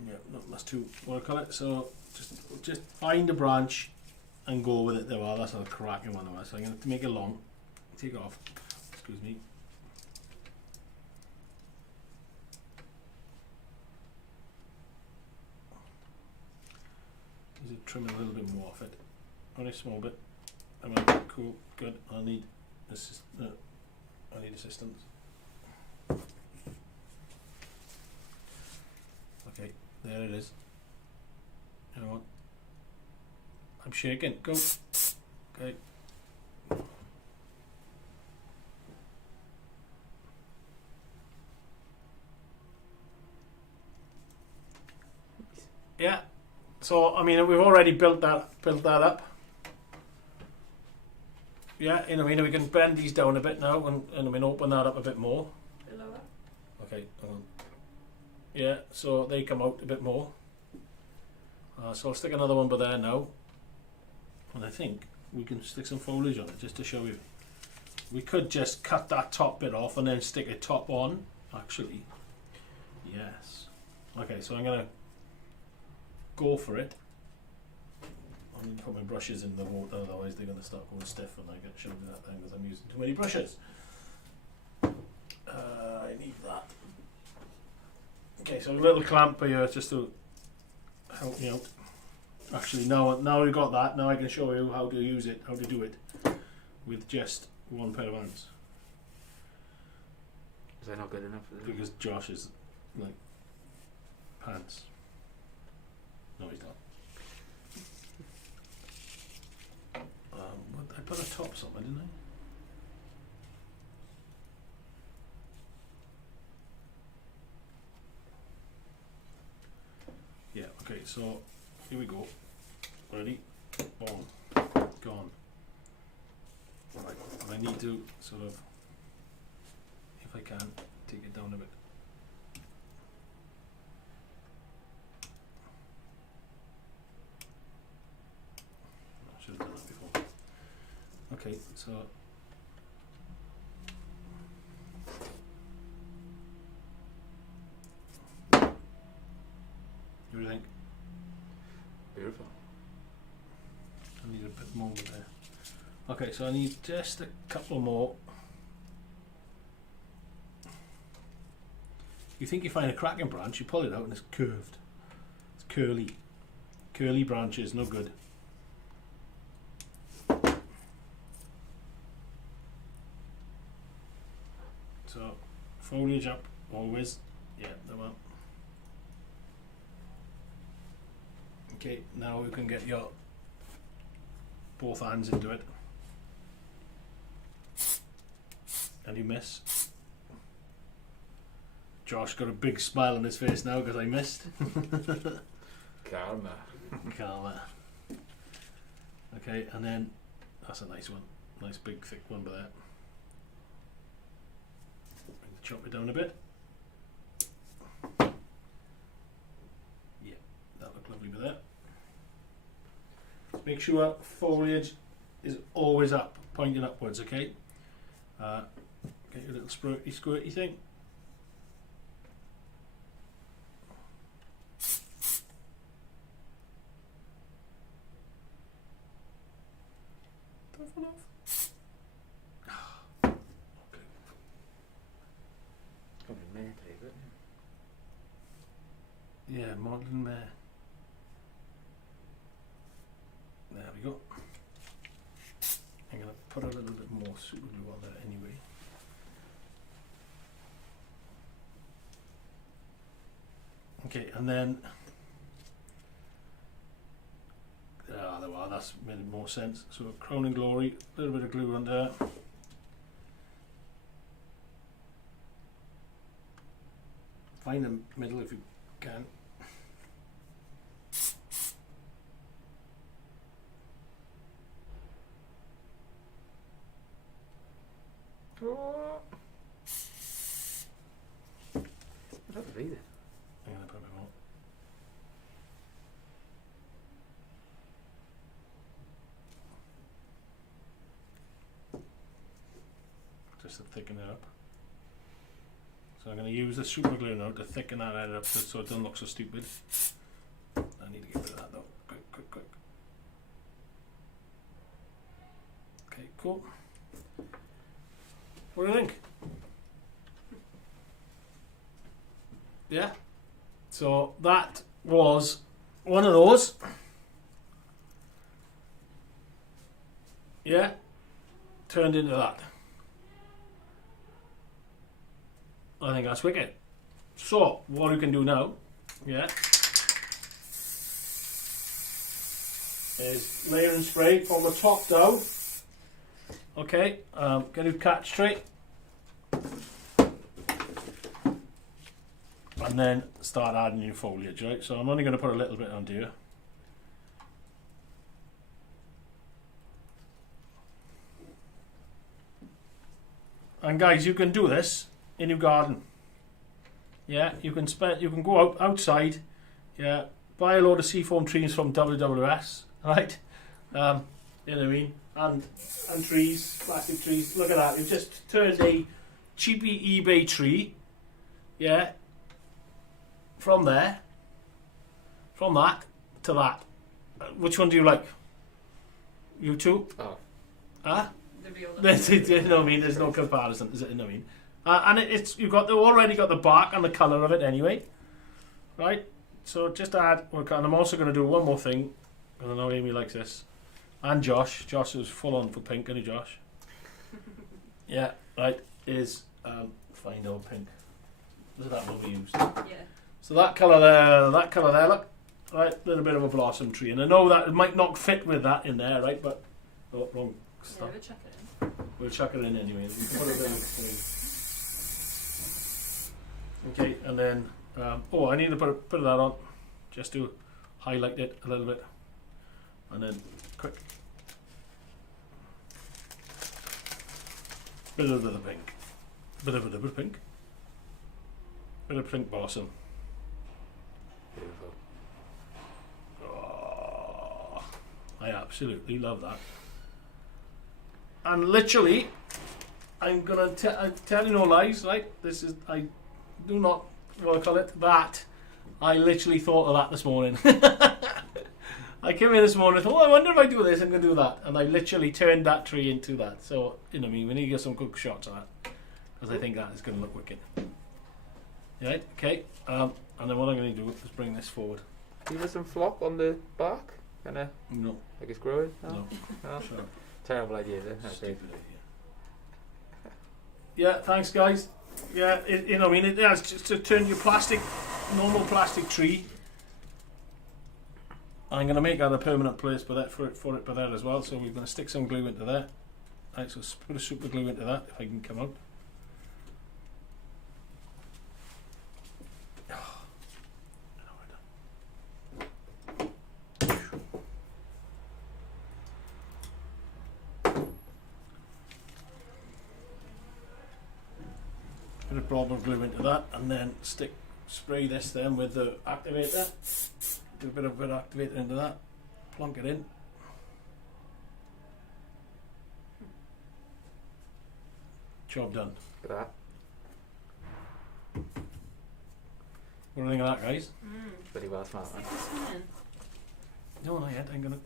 Yeah, no, that's too. What do I call it? So just find a branch and go with it. There, well, that's a cracking one. So I'm going to make it long. Take it off. Excuse me. Just trim a little bit more off it. Only a small bit. Cool, good. I need assistance. Okay, there it is. You know what? I'm shaking. Go. Okay. Yeah. So I mean, we've already built that up. Yeah, you know, we can bend these down a bit now, and I mean, open that up a bit more. A bit lower. Okay. Yeah, so they come out a bit more. So I'll stick another one by there now, and I think we can stick some foliage on it just to show you. We could just cut that top bit off and then stick a top on. Actually, yes. Okay, so I'm gonna go for it. I'm going to put my brushes in the water, otherwise they're going to start going stiff and I get shown that thing because I'm using too many brushes. I need that. Okay, so a little clamp here just to help me out. Actually, now we've got that, now I can show you how to use it, how to do it with just one pair of hands. Is that not good enough? Because Josh is like pants. No, he's not. I put a top somewhere, didn't I? Yeah, okay, so here we go. Ready? Boom. gone. Right, and I need to sort of, if I can, take it down a bit. I should have done that before. Okay, so what do you think? Beautiful. I need a bit more over there. Okay, so I need just a couple more. You think you find a cracking branch, you pull it out and it's curved. It's curly. Curly branches, no good. So, foliage up, always. Yeah, the one. Okay, now we can get your both hands into it. And you miss. Josh got a big smile on his face now because I missed. Karma. Karma. Okay, and then that's a nice one. Nice big thick one by that. Chop it down a bit. Yeah, that looked lovely with that. Make sure foliage is always up, pointing upwards, okay? Get your little squirty thing. Don't fall off. Okay. Probably mare type, isn't it? Yeah, modern mare. There we go. I'm going to put a little bit more super glue on there anyway. Okay, and then there we are, that's made more sense. So crown and glory, a little bit of glue under. Find the middle if you can. That's breathing. I'm going to put a bit more. Just to thicken it up. So I'm going to use the super glue now to thicken that area up so it doesn't look so stupid. I need to get rid of that though. Quick. Okay, cool. What do you think? Yeah? So that was one of those. Yeah? Turned into that. I think that's wicked. So, what we can do now, yeah, is layer and spray from the top down. Okay, get your catch tray. And then start adding your foliage, right? So I'm only going to put a little bit onto here. And guys, you can do this in your garden. Yeah, you can go outside, yeah, buy a load of seafoam trees from WWS, right? You know what I mean? And trees, plastic trees. Look at that. You've just turned a cheapy eBay tree, yeah, from that to that. Which one do you like? You two? Oh. The real You know what I mean? There's no comparison, is it? You know what I mean? And it's already got the bark and the colour of it anyway, right? So just add. And I'm also going to do one more thing. I don't know Amy likes this, and Josh. Josh is full on for pink, isn't he, Josh? Yeah, right. Is fine old pink. This is that one we used. Yeah. So that colour there, look, right? A little bit of a blossom tree, and I know that it might not fit with that in there, right? But wrong stuff. Yeah, we'll chuck it in. We'll chuck it in anyway. We can put a bit of okay, and then I need to put that on just to highlight it a little bit, and then quick bit of the pink. Bit of pink. Bit of pink blossom. Beautiful. Oh, I absolutely love that. And literally, I'm tell you no lies, right? This is, I do not, what I call it, that. I literally thought of that this morning. I came in this morning and thought, oh, I wonder if I do this, I'm going to do that. And I literally turned that tree into that. So, you know what I mean, we need to get some good shots of that. Because I think that is going to look wicked. Right, okay. And then what I'm going to do is bring this forward. Do you have some flop on the bark? Kinda No. like it's growing? No. No? Sure. Terrible idea, isn't it? Stupid idea. Yeah, thanks guys. Yeah, you know, I mean, it's just to turn your normal plastic tree. I'm going to make that a permanent place for it by there as well. So we're going to stick some glue into there. Right, so put a super glue into that if I can come out. Bit of blob of glue into that, and then spray this then with the activator. Do a bit of activator into that, plonk it in. Job done. Look at that. What do you think of that, guys? Pretty well smart, man. No, not yet. I'm gonna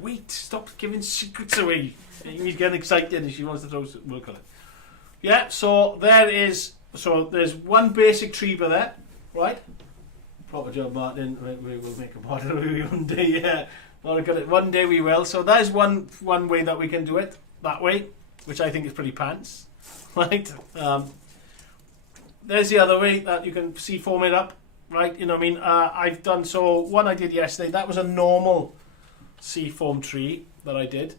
wait. Stop giving secrets away. He's getting excited and she wants to throw some work on it. Yeah, so there's one basic tree by there, right? Proper job, Martin. We will make a model one day, yeah. One day we will. So there's one way that we can do it, that way, which I think is pretty pants, right? There's the other way that you can foam it up, right? You know what I mean? I've done, so one I did yesterday, that was a normal foam tree that I did.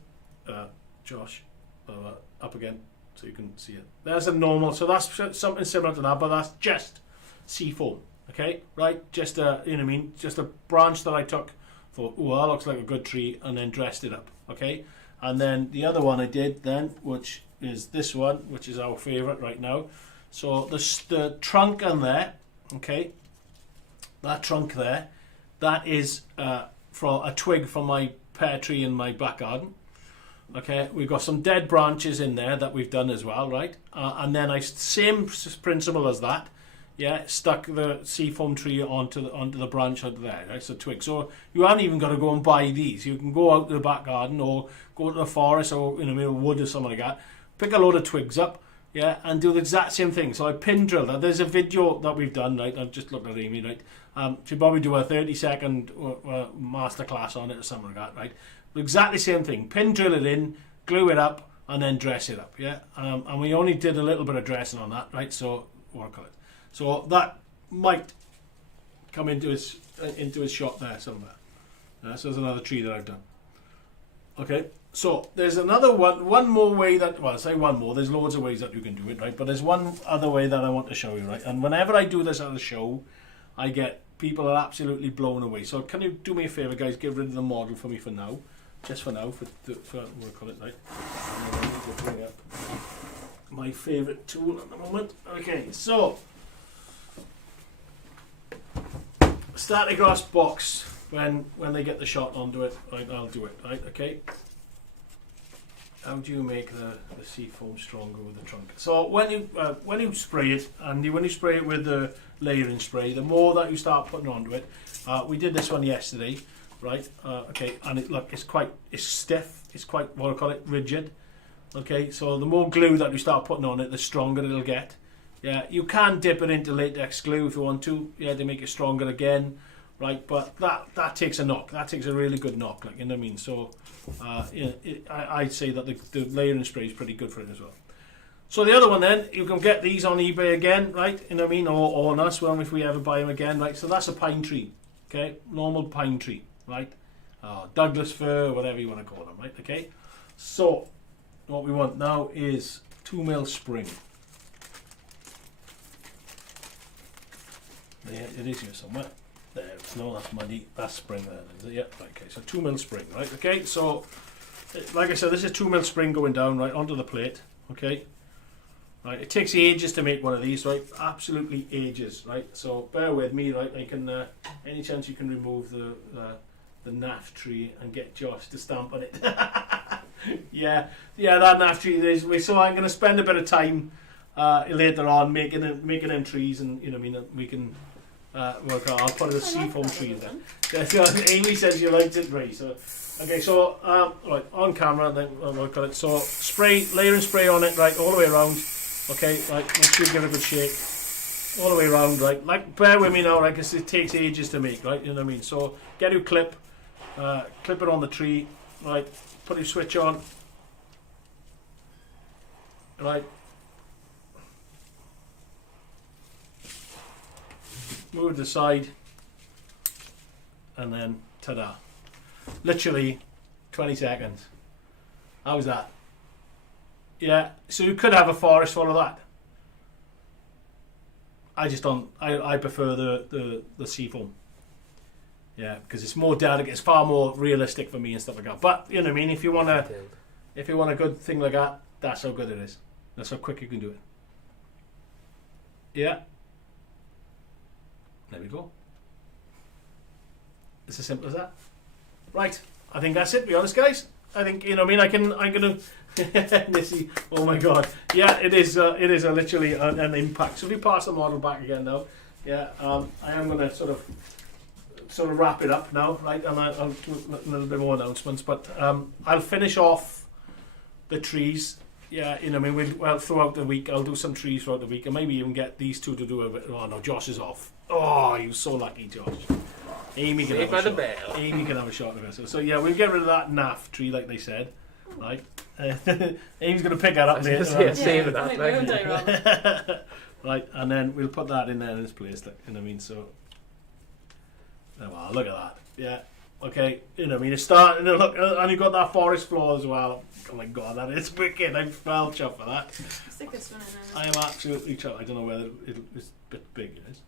Josh, up again. So you can see it. There's a normal, so that's something similar to that, but that's just foam. Okay, right? Just you know what I mean? Just a branch that I took, thought, oh, that looks like a good tree, and then dressed it up. Okay, and then the other one I did then, which is this one, which is our favourite right now. So the trunk on there, okay, that trunk there, that is from a twig from my pear tree in my back garden. Okay, we've got some dead branches in there that we've done as well, right? And then same principle as that, yeah, stuck the seafoam tree onto the branch out there, right? So twig. So you haven't even got to go and buy these. You can go out to the back garden or go to the forest or wood or something like that. Pick a load of twigs up, yeah, and do the exact same thing. So I pin drill that. There's a video that we've done, right? I've just looked at Amy, right? She'll probably do a 30-second masterclass on it or something like that, right? Exactly same thing. Pin drill it in, glue it up, and then dress it up. Yeah, and we only did a little bit of dressing on that, right? So work on it. So that might come into his shot there somewhere. So there's another tree that I've done. Okay, so there's another one more way that, well, I say one more. There's loads of ways that you can do it, right? But there's one other way that I want to show you, right? And whenever I do this at a show, I get people are absolutely blown away. So can you do me a favour, guys? Get rid of the model for me for now. Just for now, for work on it, right? And then I need to bring up my favourite tool at the moment. Okay, so static glass box. When they get the shot onto it, right? I'll do it, right? Okay. How do you make the seafoam stronger with the trunk? So when you spray it, and when you spray it with the layering spray, the more that you start putting onto it. We did this one yesterday. Right, okay, and it's stiff, it's quite, what I call it, rigid. Okay, so the more glue that you start putting on it, the stronger it'll get. Yeah, you can dip it into latex glue if you want to, yeah, to make it stronger again, right? But that takes a knock, that takes a really good knock, like, you know what I mean? So, I'd say that the layering spray is pretty good for it as well. So the other one then, you can get these on eBay again, right? You know what I mean? Or on us, well, if we ever buy them again, right? So that's a pine tree, okay? Normal pine tree. Right, Douglas fir, whatever you want to call them, right? Okay, so what we want now is 2mm spring. There it is here somewhere. There, no, that's muddy. That's spring there. Is it? Yeah. Right, okay, so 2mm spring, right? Okay, so like I said, this is 2mm spring going down right onto the plate. Okay, Right, it takes ages to make one of these, right? Absolutely ages, right? So bear with me, right? I can, any chance you can remove the naff tree and get Josh to stamp on it. yeah, that naff tree is. So I'm going to spend a bit of time later on making them trees, and you know, what I mean, we can work out. I'll put a seafoam tree in there. So Amy says you liked it, right? So okay, so right on camera, then I'll got it. So layering spray on it, right, all the way around. Okay, like make sure you give it a good shake all the way around, right? Like bear with me now, right? Because it takes ages to make, right? You know what I mean? So get your clip it on the tree, right? Put your switch on, right? Move it to the side, and then ta-da! Literally 20 seconds. How was that? Yeah, so you could have a forest full of that. I just don't. I prefer the seafoam. Yeah, because it's more delicate. It's far more realistic for me and stuff like that. But you know what I mean. If you want a good thing like that, that's how good it is. That's how quick you can do it. Yeah. There we go. It's as simple as that. Right. I think that's it. To be honest, guys. I think you know. What I mean, I'm gonna. Missy, oh my god, yeah, it is literally an impact. So if we pass the model back again now, yeah, I am going to sort of wrap it up now, right, and I'll do a little bit more announcements, but I'll finish off the trees, yeah, you know, I mean, throughout the week, I'll do some trees throughout the week, and maybe even get these two to do a bit. Oh no, Josh is off. Oh, he was so lucky, Josh. Amy can have a shot. Amy can have a shot of it. So yeah, we'll get rid of that naff tree, like they said, right. Amy's going to pick that up later. Save that. Right, and then we'll put that in there in its place. Like, you know what I mean? So, oh, wow, look at that. Yeah. Okay. You know what I mean? It's starting to look, and you've got that forest floor as well. Oh my god, that is wicked. I'm well chuffed for that. Stick this one in there. I am absolutely chuffed. I don't know whether it's a bit big. It is.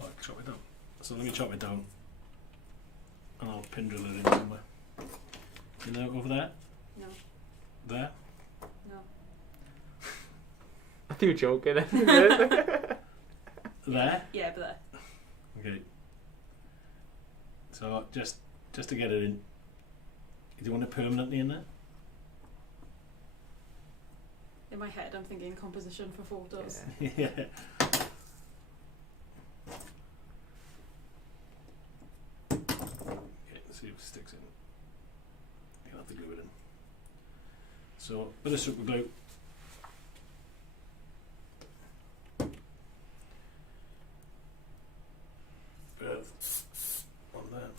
Oh, I'll chop it down. So let me chop it down, and I'll pin drill it in somewhere. You know, over there. No. There? No. I think you're joking. There? Yeah, but there. Okay. So just to get it in. Do you want it permanently in there? In my head, I'm thinking composition for photos. Yeah. Okay, let's see if it sticks in. You'll have to glue it in. So, bit of super glue. On there.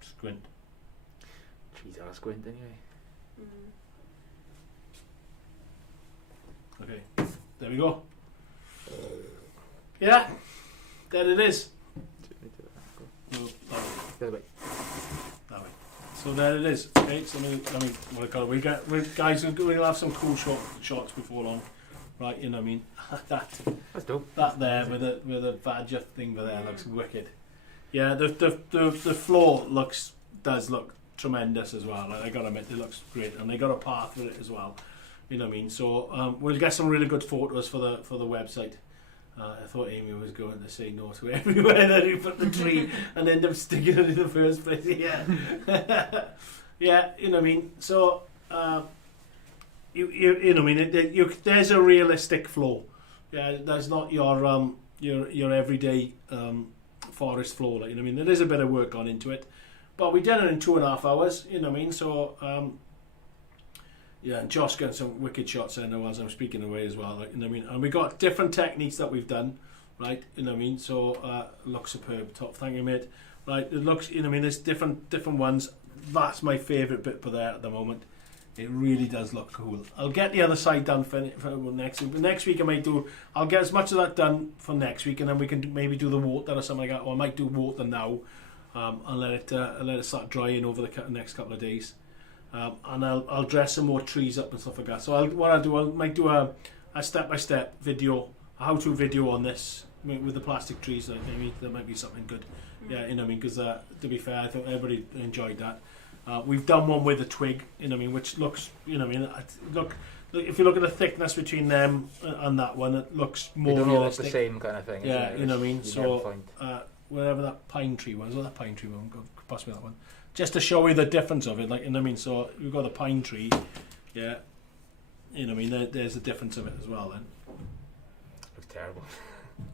Squint. Jeez, I'll squint anyway. Okay, there we go. Yeah, there it is. No, that way. That way. So there it is. Okay, so let me what I call it. Guys, we'll have some cool shots before long, right? You know what I mean? That's dope. That there with the badger thing there looks wicked. Yeah, the floor does look tremendous as well. Like, I gotta admit, it looks great, and they got a path with it as well. You know what I mean? So we'll get some really good photos for the website. I thought Amy was going to say no to everywhere that you put the tree and end up sticking it in the first place. Yeah, yeah. You know what I mean? So you know what I mean? There's a realistic flow. Yeah, that's not your everyday forest floor. Like, you know what I mean? There is a bit of work gone into it, but we did it in 2.5 hours. You know what I mean? So. Yeah, and Josh got some wicked shots in there as I'm speaking away as well. Like, you know what I mean? And we got different techniques that we've done, right? You know what I mean? So looks superb. Top, thank you, mate. Right, it looks. You know what I mean? There's different ones. That's my favourite bit for there at the moment. It really does look cool. I'll get the other side done for next week. But next week I'll get as much of that done for next week, and then we can maybe do the water or something like that. Or I might do water now, and let it start drying over the next couple of days. And I'll dress some more trees up and stuff like that. So what I'll do, I might do a a step-by-step video, a how-to video on this with the plastic trees. I mean, that might be something good. Yeah, you know what I mean? Because to be fair, I think everybody enjoyed that. We've done one with a twig, you know what I mean, which looks, you know what I mean, look, if you look at the thickness between them and that one, it looks more they don't all look realistic. the same kind of thing. Yeah, you know what I mean. You So never find. wherever that pine tree was, that pine tree one, pass me that one, just to show you the difference of it. Like, you know what I mean. So we've got the pine tree, yeah. You know what I mean. There's the difference of it as well. Then Looks terrible.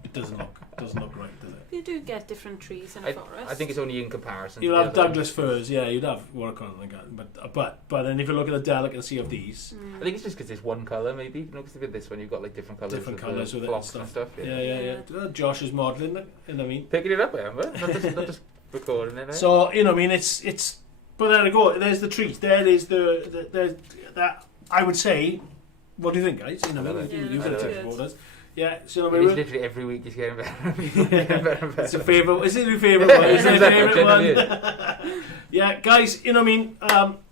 it doesn't look right, does it? You do get different trees in a forest. I think it's only in comparison. You'll to the have other Douglas firs, yeah. You'd have work on it like that, but then if you look at the delicacy of these, I think it's just because it's one colour, maybe. You know, because with this one you've got like different colours. different colours with it and flocks stuff. Yeah. Yeah. Josh is modelling it, you know what I mean. Picking it up, Amber. Not just recording it. Eh? So you know, what I mean, it's. But there you go. There's the trees. There is the that I would say. What do you think, guys? You know, I love it. you've I got love to it. take us. Yeah, so It is literally every week he's getting better. Getting better and better. It's a favourite. Is it your favourite one? Is it your favourite one? Yeah, guys. You know what I mean.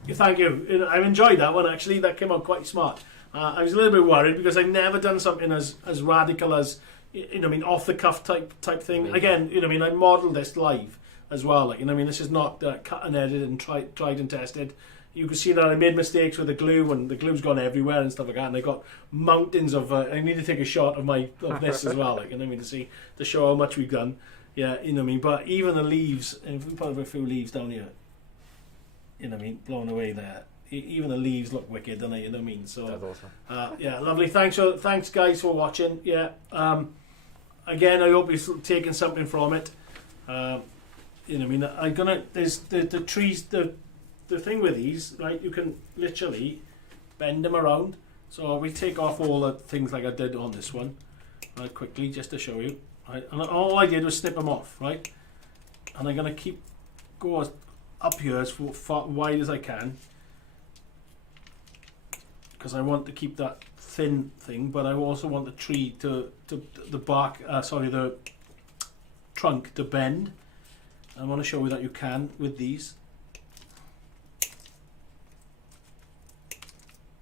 Thank you. You know, I've enjoyed that one actually. That came out quite smart. I was a little bit worried because I've never done something as radical as you know what I mean, off the cuff type thing. Really? Again, you know what I mean. I modelled this live as well. Like, you know what I mean. This is not cut and edited and tried and tested. You can see that I made mistakes with the glue, and the glue's gone everywhere and stuff like that. And I got mountains of. I need to take a shot of this as well, like, you know what I mean, to show how much we've done. Yeah, you know what I mean. But even the leaves, if we put a few leaves down here, you know what I mean, blown away there. Even the leaves look wicked, don't they? You know what I mean. So That's awesome. yeah, lovely. Thanks guys for watching. Yeah. Again, I hope you've taken something from it. You know what I mean. I'm gonna. There's the trees. The thing with these, right, you can literally bend them around. So we take off all the things like I did on this one, right, quickly, just to show you. Right, and all I did was snip them off, right? And I'm going to go up here as far wide as I can, because I want to keep that thin thing, but I also want the tree the trunk to bend. I want to show you that you can with these.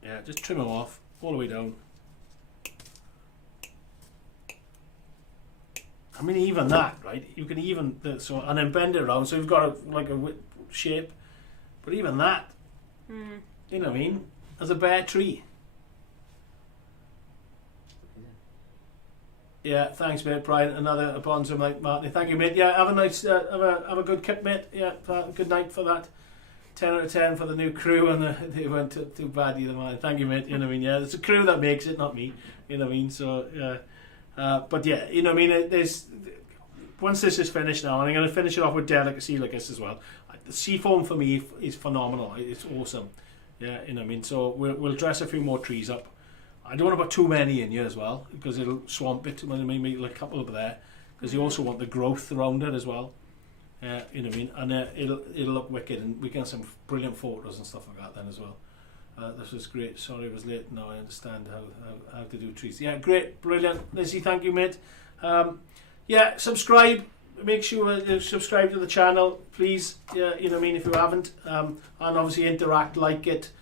Yeah, just trim them off all the way down. I mean, even that, right? You can even and then bend it around, so you've got a shape. But even that, you know what I mean, as a bare tree. Yeah, thanks, mate. Brian, another upon to mate, Martin. Thank you, mate. Yeah, have a nice, have a good kip, mate. Yeah, good night for that. 10 out of 10 for the new crew, and they went too badly. Thank you, mate. You know what I mean? Yeah, it's a crew that makes it, not me. You know what I mean? So yeah, but yeah, you know what I mean. There's once this is finished now, and I'm going to finish it off with delicacy like this as well. The seafoam for me is phenomenal. It's awesome. Yeah, you know what I mean. So we'll dress a few more trees up. I don't want to put too many in here as well, because it'll swamp it. Maybe like a couple over there, because you also want the growth around it as well. You know what I mean, and it'll look wicked, and we get some brilliant photos and stuff like that then as well. This was great. Sorry it was late. Now I understand how to do trees. Yeah, great, brilliant. Lizzie, thank you, mate. Yeah, subscribe. Make sure you subscribe to the channel, please. Yeah, you know what I mean, if you haven't. And obviously interact, like it,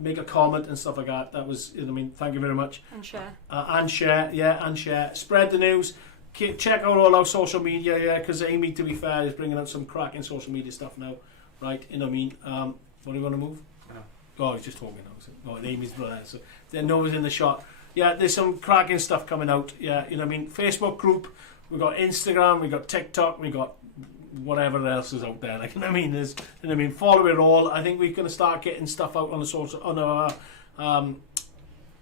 make a comment and stuff like that. That was, you know what I mean. Thank you very much. And share. And share. Yeah, and share. Spread the news. Check out all our social media, yeah, because Amy, to be fair, is bringing out some cracking social media stuff now, right? You know what I mean? What do you want to move? Oh, he's just talking now. Oh, Amy's brother. So then Nova's in the shot. Yeah, there's some cracking stuff coming out. Yeah, you know what I mean? Facebook group. We got Instagram. We got TikTok. We got whatever else is out there. Like, you know what I mean? There's, you know what I mean? Follow it all. I think we're going to start getting stuff out on the social, on our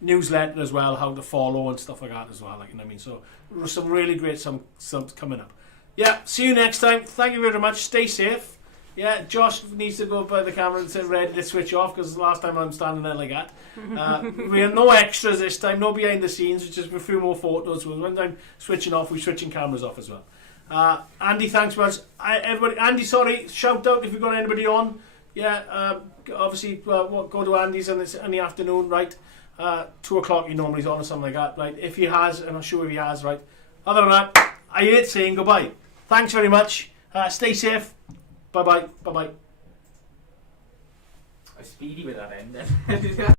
newsletter as well, how to follow and stuff like that as well. Like, you know what I mean? So some really great some coming up. Yeah, see you next time. Thank you very much. Stay safe. Yeah, Josh needs to go by the camera and sit ready to switch off, because last time I'm standing there like that. We have no extras this time, no behind the scenes, just a few more photos. When I'm switching off, we're switching cameras off as well. Andy, thanks much. Everybody, Andy, sorry, shout out if you've got anybody on. Yeah, obviously go to Andy's in the afternoon, right? 2 o'clock he normally is on or something like that, right? If he has, I'm not sure if he has, right? Other than that, I hate saying goodbye. Thanks very much. Stay safe. Bye bye. Bye bye. I'm speedy with that end then.